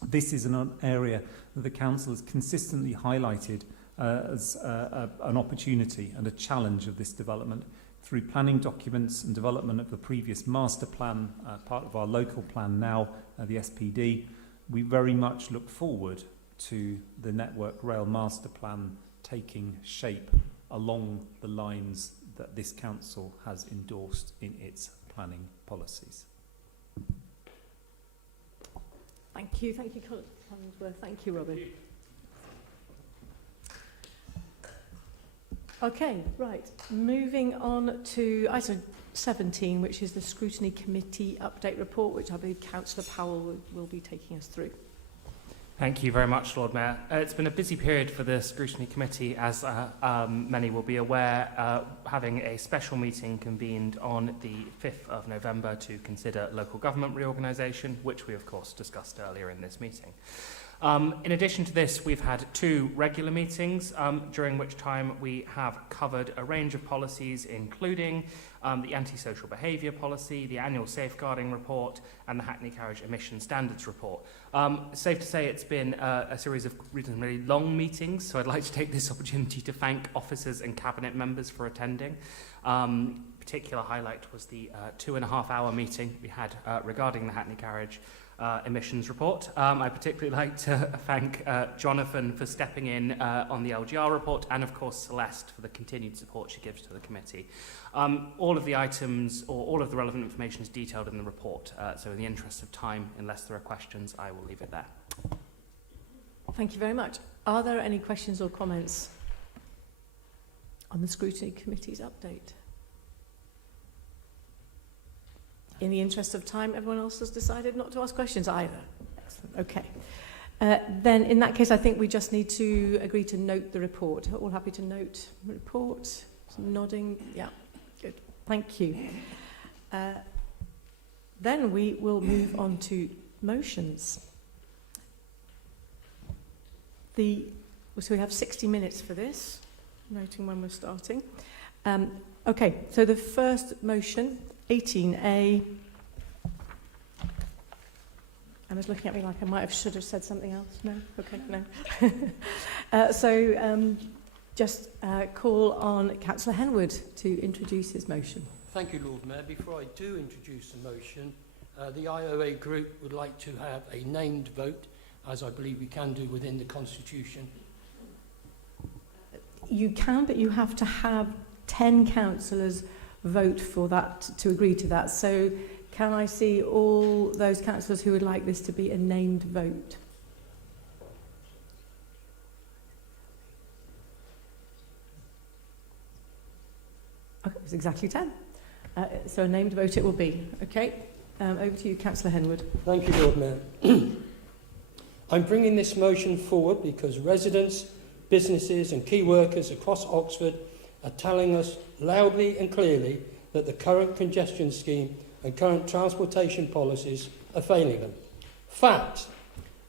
This is an area that the council has consistently highlighted as an opportunity and a challenge of this development. Through planning documents and development of the previous master plan, part of our local plan now, the SPD, we very much look forward to the Network Rail master plan taking shape along the lines that this council has endorsed in its planning policies. Thank you, Collinsworth. Thank you, Robin. Okay, right. Moving on to item 17, which is the Scrutiny Committee Update Report, which I believe Councillor Powell will be taking us through. Thank you very much, Lord Mayor. It's been a busy period for the Scrutiny Committee, as many will be aware, having a special meeting convened on the 5th of November to consider local government reorganisation, which we, of course, discussed earlier in this meeting. In addition to this, we've had 2 regular meetings, during which time we have covered a range of policies, including the antisocial behaviour policy, the annual safeguarding report, and the Hackney Carriage emission standards report. Safe to say it's been a series of reasonably long meetings, so I'd like to take this opportunity to thank officers and cabinet members for attending. Particular highlight was the 2.5-hour meeting we had regarding the Hackney Carriage emissions report. I particularly like to thank Jonathan for stepping in on the LGR report, and of course Celeste for the continued support she gives to the committee. All of the items, or all of the relevant information, is detailed in the report, so in the interest of time, unless there are questions, I will leave it there. Thank you very much. Are there any questions or comments on the Scrutiny Committee's update? In the interest of time, everyone else has decided not to ask questions either. Excellent. Okay. Then, in that case, I think we just need to agree to note the report. All happy to note the report? Some nodding. Yeah. Good. Thank you. Then we will move on to motions. So we have 60 minutes for this, noting when we're starting. Okay, so the first motion, 18A. Anna's looking at me like I should have said something else. No? Okay, no. Just call on Councillor Henwood to introduce his motion. Thank you, Lord Mayor. Before I do introduce the motion, the IOA group would like to have a named vote, as I believe we can do within the Constitution. You can, but you have to have 10 councillors vote for that, to agree to that. So can I see all those councillors who would like this to be a named vote? Okay, it's exactly 10. So a named vote it will be. Okay, over to you, Councillor Henwood. Thank you, Lord Mayor. I'm bringing this motion forward because residents, businesses and key workers across Oxford are telling us loudly and clearly that the current congestion scheme and current transportation policies are failing them. Fact,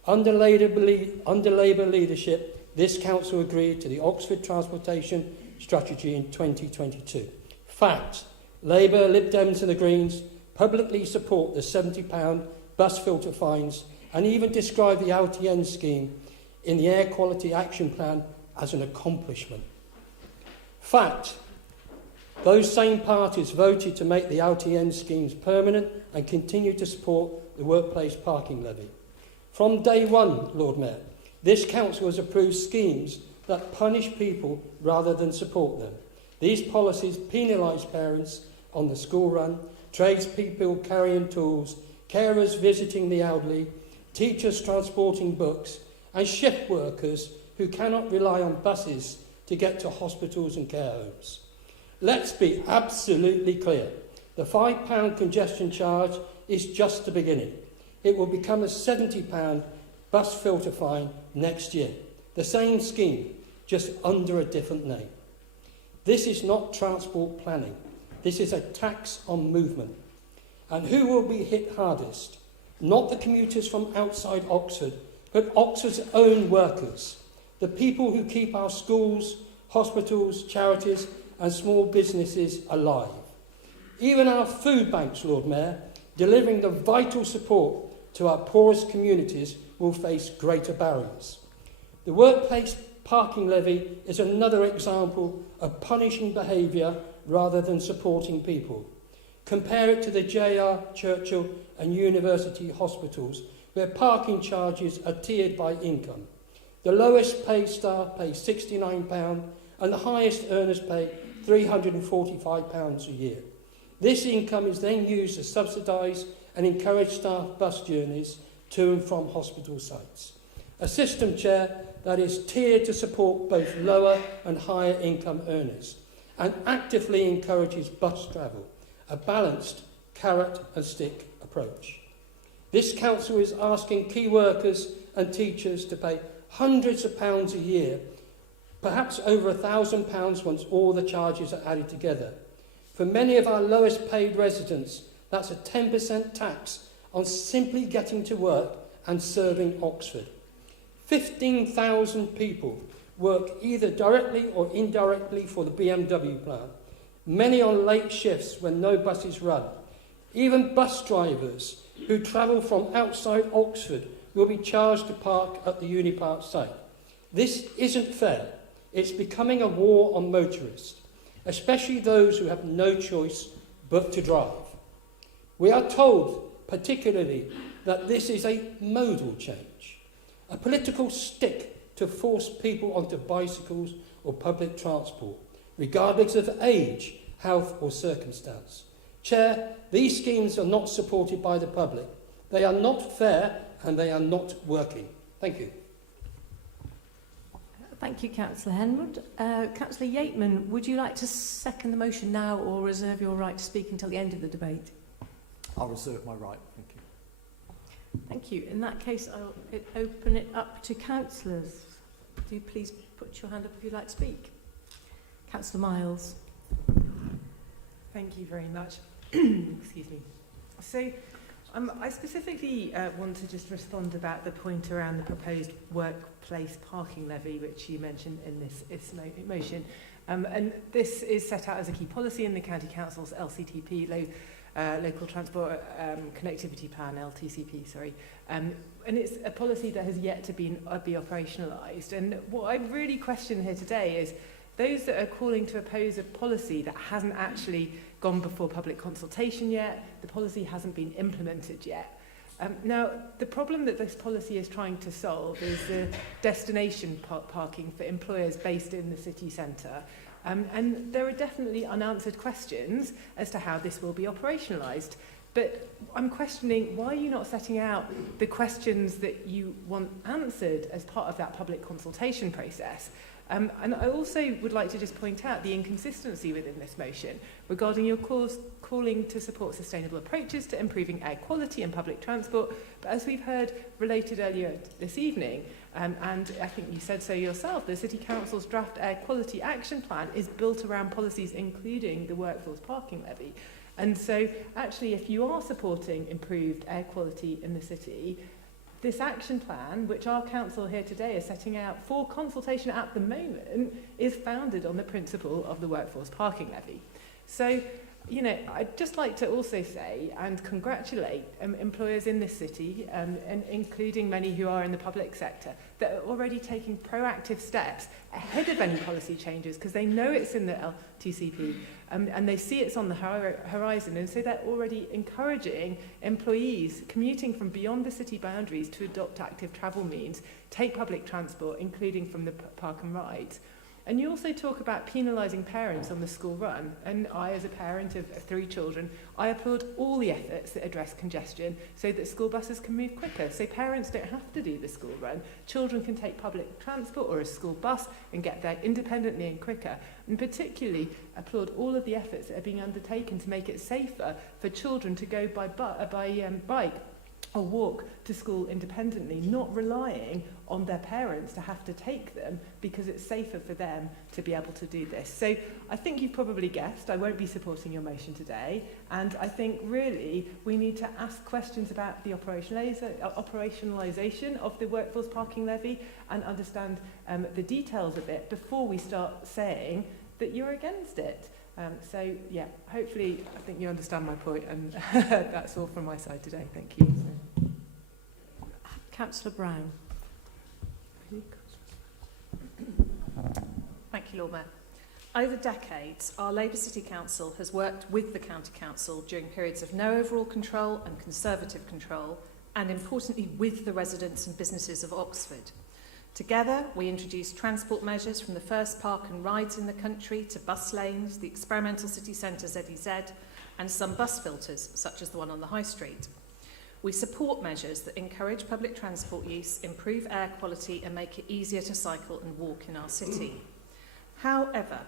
under Labour leadership, this council agreed to the Oxford Transportation Strategy in 2022. Fact, Labour, Lib Dems and the Greens publicly support the £70 bus filter fines and even describe the LTN scheme in the Air Quality Action Plan as an accomplishment. Fact, Those same parties voted to make the LTN schemes permanent and continue to support the workplace parking levy. From day one, Lord Mayor, this council has approved schemes that punish people rather than support them. These policies penalise parents on the school run, tradespeople carrying tools, carers visiting the elderly, teachers transporting books, and shift workers who cannot rely on buses to get to hospitals and care homes. Let's be absolutely clear. The £5 congestion charge is just the beginning. It will become a £70 bus filter fine next year. The same scheme, just under a different name. This is not transport planning. This is a tax on movement. And who will be hit hardest? Not the commuters from outside Oxford, but Oxford's own workers, the people who keep our schools, hospitals, charities and small businesses alive. Even our food banks, Lord Mayor, delivering the vital support to our poorest communities, will face greater barriers. The workplace parking levy is another example of punishing behaviour rather than supporting people. Compare it to the JR, Churchill and University hospitals, where parking charges are tiered by income. The lowest paid staff pay £69 and the highest earners pay £345 a year. This income is then used to subsidise and encourage staff bus journeys to and from hospital sites. A system, Chair, that is tiered to support both lower and higher income earners and actively encourages bus travel, a balanced carrot and stick approach. This council is asking key workers and teachers to pay hundreds of pounds a year, perhaps over £1,000 once all the charges are added together. For many of our lowest paid residents, that's a 10% tax on simply getting to work and serving Oxford. 15,000 people work either directly or indirectly for the BMW plant, many on late shifts when no buses run. Even bus drivers who travel from outside Oxford will be charged to park at the Unipark site. This isn't fair. It's becoming a war on motorists, especially those who have no choice but to drive. We are told, particularly, that this is a modal change, a political stick to force people onto bicycles or public transport, regardless of age, health or circumstance. Chair, these schemes are not supported by the public. They are not fair and they are not working. Thank you. Thank you, Councillor Henwood. Councillor Yateman, would you like to second the motion now or reserve your right to speak until the end of the debate? I'll reserve my right. Thank you. Thank you. In that case, I'll open it up to councillors. Do please put your hand up if you'd like to speak. Councillor Miles. Thank you very much. Excuse me. So, I specifically want to just respond about the point around the proposed workplace parking levy, which you mentioned in this motion. And this is set out as a key policy in the County Council's LCTP, Local Transport Connectivity Plan, LTCP, sorry. And it's a policy that has yet to be operationalised. And what I really question here today is those that are calling to oppose a policy that hasn't actually gone before public consultation yet, the policy hasn't been implemented yet. Now, the problem that this policy is trying to solve is the destination parking for employers based in the city centre. And there are definitely unanswered questions as to how this will be operationalised. But I'm questioning, why are you not setting out the questions that you want answered as part of that public consultation process? And I also would like to just point out the inconsistency within this motion regarding your calling to support sustainable approaches to improving air quality in public transport. But as we've heard related earlier this evening, and I think you said so yourself, the City Council's draft air quality action plan is built around policies including the workforce parking levy. And so actually, if you are supporting improved air quality in the city, this action plan, which our council here today is setting out for consultation at the moment, is founded on the principle of the workforce parking levy. So you know, I'd just like to also say and congratulate employers in this city, and including many who are in the public sector, that are already taking proactive steps ahead of any policy changes because they know it's in the LTCP and they see it's on the horizon, and so they're already encouraging employees commuting from beyond the city boundaries to adopt active travel means, take public transport, including from the park and rides. And you also talk about penalising parents on the school run. And I, as a parent of 3 children, I applaud all the efforts that address congestion so that school buses can move quicker. So parents don't have to do the school run. Children can take public transport or a school bus and get there independently and quicker. And particularly applaud all of the efforts that are being undertaken to make it safer for children to go by bike or walk to school independently, not relying on their parents to have to take them because it's safer for them to be able to do this. So I think you've probably guessed I won't be supporting your motion today, and I think really we need to ask questions about the operationalisation of the workforce parking levy and understand the details of it before we start saying that you're against it. So yeah, hopefully I think you understand my point, and that's all from my side today. Thank you. Councillor Brown. Thank you, Lord Mayor. Over decades, our Labour City Council has worked with the County Council during periods of no overall control and Conservative control, and importantly with the residents and businesses of Oxford. Together, we introduced transport measures from the first park and rides in the country to bus lanes, the experimental city centre ZEZ, and some bus filters, such as the one on the High Street. We support measures that encourage public transport use, improve air quality, and make it easier to cycle and walk in our city. However,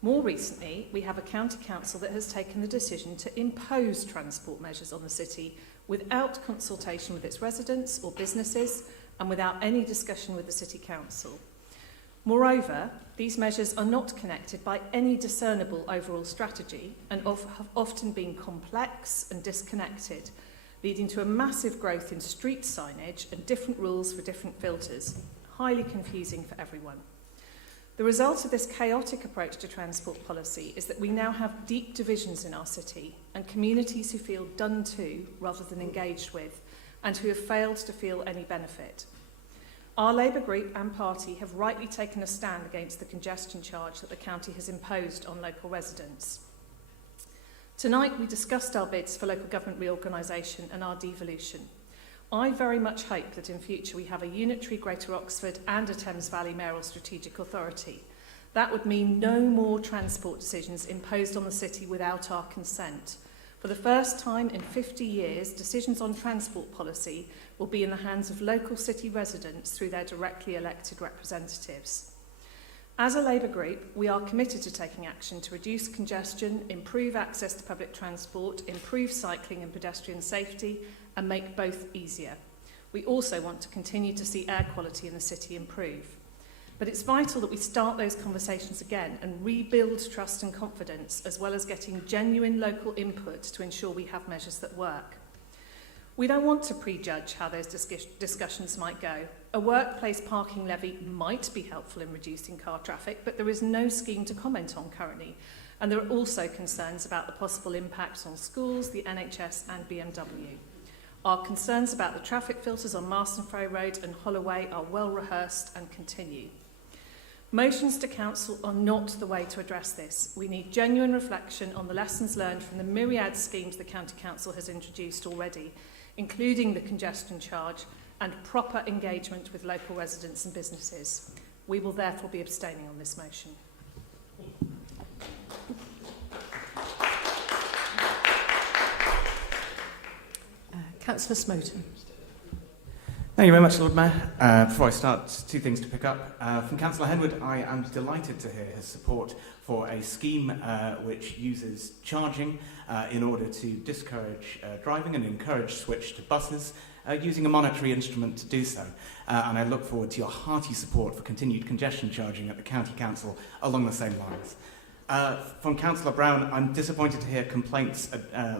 more recently, we have a county council that has taken the decision to impose transport measures on the city without consultation with its residents or businesses and without any discussion with the city council. Moreover, these measures are not connected by any discernible overall strategy and have often been complex and disconnected, leading to a massive growth in street signage and different rules for different filters, highly confusing for everyone. The result of this chaotic approach to transport policy is that we now have deep divisions in our city and communities who feel done to rather than engaged with, and who have failed to feel any benefit. Our Labour group and party have rightly taken a stand against the congestion charge that the county has imposed on local residents. Tonight we discussed our bids for local government reorganisation and our devolution. I very much hope that in future we have a unitary Greater Oxford and a Thames Valley Mayoral Strategic Authority. That would mean no more transport decisions imposed on the city without our consent. For the first time in 50 years, decisions on transport policy will be in the hands of local city residents through their directly elected representatives. As a Labour group, we are committed to taking action to reduce congestion, improve access to public transport, improve cycling and pedestrian safety, and make both easier. We also want to continue to see air quality in the city improve. But it's vital that we start those conversations again and rebuild trust and confidence, as well as getting genuine local input to ensure we have measures that work. We don't want to prejudge how those discussions might go. A workplace parking levy might be helpful in reducing car traffic, but there is no scheme to comment on currently. And there are also concerns about the possible impacts on schools, the NHS and BMW. Our concerns about the traffic filters on Marston Ferry Road and Holloway are well rehearsed and continue. Motions to council are not the way to address this. We need genuine reflection on the lessons learned from the myriad schemes the County Council has introduced already, including the congestion charge, and proper engagement with local residents and businesses. We will therefore be abstaining on this motion. Councillor Smoten. Thank you very much, Lord Mayor. Before I start, 2 things to pick up. From Councillor Henwood, I am delighted to hear his support for a scheme which uses charging in order to discourage driving and encourage switch to buses, using a monetary instrument to do so. And I look forward to your hearty support for continued congestion charging at the County Council along the same lines. From Councillor Brown, I'm disappointed to hear complaints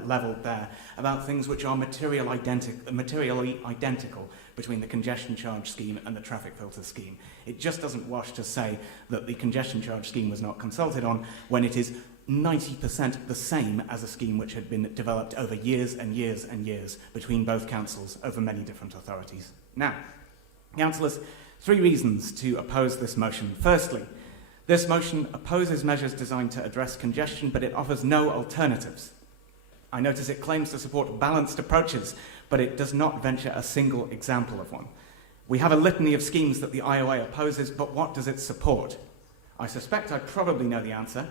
levelled there about things which are materially identical between the congestion charge scheme and the traffic filter scheme. It just doesn't wash to say that the congestion charge scheme was not consulted on when it is 90% the same as a scheme which had been developed over years and years and years between both councils over many different authorities. Now, councillors, 3 reasons to oppose this motion. Firstly, this motion opposes measures designed to address congestion, but it offers no alternatives. I notice it claims to support balanced approaches, but it does not venture a single example of one. We have a litany of schemes that the IOA opposes, but what does it support? I suspect I probably know the answer.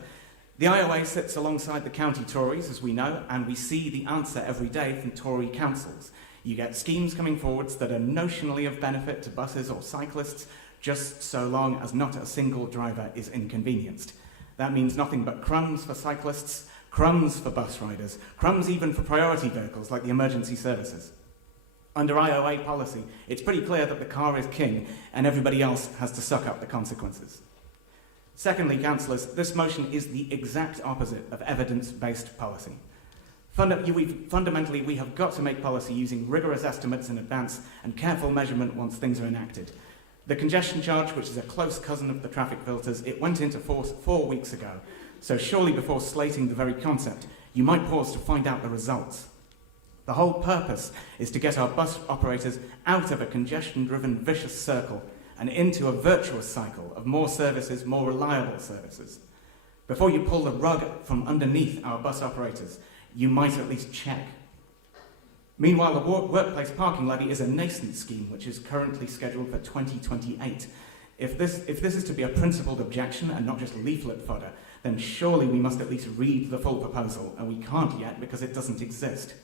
The IOA sits alongside the county Tories, as we know, and we see the answer every day from Tory councils. You get schemes coming forwards that are notionally of benefit to buses or cyclists, just so long as not a single driver is inconvenienced. That means nothing but crumbs for cyclists, crumbs for bus riders, crumbs even for priority vehicles like the emergency services. Under IOA policy, it's pretty clear that the car is king and everybody else has to suck up the consequences. Secondly, councillors, this motion is the exact opposite of evidence-based policy. Fundamentally, we have got to make policy using rigorous estimates in advance and careful measurement once things are enacted. The congestion charge, which is a close cousin of the traffic filters, it went into force 4 weeks ago. So surely before slating the very concept, you might pause to find out the results. The whole purpose is to get our bus operators out of a congestion-driven vicious circle and into a virtuous cycle of more services, more reliable services. Before you pull the rug from underneath our bus operators, you might at least check. Meanwhile, the workplace parking levy is a nascent scheme which is currently scheduled for 2028. If this is to be a principled objection and not just leaflet fodder, then surely we must at least read the full proposal, and we can't yet because it doesn't exist.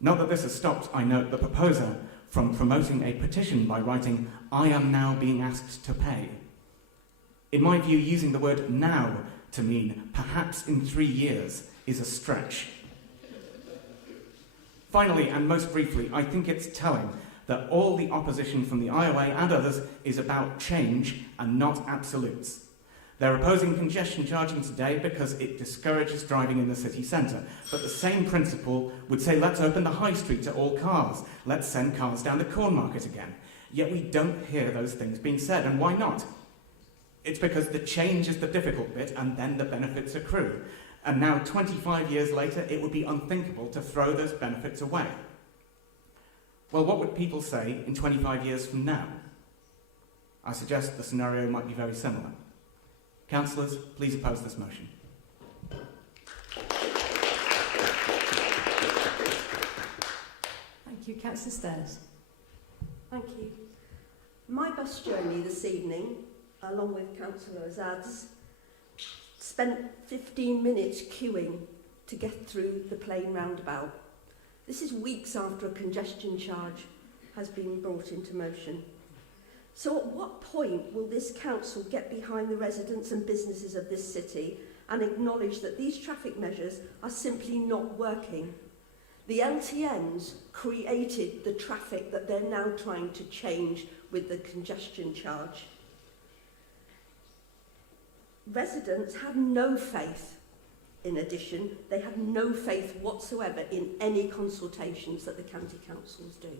Not that this has stopped, I note, the proposer from promoting a petition by writing, "I am now being asked to pay." In my view, using the word now to mean perhaps in 3 years is a stretch. Finally, and most briefly, I think it's telling that all the opposition from the IOA and others is about change and not absolutes. They're opposing congestion charging today because it discourages driving in the city centre. But the same principle would say, let's open the high street to all cars. Let's send cars down the Corn Market again. Yet we don't hear those things being said. And why not? It's because the change is the difficult bit and then the benefits accrue. And now, 25 years later, it would be unthinkable to throw those benefits away. Well, what would people say in 25 years from now? I suggest the scenario might be very similar. Councillors, please oppose this motion. Thank you. Councillor Stairs. Thank you. My bus journey this evening, along with Councillor Azad's, spent 15 minutes queuing to get through the plain roundabout. This is weeks after a congestion charge has been brought into motion. So at what point will this council get behind the residents and businesses of this city and acknowledge that these traffic measures are simply not working? The LTNs created the traffic that they're now trying to change with the congestion charge. Residents have no faith. In addition, they have no faith whatsoever in any consultations that the county councils do.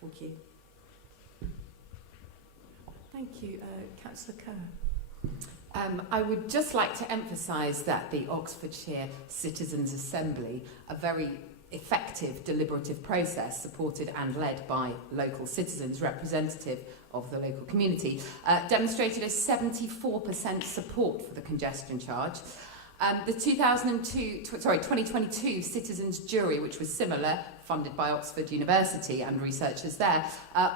Thank you. Thank you. Councillor Kerr. I would just like to emphasise that the Oxfordshire Citizens' Assembly, a very effective deliberative process supported and led by local citizens, representative of the local community, demonstrated a 74% support for the congestion charge. The 2022 Citizens' Jury, which was similar, funded by Oxford University and researchers there,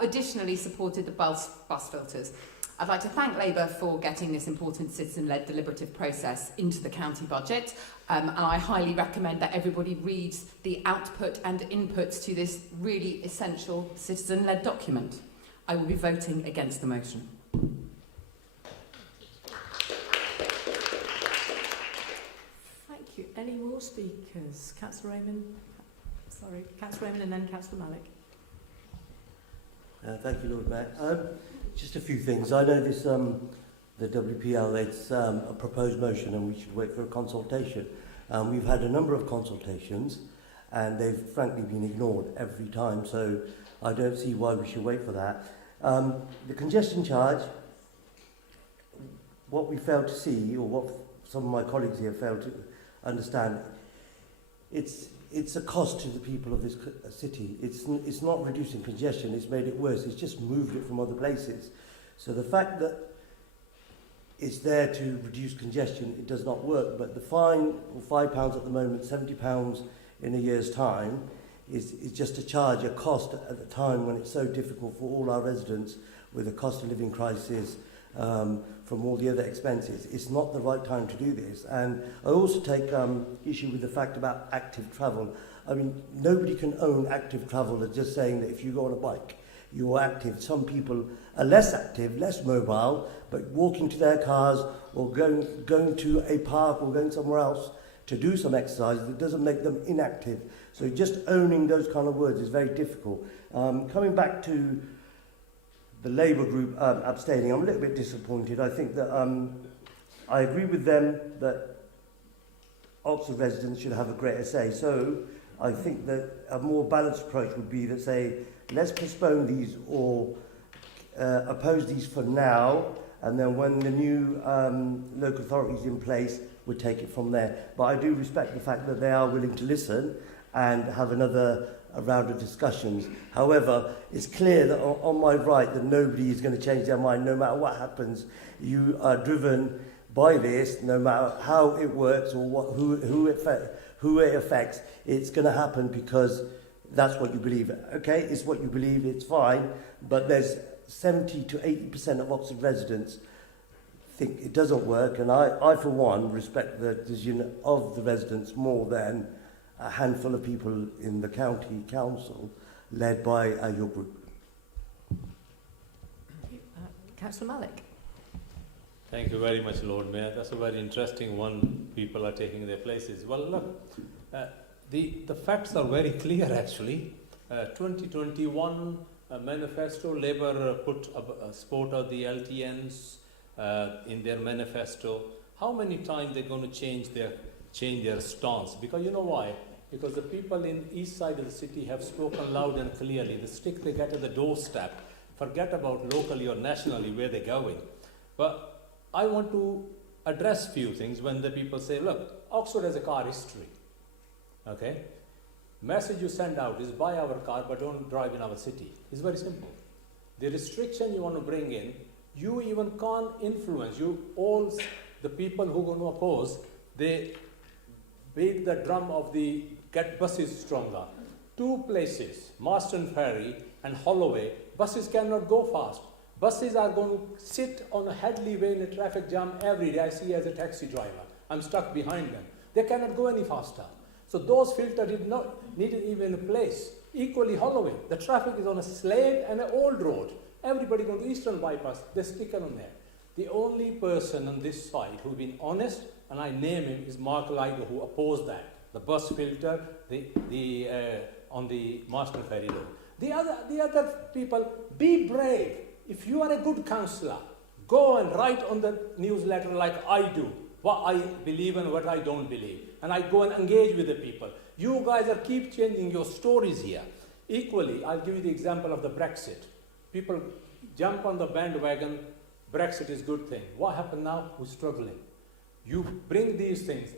additionally supported the bus filters. I'd like to thank Labour for getting this important citizen-led deliberative process into the county budget, and I highly recommend that everybody reads the output and inputs to this really essential citizen-led document. I will be voting against the motion. Thank you. Any more speakers? Councillor Raymond? Sorry, Councillor Raymond and then Councillor Malik. Thank you, Lord Mayor. Just a few things. I know this, the WPL, it's a proposed motion and we should wait for a consultation. We've had a number of consultations and they've frankly been ignored every time, so I don't see why we should wait for that. The congestion charge, what we failed to see, or what some of my colleagues here fail to understand, it's a cost to the people of this city. It's not reducing congestion, it's made it worse, it's just moved it from other places. So the fact that it's there to reduce congestion, it does not work, but the fine for £5 at the moment, £70 in a year's time, is just a charge, a cost at the time when it's so difficult for all our residents with a cost of living crisis, from all the other expenses. It's not the right time to do this. And I also take issue with the fact about active travel. I mean, nobody can own active travel as just saying that if you go on a bike, you're active. Some people are less active, less mobile, but walking to their cars or going to a park or going somewhere else to do some exercise, it doesn't make them inactive. So just owning those kind of words is very difficult. Coming back to the Labour group abstaining, I'm a little bit disappointed. I think that I agree with them that Oxford residents should have a greater say. So I think that a more balanced approach would be to say, let's postpone these or oppose these for now, and then when the new local authority is in place, we'll take it from there. But I do respect the fact that they are willing to listen and have another round of discussions. However, it's clear that on my right that nobody is going to change their mind no matter what happens. You are driven by this, no matter how it works or who it affects. It's going to happen because that's what you believe. Okay, it's what you believe, it's fine, but there's 70 to 80% of Oxford residents think it doesn't work, and I for one respect the decision of the residents more than a handful of people in the county council led by your group. Councillor Malik. Thank you very much, Lord Mayor. That's a very interesting one. People are taking their places. Well, look, the facts are very clear, actually. 2021 manifesto, Labour put a support of the LTNs in their manifesto. How many times they're going to change their stance? Because you know why? Because the people in east side of the city have spoken loud and clearly. The stick they get at the doorstep, forget about locally or nationally where they're going. But I want to address few things when the people say, look, Oxford has a car history. Okay? Message you send out is buy our car but don't drive in our city. It's very simple. The restriction you want to bring in, you even can't influence. You all, the people who are going to oppose, they beat the drum of the get buses stronger. Two places, Marston Ferry and Holloway, buses cannot go fast. Buses are going to sit on a Headley Way in a traffic jam every day. I see as a taxi driver. I'm stuck behind them. They cannot go any faster. So those filters did not need even a place. Equally Holloway, the traffic is on a Slade and an old road. Everybody going to Eastern Bypass, they stick it on there. The only person on this side who's been honest, and I name him, is Mark Liger, who opposed that. The bus filter on the Marston Ferry Road. The other people, be brave. If you are a good councillor, go and write on the newsletter like I do, what I believe and what I don't believe. And I go and engage with the people. You guys are keep changing your stories here. Equally, I'll give you the example of the Brexit. People jump on the bandwagon, Brexit is a good thing. What happened now? We're struggling. You bring these things.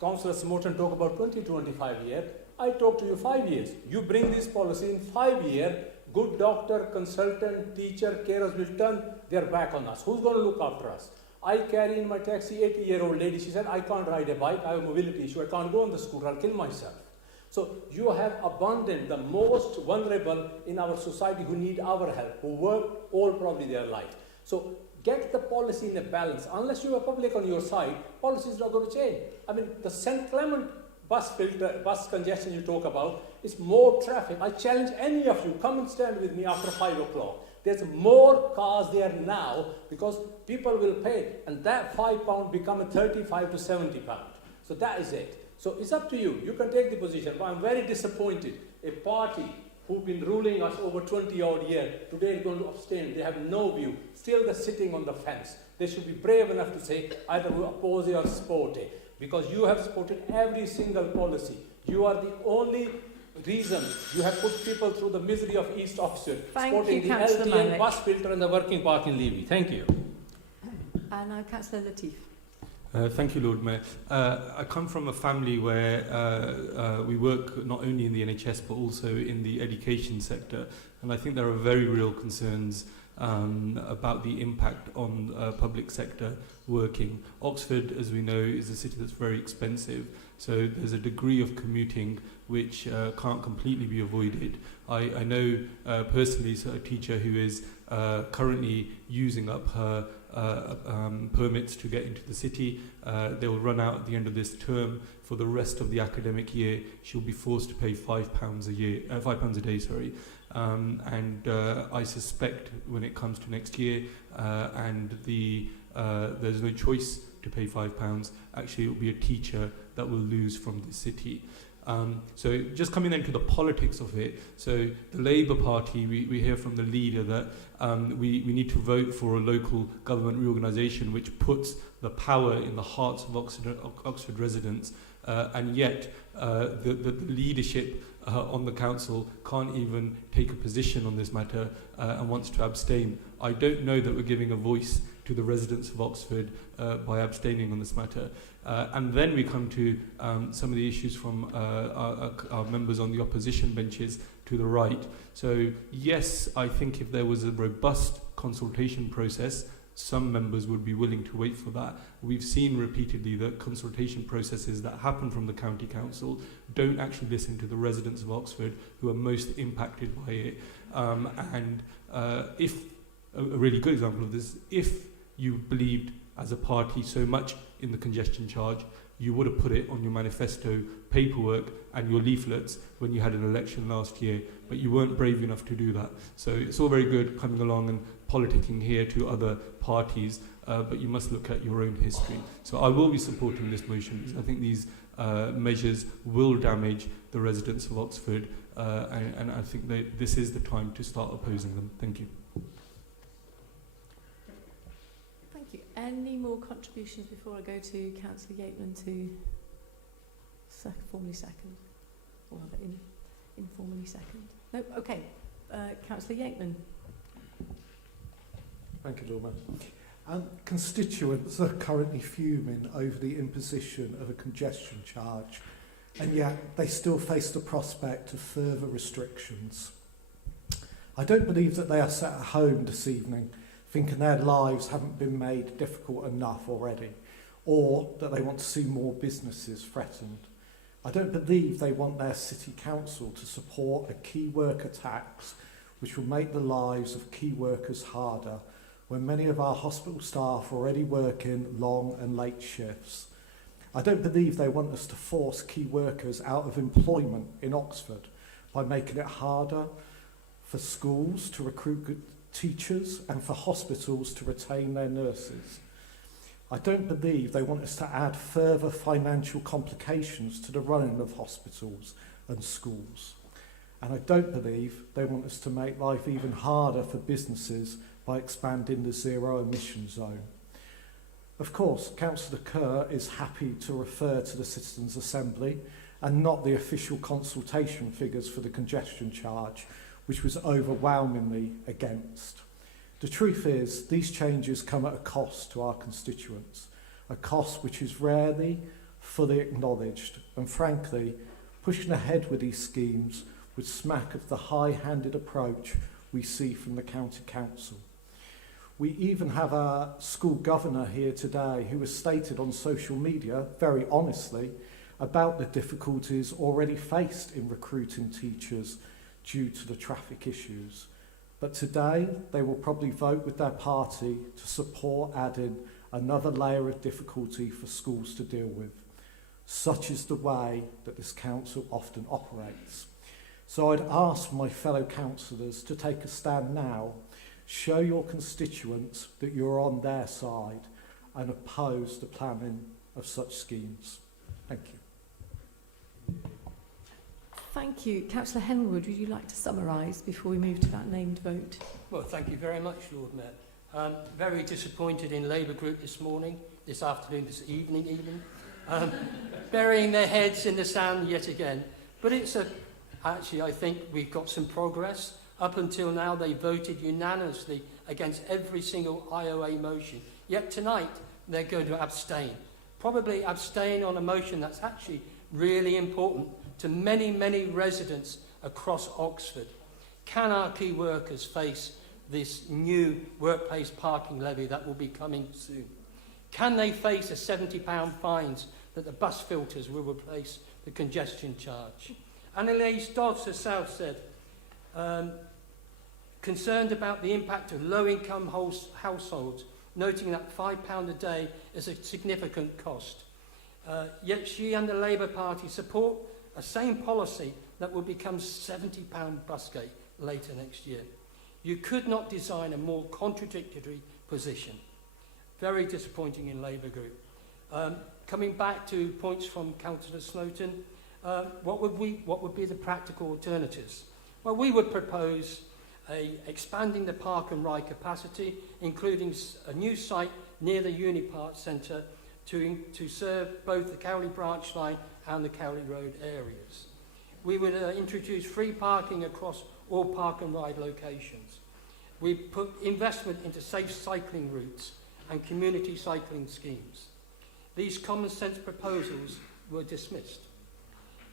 Councillor Smoton talk about 20-25 years. I talk to you 5 years. You bring this policy in 5 years, good doctor, consultant, teacher, carers will turn their back on us. Who's going to look after us? I carry in my taxi 80-year-old lady. She said, I can't ride a bike. I have a mobility issue. I can't go on the scooter. I'll kill myself. So you have abandoned the most vulnerable in our society who need our help, who work all probably their life. So get the policy in a balance. Unless you have public on your side, policy is not going to change. I mean, the St. Clement bus congestion you talk about is more traffic. I challenge any of you, come and stand with me after 5 o'clock. There's more cars there now because people will pay, and that £5 become a 35 to 70 pound. So that is it. So it's up to you. You can take the position, but I'm very disappointed. A party who've been ruling us over 20 odd years, today is going to abstain. They have no view. Still they're sitting on the fence. They should be brave enough to say either we oppose it or support it. Because you have supported every single policy. You are the only reason you have put people through the misery of East Oxford, supporting the LTN bus filter and the working park in Levy. Thank you. And now Councillor Latif. Thank you, Lord Mayor. I come from a family where we work not only in the NHS but also in the education sector, and I think there are very real concerns about the impact on public sector working. Oxford, as we know, is a city that's very expensive, so there's a degree of commuting which can't completely be avoided. I know personally a teacher who is currently using up her permits to get into the city. They will run out at the end of this term. For the rest of the academic year, she'll be forced to pay £5 a year, £5 a day, sorry. And I suspect when it comes to next year, and there's no choice to pay £5, actually it will be a teacher that will lose from the city. So just coming then to the politics of it, so the Labour Party, we hear from the leader that we need to vote for a local government reorganisation which puts the power in the hearts of Oxford residents, and yet the leadership on the council can't even take a position on this matter and wants to abstain. I don't know that we're giving a voice to the residents of Oxford by abstaining on this matter. And then we come to some of the issues from our members on the opposition benches to the right. So yes, I think if there was a robust consultation process, some members would be willing to wait for that. We've seen repeatedly that consultation processes that happen from the county council don't actually listen to the residents of Oxford who are most impacted by it. If a really good example of this, if you believed as a party so much in the congestion charge, you would have put it on your manifesto paperwork and your leaflets when you had an election last year, but you weren't brave enough to do that. So it's all very good coming along and politicking here to other parties, but you must look at your own history. So I will be supporting this motion because I think these measures will damage the residents of Oxford, and I think that this is the time to start opposing them. Thank you. Thank you. Any more contributions before I go to Councillor Yateman to formally second, or rather informally second? No, okay. Councillor Yateman. Thank you, Lord Mayor. Constituents are currently fuming over the imposition of a congestion charge, and yet they still face the prospect of further restrictions. I don't believe that they are sat at home this evening thinking their lives haven't been made difficult enough already, or that they want to see more businesses threatened. I don't believe they want their city council to support a key worker tax which will make the lives of key workers harder when many of our hospital staff are already working long and late shifts. I don't believe they want us to force key workers out of employment in Oxford by making it harder for schools to recruit good teachers and for hospitals to retain their nurses. I don't believe they want us to add further financial complications to the running of hospitals and schools. And I don't believe they want us to make life even harder for businesses by expanding the zero emission zone. Of course, Councillor Kerr is happy to refer to the Citizens' Assembly and not the official consultation figures for the congestion charge, which was overwhelmingly against. The truth is, these changes come at a cost to our constituents, a cost which is rarely fully acknowledged, and frankly, pushing ahead with these schemes would smack of the high-handed approach we see from the County Council. We even have our school governor here today who has stated on social media, very honestly, about the difficulties already faced in recruiting teachers due to the traffic issues. But today, they will probably vote with their party to support adding another layer of difficulty for schools to deal with. Such is the way that this council often operates. So I'd ask my fellow councillors to take a stand now, show your constituents that you're on their side and oppose the planning of such schemes. Thank you. Thank you. Councillor Henwood, would you like to summarise before we move to that named vote? Well, thank you very much, Lord Mayor. Very disappointed in Labour Group this afternoon, this evening even, burying their heads in the sand yet again. But actually, I think we've got some progress. Up until now, they voted unanimously against every single IOA motion. Yet tonight, they're going to abstain. probably abstain on a motion that's actually really important to many, many residents across Oxford. Can our key workers face this new workplace parking levy that will be coming soon? Can they face a £70 fines that the bus filters will replace the congestion charge? Annalise Dodds herself said, concerned about the impact of low-income households, noting that £5 a day is a significant cost. Yet she and the Labour Party support a same policy that will become £70 busgate later next year. You could not design a more contradictory position. Very disappointing in Labour group. Coming back to points from Councillor Snowton, what would be the practical alternatives? Well, we would propose expanding the park and ride capacity, including a new site near the Unipark Centre to serve both the Cowley branch line and the Cowley Road areas. We would introduce free parking across all park and ride locations. We put investment into safe cycling routes and community cycling schemes. These common sense proposals were dismissed.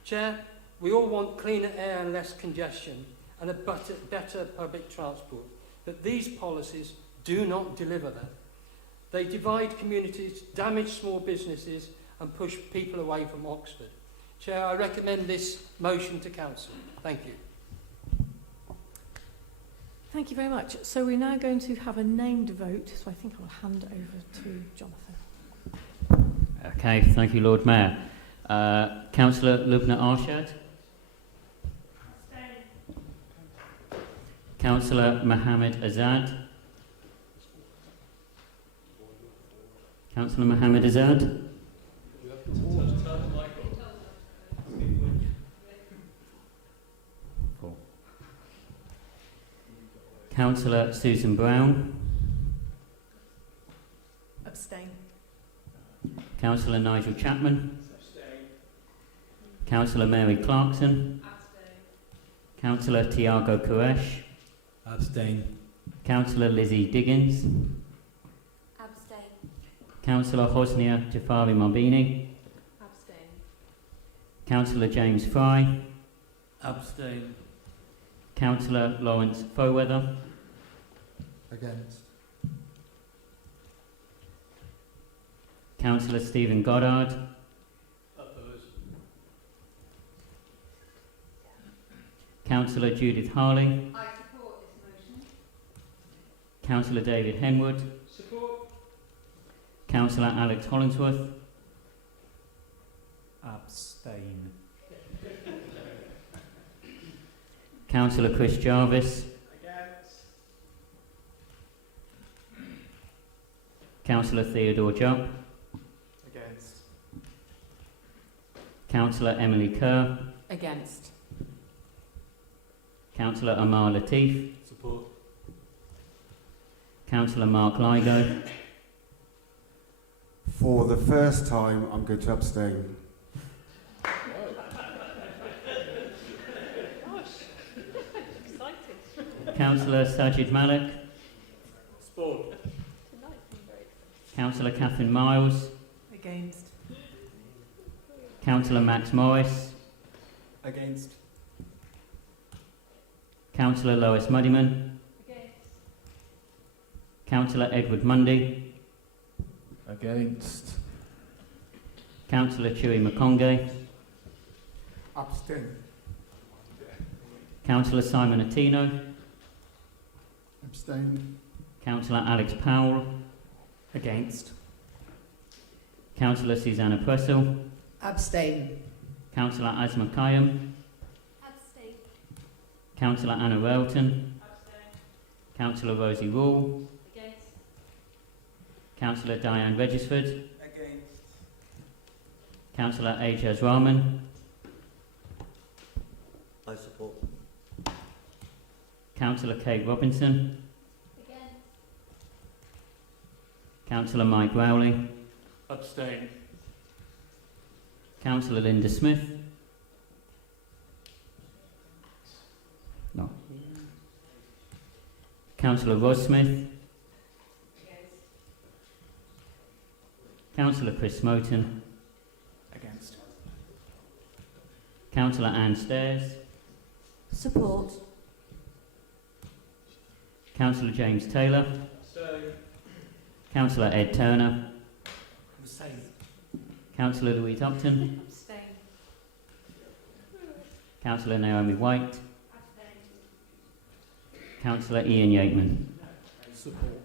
Chair, we all want cleaner air and less congestion and a better public transport, but these policies do not deliver that. They divide communities, damage small businesses and push people away from Oxford. Chair, I recommend this motion to Council. Thank you. Thank you very much. So we're now going to have a named vote, so I think I'll hand over to Jonathan. Okay, thank you, Lord Mayor. Councillor Lubna Arshad. Councillor Mohammed Azad. Councillor Mohammed Azad. Councillor Susan Brown. Abstain. Councillor Nigel Chapman. Councillor Mary Clarkson. Councillor Tiago Koresh. Abstain. Councillor Lizzie Diggins. Abstain. Councillor Hosnia Jafari Marbini. Abstain. Councillor James Fry. Abstain. Councillor Lawrence Foweather. Against. Councillor Stephen Goddard. Councillor Judith Harley. I support this motion. Councillor David Henwood. Support. Councillor Alex Hollingsworth. Abstain. Councillor Chris Jarvis. Against. Councillor Theodore Jupp. Against. Councillor Emily Kerr. Against. Councillor Amar Latif. Support. Councillor Mark Ligo. For the first time, I'm going to abstain. Councillor Sajid Malik. Support. Councillor Catherine Miles. Against. Councillor Max Morris. Against. Councillor Lois Muddyman. Against. Councillor Edward Mundy. Against. Councillor Chewy Makonge. Abstain. Councillor Simon Attino. Abstain. Councillor Alex Powell. Against. Councillor Susanna Pressel. Abstain. Councillor Asma Kayam. Abstain. Councillor Anna Railton. Councillor Rosie Rule. Against. Councillor Diane Regisford. Against. Councillor Ajaz Rahman. I support. Councillor Kate Robinson. Against. Councillor Mike Rowley. Abstain. Councillor Linda Smith. No. Councillor Ross Smith. Councillor Chris Smoten. Against. Councillor Anne Stairs. Support. Councillor James Taylor. Councillor Ed Turner. Abstain. Councillor Louise Upton. Abstain. Councillor Naomi White. Councillor Ian Yateman. Support.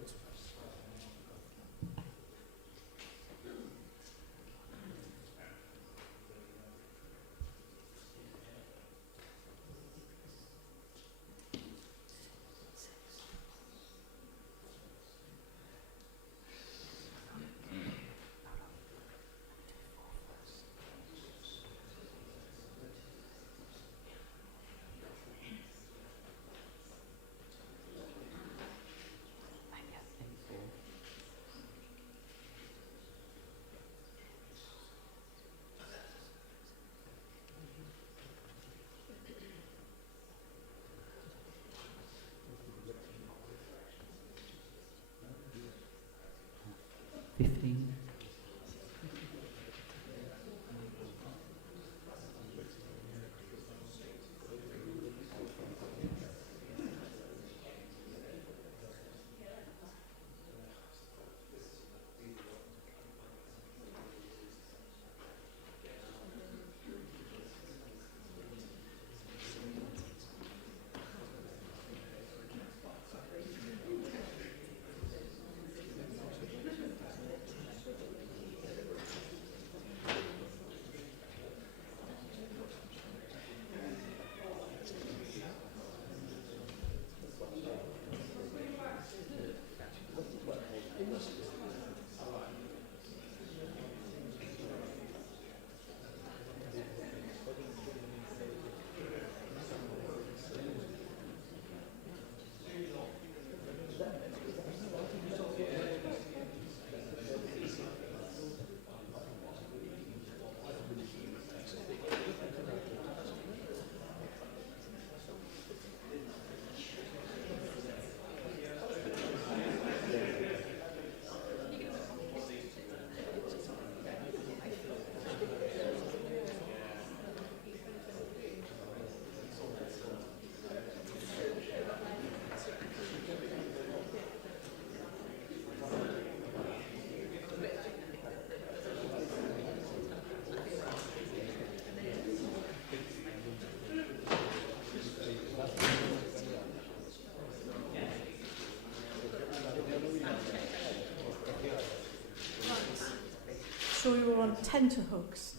Sure you were on tenterhooks.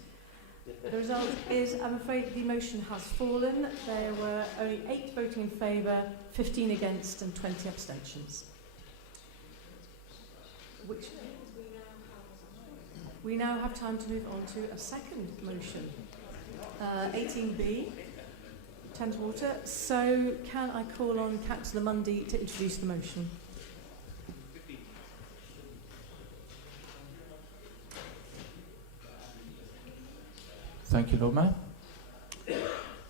The result is, I'm afraid the motion has fallen. There were only 8 voting in favour, 15 against and 20 abstentions. Which means we now have time to move on to a second motion. 18B, Thames Water. So can I call on Councillor Mundy to introduce the motion? Thank you, Lord Mayor.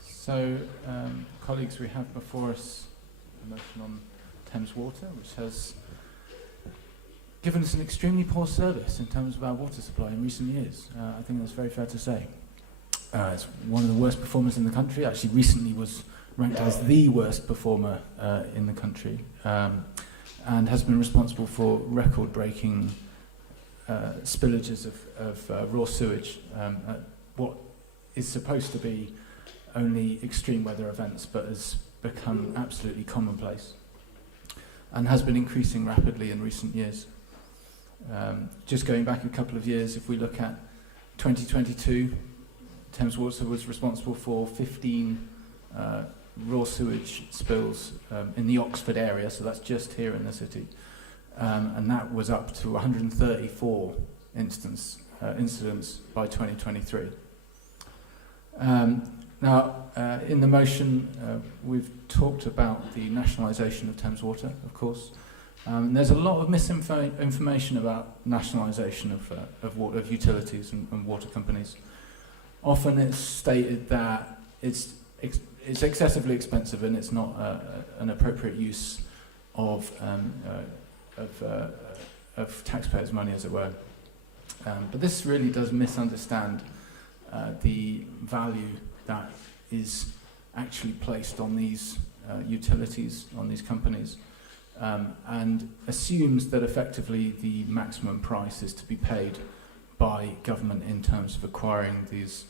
So, colleagues, we have before us a motion on Thames Water, which has given us an extremely poor service in terms of our water supply in recent years. I think that's very fair to say. It's one of the worst performers in the country. Actually, recently was ranked as the worst performer in the country, and has been responsible for record-breaking spillages of raw sewage at what is supposed to be only extreme weather events, but has become absolutely commonplace and has been increasing rapidly in recent years. Just going back a couple of years, if we look at 2022, Thames Water was responsible for 15 raw sewage spills in the Oxford area, so that's just here in the city, and that was up to 134 incidents by 2023. Now, in the motion, we've talked about the nationalisation of Thames Water, of course. There's a lot of misinformation about nationalisation of utilities and water companies. Often it's stated that it's excessively expensive and it's not an appropriate use of taxpayers' money, as it were. But this really does misunderstand the value that is actually placed on these utilities, on these companies, and assumes that effectively the maximum price is to be paid by government in terms of acquiring these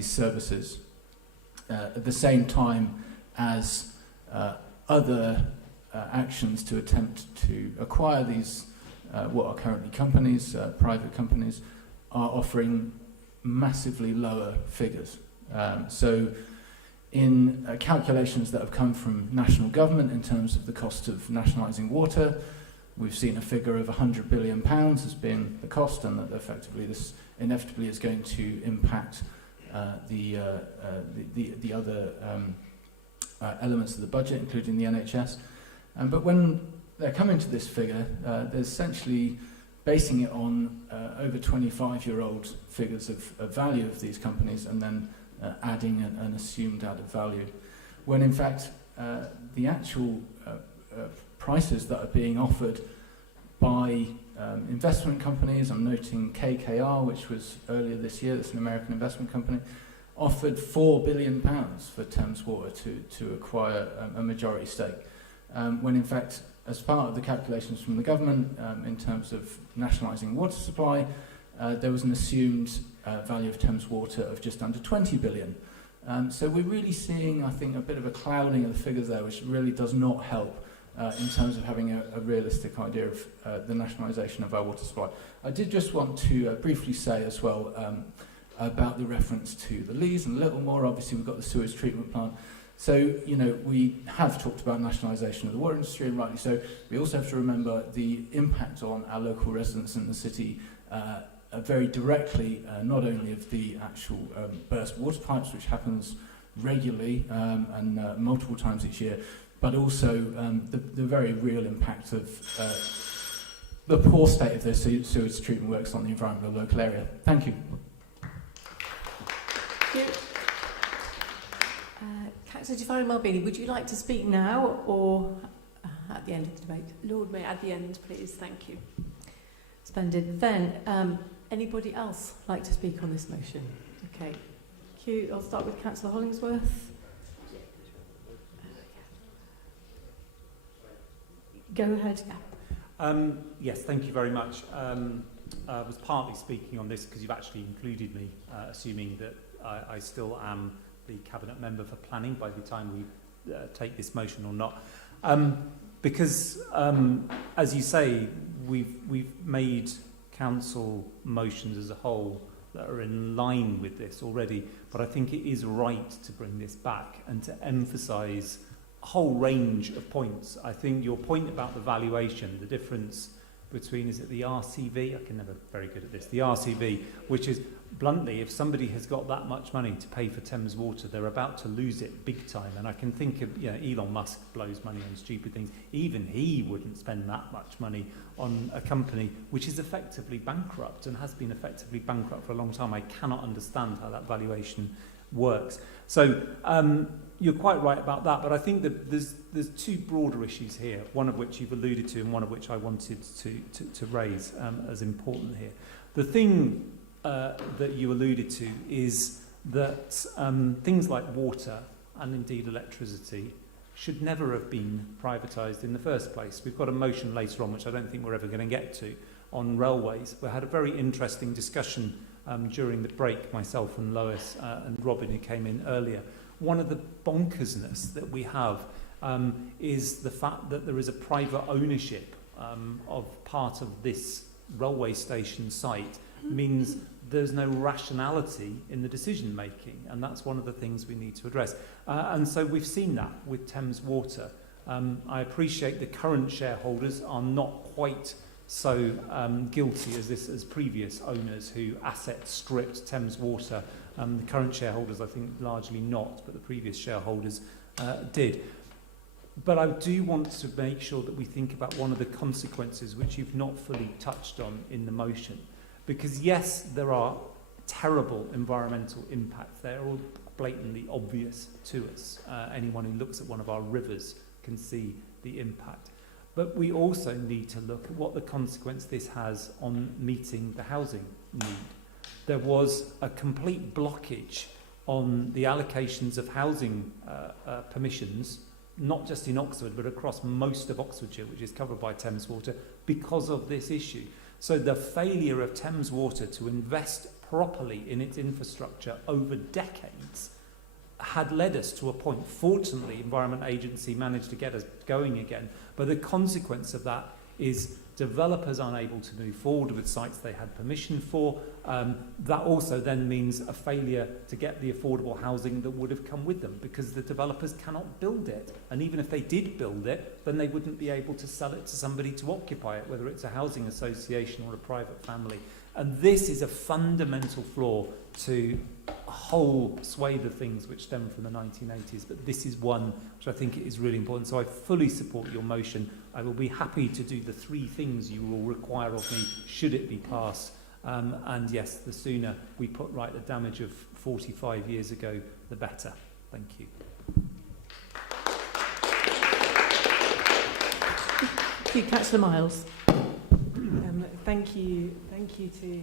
services, at the same time as other actions to attempt to acquire these what are currently companies, private companies, are offering massively lower figures. So in calculations that have come from national government in terms of the cost of nationalising water, we've seen a figure of £100 billion as being the cost, and that effectively this inevitably is going to impact the other elements of the budget, including the NHS. But when they're coming to this figure, they're essentially basing it on over 25-year-old figures of value of these companies, and then adding an assumed added value, when in fact the actual prices that are being offered by investment companies, I'm noting KKR, which was earlier this year, that's an American investment company, offered £4 billion for Thames Water to acquire a majority stake, when in fact, as part of the calculations from the government in terms of nationalising water supply, there was an assumed value of Thames Water of just under 20 billion. So we're really seeing, I think, a bit of a clouding of the figures there, which really does not help in terms of having a realistic idea of the nationalisation of our water supply. I did just want to briefly say as well about the reference to the lees and a little more. Obviously, we've got the sewage treatment plant. So, you know, we have talked about nationalisation of the water industry, and rightly so. We also have to remember the impact on our local residents in the city very directly, not only of the actual burst water pipes, which happens regularly and multiple times each year, but also the very real impact of the poor state of those sewage treatment works on the environment of the local area. Thank you. Thank you. Councillor Jafari Malbini, would you like to speak now or at the end of the debate? Lord Mayor, at the end, please. Thank you. Splendid. Then, anybody else like to speak on this motion? Okay. Thank you. I'll start with Councillor Hollingsworth. Go ahead. Yes, thank you very much. I was partly speaking on this because you've actually included me, assuming that I still am the Cabinet Member for Planning by the time we take this motion or not. Because, as you say, we've made council motions as a whole that are in line with this already, but I think it is right to bring this back and to emphasise a whole range of points. I think your point about the valuation, the difference between, is it the RCV? I can never very good at this. The RCV, which is, bluntly, if somebody has got that much money to pay for Thames Water, they're about to lose it big time. And I can think of, you know, Elon Musk blows money on stupid things. Even he wouldn't spend that much money on a company which is effectively bankrupt and has been effectively bankrupt for a long time. I cannot understand how that valuation works. So you're quite right about that, but I think that there's two broader issues here, one of which you've alluded to and one of which I wanted to raise as important here. The thing that you alluded to is that things like water and indeed electricity should never have been privatised in the first place. We've got a motion later on, which I don't think we're ever going to get to, on railways. We had a very interesting discussion during the break, myself and Lois and Robin, who came in earlier. One of the bonkersness that we have is the fact that there is a private ownership of part of this railway station site, means there's no rationality in the decision making, and that's one of the things we need to address. And so we've seen that with Thames Water. I appreciate the current shareholders are not quite so guilty as previous owners who asset stripped Thames Water. The current shareholders, I think, largely not, but the previous shareholders did. But I do want to make sure that we think about one of the consequences which you've not fully touched on in the motion. Because yes, there are terrible environmental impacts. They're all blatantly obvious to us. Anyone who looks at one of our rivers can see the impact. But we also need to look at what the consequence this has on meeting the housing need. There was a complete blockage on the allocations of housing permissions, not just in Oxford, but across most of Oxfordshire, which is covered by Thames Water, because of this issue. So the failure of Thames Water to invest properly in its infrastructure over decades had led us to a point. Fortunately, Environment Agency managed to get us going again. But the consequence of that is developers unable to move forward with sites they had permission for. That also then means a failure to get the affordable housing that would have come with them, because the developers cannot build it. And even if they did build it, then they wouldn't be able to sell it to somebody to occupy it, whether it's a housing association or a private family. And this is a fundamental flaw to a whole swathe of things which stem from the 1980s, but this is one which I think is really important. So I fully support your motion. I will be happy to do the 3 things you will require of me should it be passed. And yes, the sooner we put right the damage of 45 years ago, the better. Thank you. Thank you, Councillor Miles. Thank you to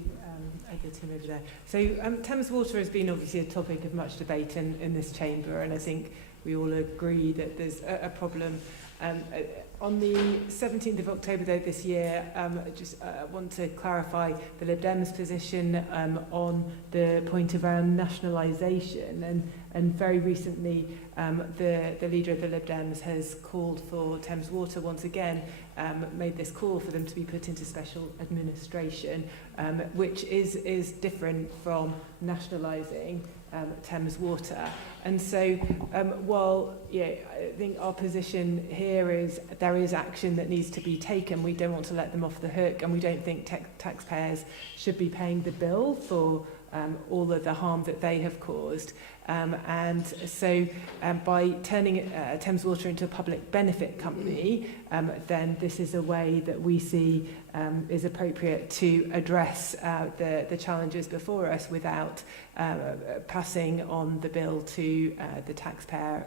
the team over there. So Thames Water has been obviously a topic of much debate in this chamber, and I think we all agree that there's a problem. On the 17th of October though, this year, I just want to clarify the Lib Dems position on the point around nationalisation, and very recently the leader of the Lib Dems has called for Thames Water once again, made this call for them to be put into special administration, which is different from nationalising Thames Water. And so while I think our position here is there is action that needs to be taken, we don't want to let them off the hook, and we don't think taxpayers should be paying the bill for all of the harm that they have caused. And so by turning Thames Water into a public benefit company, then this is a way that we see is appropriate to address the challenges before us without passing on the bill to the taxpayer.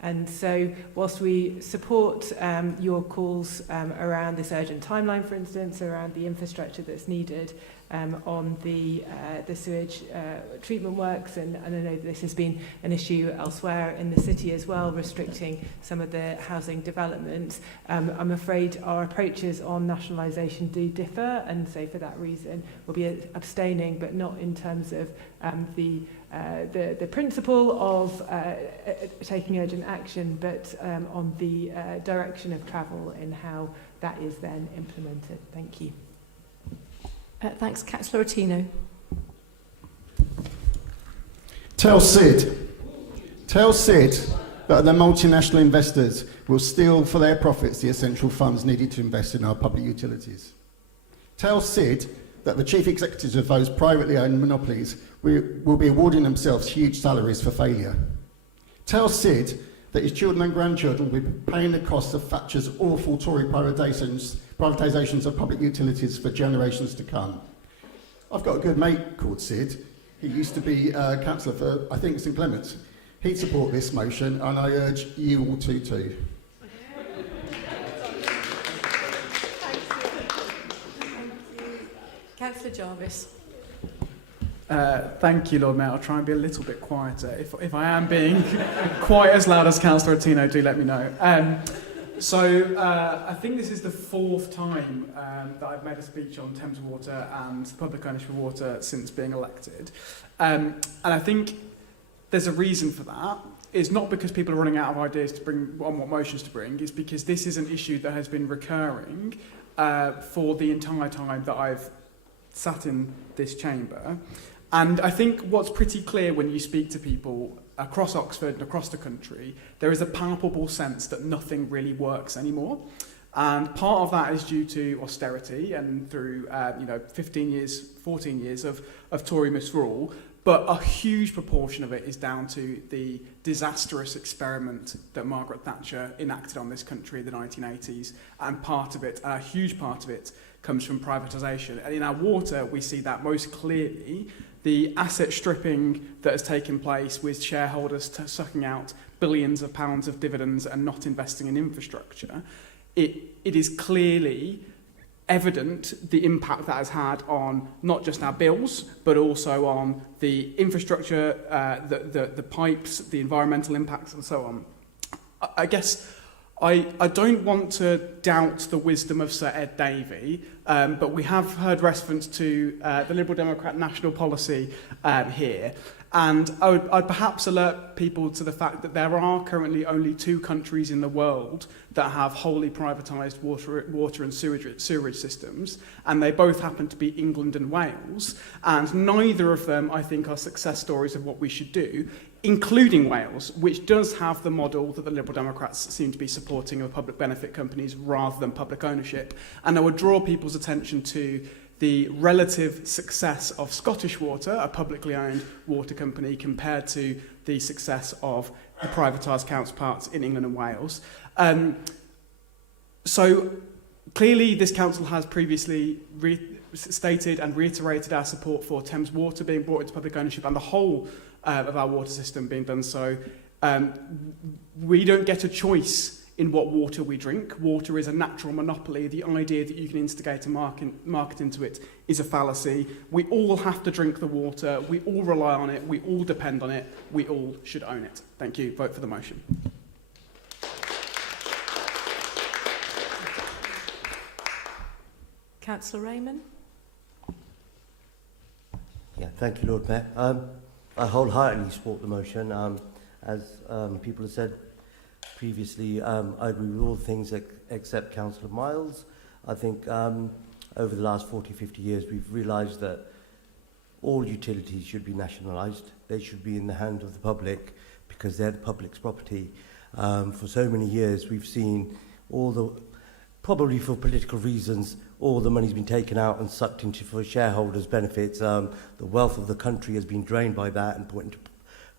And so whilst we support your calls around this urgent timeline, for instance, around the infrastructure that's needed on the sewage treatment works, and I know this has been an issue elsewhere in the city as well, restricting some of the housing developments, I'm afraid our approaches on nationalisation do differ, and so for that reason we'll be abstaining, but not in terms of the principle of taking urgent action, but on the direction of travel and how that is then implemented. Thank you. Thanks, Councillor Ottino. Tell Sid that the multinational investors will steal for their profits the essential funds needed to invest in our public utilities. Tell Sid that the chief executives of those privately owned monopolies will be awarding themselves huge salaries for failure. Tell Sid that his children and grandchildren will be paying the cost of Thatcher's awful Tory privatisations of public utilities for generations to come. I've got a good mate called Sid. He used to be councillor for, I think, St Clement's. He'd support this motion, and I urge you all to too. Councillor Jarvis. Thank you, Lord Mayor. I'll try and be a little bit quieter. If I am being quite as loud as Councillor Ottino, do let me know. I think this is the 4th time that I've made a speech on Thames Water and public ownership of water since being elected. And I think there's a reason for that. It's not because people are running out of ideas to bring on what motions to bring. It's because this is an issue that has been recurring for the entire time that I've sat in this chamber. And I think what's pretty clear when you speak to people across Oxford and across the country, there is a palpable sense that nothing really works anymore. And part of that is due to austerity and through 15 years, 14 years of Tory misrule. But a huge proportion of it is down to the disastrous experiment that Margaret Thatcher enacted on this country in the 1980s. And part of it, a huge part of it, comes from privatisation. And in our water, we see that most clearly. The asset stripping that has taken place with shareholders sucking out billions of pounds of dividends and not investing in infrastructure it is clearly evident the impact that has had on not just our bills, but also on the infrastructure, the pipes, the environmental impacts, and so on. I guess I don't want to doubt the wisdom of Sir Ed Davey, but we have heard reference to the Liberal Democrat national policy here. And I'd perhaps alert people to the fact that there are currently only 2 countries in the world that have wholly privatised water and sewerage systems, and they both happen to be England and Wales, and neither of them, I think, are success stories of what we should do, including Wales, which does have the model that the Liberal Democrats seem to be supporting of public benefit companies rather than public ownership. And I would draw people's attention to the relative success of Scottish Water, a publicly owned water company, compared to the success of the privatised counterparts in England and Wales. So clearly this council has previously stated and reiterated our support for Thames Water being brought into public ownership and the whole of our water system being done so. We don't get a choice in what water we drink. Water is a natural monopoly. The idea that you can instigate a market into it is a fallacy. We all have to drink the water. We all rely on it. We all depend on it. We all should own it. Thank you. Vote for the motion. Councillor Raymond. Yeah, thank you, Lord Mayor. I wholeheartedly support the motion. As people have said previously, I agree with all things except Councillor Miles. I think over the last 40, 50 years, we've realised that all utilities should be nationalised. They should be in the hand of the public because they're the public's property. For so many years, we've seen probably for political reasons, all the money's been taken out and sucked into for shareholders' benefits. The wealth of the country has been drained by that and put into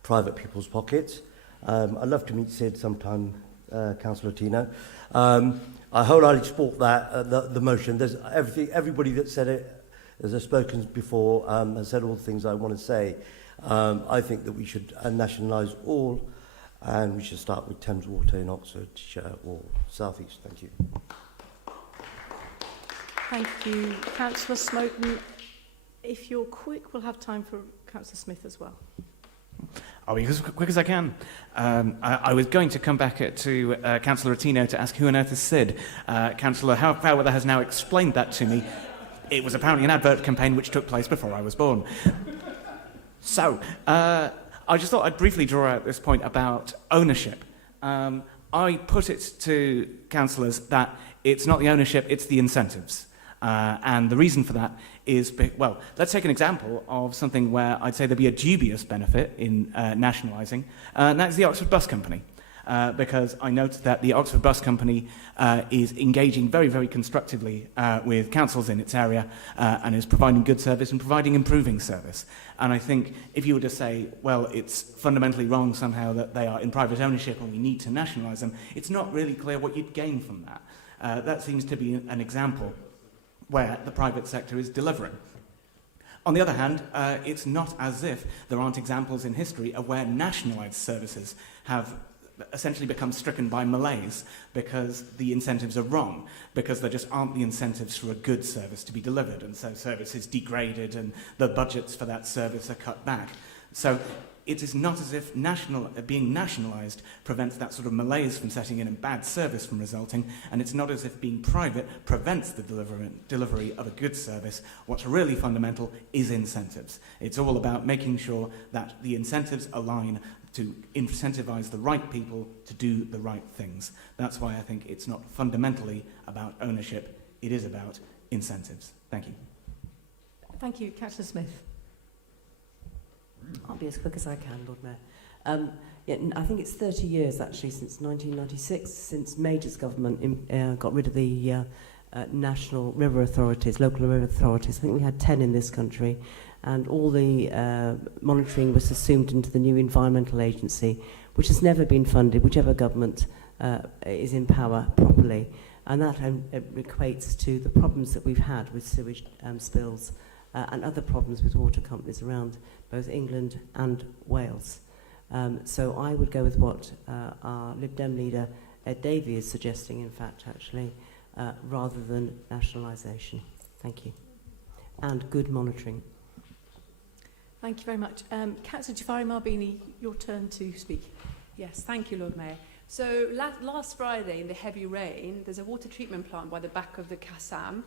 private people's pockets. I'd love to meet Sid sometime, Councillor Tino. I wholeheartedly support that, the motion. There's everybody that said it, as I've spoken before, has said all the things I want to say. I think that we should nationalise all, and we should start with Thames Water in Oxfordshire or South East. Thank you. Thank you. Councillor Smoten, if you're quick, we'll have time for Councillor Smith as well. I'll be as quick as I can. I was going to come back to Councillor Attino to ask who on earth is Sid. Councillor Fairweather has now explained that to me. It was apparently an advert campaign which took place before I was born. So, I just thought I'd briefly draw out this point about ownership. I put it to councillors that it's not the ownership, it's the incentives. And the reason for that is, well, let's take an example of something where I'd say there'd be a dubious benefit in nationalising, and that's the Oxford Bus Company. Because I note that the Oxford Bus Company is engaging very, very constructively with councils in its area and is providing good service and providing improving service. And I think if you were to say, well, it's fundamentally wrong somehow that they are in private ownership and we need to nationalise them, it's not really clear what you'd gain from that. That seems to be an example where the private sector is delivering. On the other hand, it's not as if there aren't examples in history of where nationalised services have essentially become stricken by malaise because the incentives are wrong, because there just aren't the incentives for a good service to be delivered, and so service is degraded and the budgets for that service are cut back. So it is not as if being nationalised prevents that sort of malaise from setting in and bad service from resulting, and it's not as if being private prevents the delivery of a good service. What's really fundamental is incentives. It's all about making sure that the incentives align to incentivise the right people to do the right things. That's why I think it's not fundamentally about ownership, it is about incentives. Thank you. Thank you. Councillor Smith. I'll be as quick as I can, Lord Mayor. I think it's 30 years, actually, since 1996, since Major's government got rid of the national river authorities, local river authorities. I think we had 10 in this country, and all the monitoring was assumed into the new environmental agency, which has never been funded, whichever government is in power properly. And that equates to the problems that we've had with sewage spills and other problems with water companies around both England and Wales. So I would go with what our Lib Dem leader Ed Davey is suggesting, in fact, actually, rather than nationalisation. Thank you. And good monitoring. Thank you very much. Councillor Jafari Marbini, your turn to speak. Yes, thank you, Lord Mayor. So last Friday in the heavy rain, there's a water treatment plant by the back of the Kassam,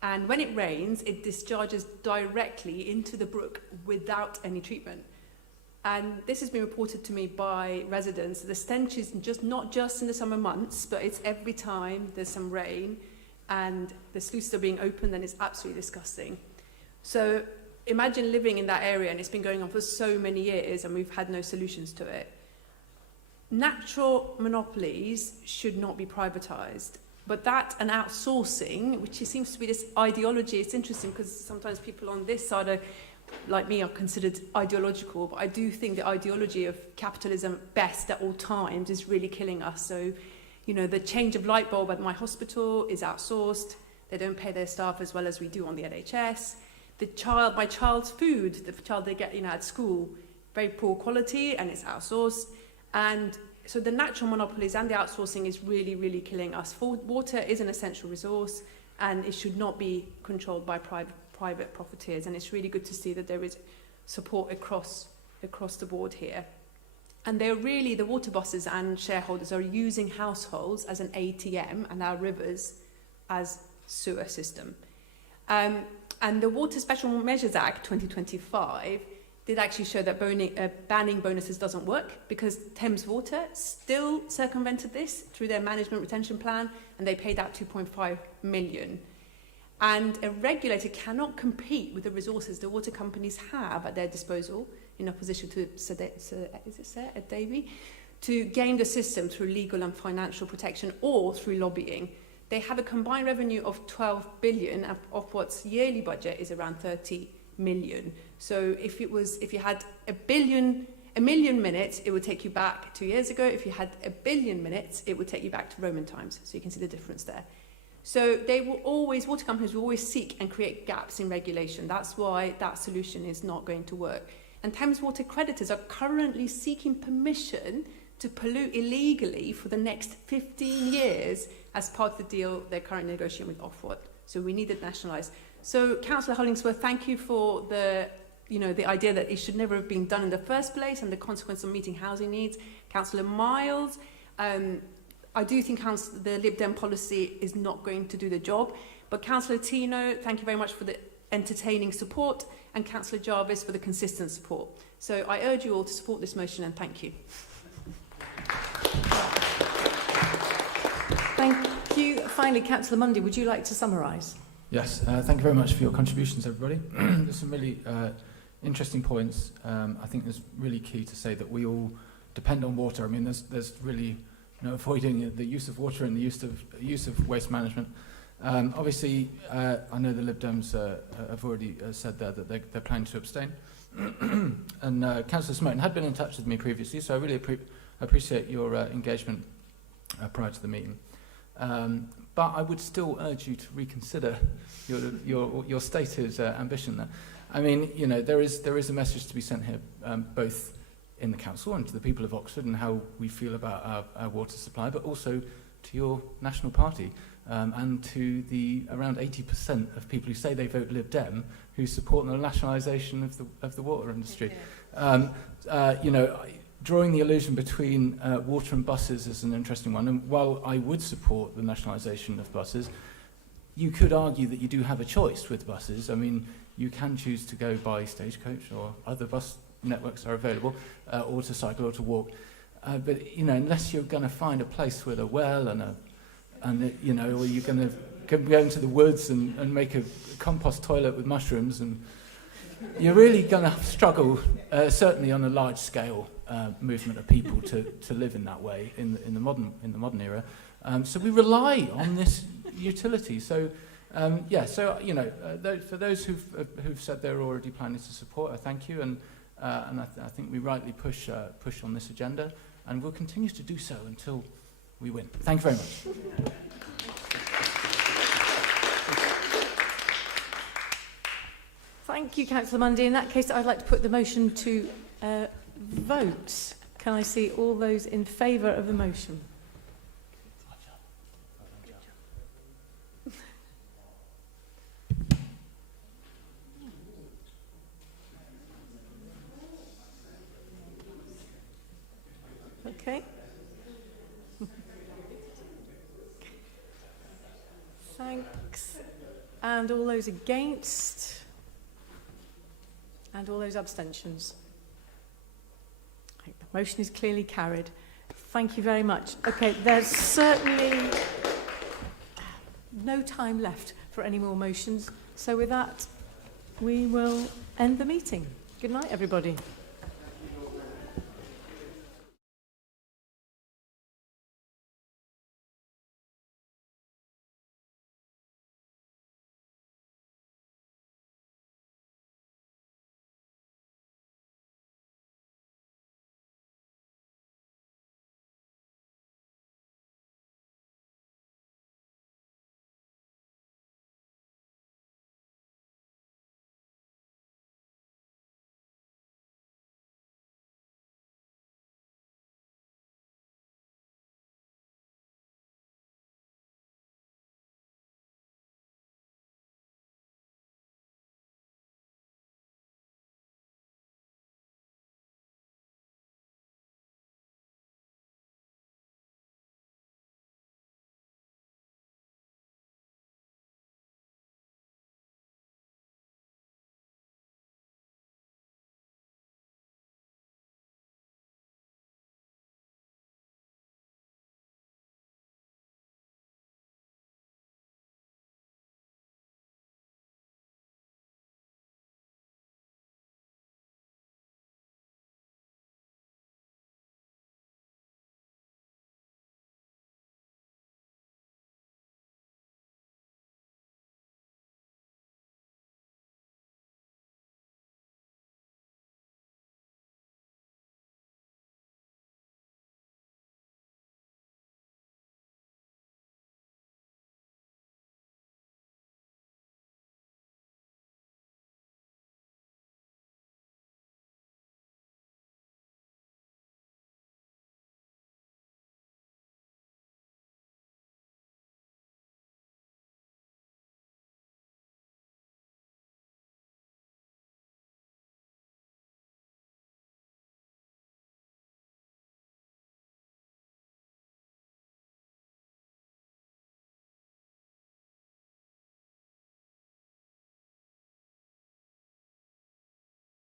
and when it rains, it discharges directly into the brook without any treatment. And this has been reported to me by residents. The stench is not just in the summer months, but it's every time there's some rain and the sluices are being opened, and it's absolutely disgusting. So imagine living in that area, and it's been going on for so many years and we've had no solutions to it. Natural monopolies should not be privatised, but that and outsourcing, which seems to be this ideology, it's interesting because sometimes people on this side are, like me, are considered ideological, but I do think the ideology of capitalism best at all times is really killing us. So, you know, the change of light bulb at my hospital is outsourced. They don't pay their staff as well as we do on the NHS. My child's food, the child they get, at school, very poor quality, and it's outsourced. And so the natural monopolies and the outsourcing is really, really killing us. Water is an essential resource, and it should not be controlled by private profiteers. And it's really good to see that there is support across the board here. And they're really, the water bosses and shareholders are using households as an ATM and our rivers as sewer system. And the Water Special Measures Act 2025 did actually show that banning bonuses doesn't work, because Thames Water still circumvented this through their management retention plan, and they paid out 2.5 million. And a regulator cannot compete with the resources the water companies have at their disposal, in opposition to Ed Davey, to game the system through legal and financial protection or through lobbying. They have a combined revenue of 12 billion, of what's yearly budget is around 30 million. So if you had a million minutes, it would take you back 2 years ago. If you had 1 billion minutes, it would take you back to Roman times. So you can see the difference there. So water companies will always seek and create gaps in regulation. That's why that solution is not going to work. And Thames Water creditors are currently seeking permission to pollute illegally for the next 15 years as part of the deal they're currently negotiating with Ofwat. So we need it nationalised. So Councillor Hollingsworth, thank you for the idea that it should never have been done in the first place and the consequence of meeting housing needs. Councillor Miles, I do think the Lib Dem policy is not going to do the job. But Councillor Tino, thank you very much for the entertaining support, and Councillor Jarvis for the consistent support. So I urge you all to support this motion, and thank you. Thank you. Finally, Councillor Mundy, would you like to summarise? Yes, thank you very much for your contributions, everybody. There's some really interesting points. I think it's really key to say that we all depend on water. I mean, there's really avoiding the use of water and the use of waste management. Obviously, I know the Lib Dems have already said there that they're planning to abstain. And Councillor Smoten had been in touch with me previously, so I really appreciate your engagement prior to the meeting. But I would still urge you to reconsider your stated ambition there. I mean, there is a message to be sent here, both in the council and to the people of Oxford and how we feel about our water supply, but also to your national party and to the around 80% of people who say they vote Lib Dem who support the nationalisation of the water industry. Drawing the illusion between water and buses is an interesting one. And while I would support the nationalisation of buses, you could argue that you do have a choice with buses. I mean, you can choose to go by Stagecoach, or other bus networks are available, or to cycle or to walk. But unless you're going to find a place with a well or you're going to go into the woods and make a compost toilet with mushrooms, and you're really going to struggle, certainly on a large scale, movement of people to live in that way in the modern era. So we rely on this utility. So for those who've said they're already planning to support, I thank you, and I think we rightly push on this agenda, and we'll continue to do so until we win. Thank you very much. Thank you, Councillor Mundy. In that case, I'd like to put the motion to vote. Can I see all those in favour of the motion? Okay. Thanks. And all those against? And all those abstentions? The motion is clearly carried. Thank you very much. Okay, there's certainly no time left for any more motions. So with that, we will end the meeting. Good night, everybody.